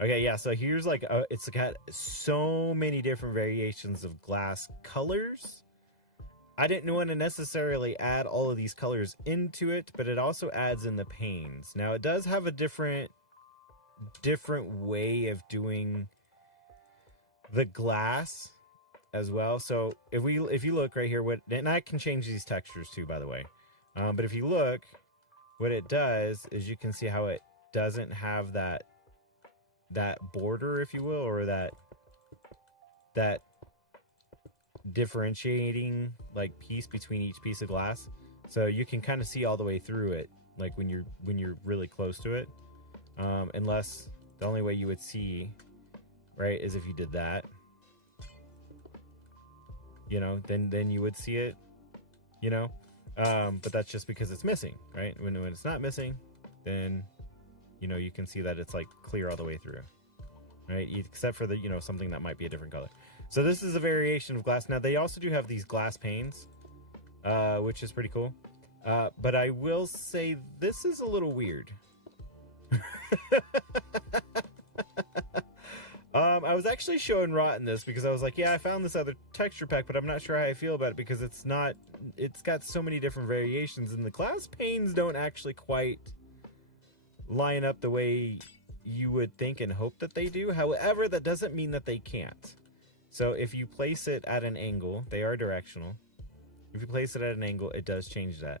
Okay, yeah, so here's like it's got so many different variations of glass colors. I didn't want to necessarily add all of these colors into it, but it also adds in the panes. Now it does have a different way of doing the glass as well. So if you look right here, and I can change these textures too, by the way. But if you look, what it does is you can see how it doesn't have that border, if you will, or that differentiating like piece between each piece of glass. So you can kind of see all the way through it, like when you're really close to it. Unless the only way you would see, right, is if you did that. You know, then you would see it, you know. But that's just because it's missing, right? When it's not missing, then you know you can see that it's like clear all the way through, right? Except for the, you know, something that might be a different color. So this is a variation of glass. Now they also do have these glass panes, which is pretty cool. But I will say this is a little weird. I was actually showing Rotten this because I was like, yeah, I found this other texture pack, but I'm not sure how I feel about it because it's got so many different variations, and the glass panes don't actually quite line up the way you would think and hope that they do. However, that doesn't mean that they can't. So if you place it at an angle, they are directional. If you place it at an angle, it does change that.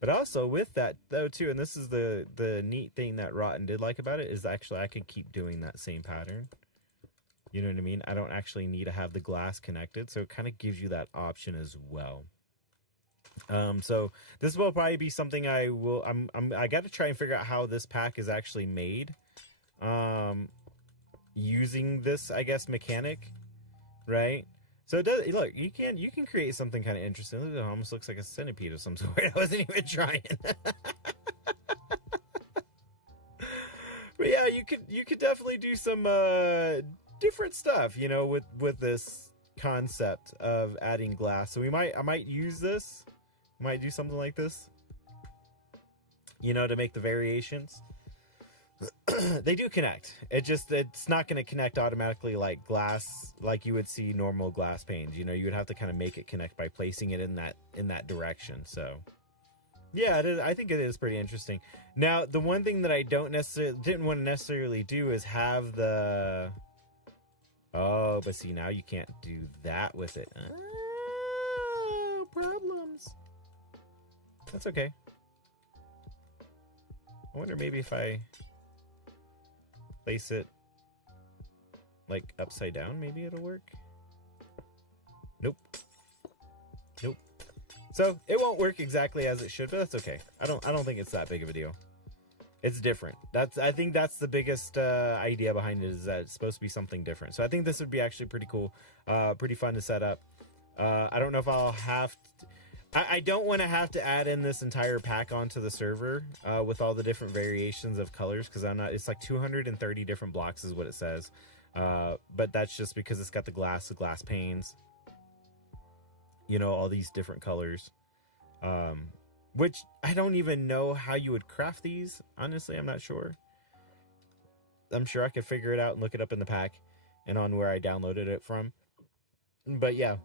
But also with that though too, and this is the neat thing that Rotten did like about it, is actually I could keep doing that same pattern. You know what I mean? I don't actually need to have the glass connected, so it kind of gives you that option as well. So this will probably be something I got to try and figure out how this pack is actually made. Using this, I guess, mechanic, right? So it does, look, you can create something kind of interesting. It almost looks like a centipede of some sort. I wasn't even trying. But yeah, you could definitely do some different stuff, you know, with this concept of adding glass. So I might use this. Might do something like this, you know, to make the variations. They do connect. It's not going to connect automatically like glass, like you would see normal glass panes. You know, you would have to kind of make it connect by placing it in that direction. So yeah, I think it is pretty interesting. Now, the one thing that I didn't want to necessarily do is have the, oh, but see, now you can't do that with it. Oh, problems. That's okay. I wonder maybe if I place it like upside down, maybe it'll work. Nope. So it won't work exactly as it should, but that's okay. I don't think it's that big of a deal. It's different. I think that's the biggest idea behind it, is that it's supposed to be something different. So I think this would be actually pretty cool, pretty fun to set up. I don't know if I'll have to, I don't want to have to add in this entire pack onto the server with all the different variations of colors, because it's like 230 different blocks is what it says. But that's just because it's got the glass panes, you know, all these different colors, which I don't even know how you would craft these. Honestly, I'm not sure. I'm sure I could figure it out and look it up in the pack and on where I downloaded it from. But yeah,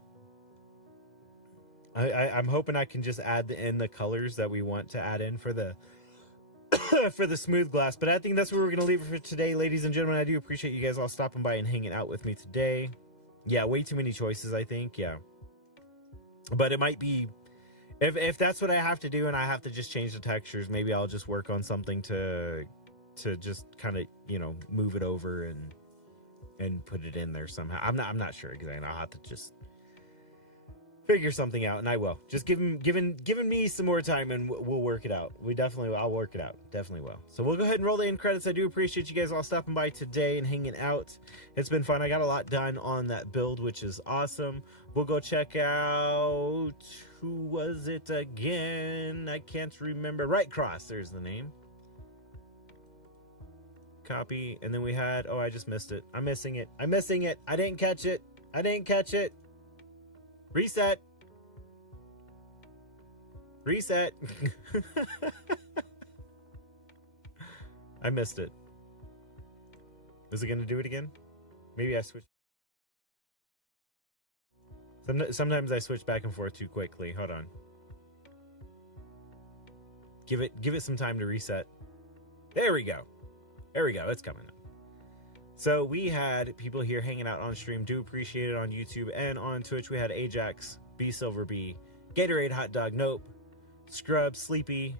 I'm hoping I can just add in the colors that we want to add in for the for the smooth glass. But I think that's where we're going to leave it for today, ladies and gentlemen. I do appreciate you guys all stopping by and hanging out with me today. Yeah, way too many choices, I think. Yeah. But it might be, if that's what I have to do and I have to just change the textures, maybe I'll just work on something to just kind of, you know, move it over and put it in there somehow. I'm not sure exactly. I'll have to just figure something out, and I will. Just giving me some more time, and we'll work it out. I'll work it out. Definitely will. So we'll go ahead and roll the end credits. I do appreciate you guys all stopping by today and hanging out. It's been fun. I got a lot done on that build, which is awesome. We'll go check out, who was it again? I can't remember. Right Cross, there's the name. Copy, and then we had, oh, I just missed it. I'm missing it. I didn't catch it. Reset. I missed it. Is it going to do it again? Maybe I switched. Sometimes I switch back and forth too quickly. Hold on. Give it some time to reset. There we go. It's coming up. So we had people here hanging out on stream. Do appreciate it on YouTube and on Twitch. We had Ajax, B Silver B, Gatorade Hot Dog, Nope, Scrub, Sleepy,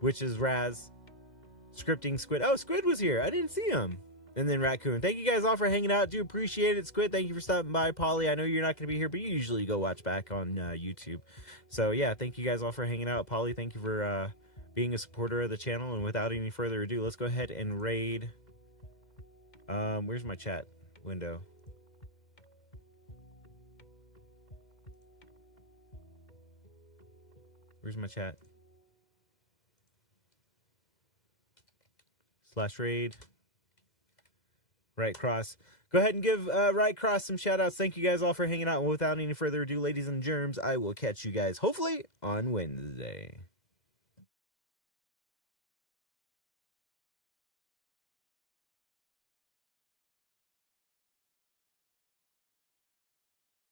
which is Raz, Scripting Squid. Oh, Squid was here. I didn't see him. And then Raccoon. Thank you guys all for hanging out. Do appreciate it. Squid, thank you for stopping by. Polly, I know you're not going to be here, but you usually go watch back on YouTube. So yeah, thank you guys all for hanging out. Polly, thank you for being a supporter of the channel. And without any further ado, let's go ahead and raid. Where's my chat window? Where's my chat? /raid. Right Cross. Go ahead and give Right Cross some shout outs. Thank you guys all for hanging out. And without any further ado, ladies and germs, I will catch you guys hopefully on Wednesday.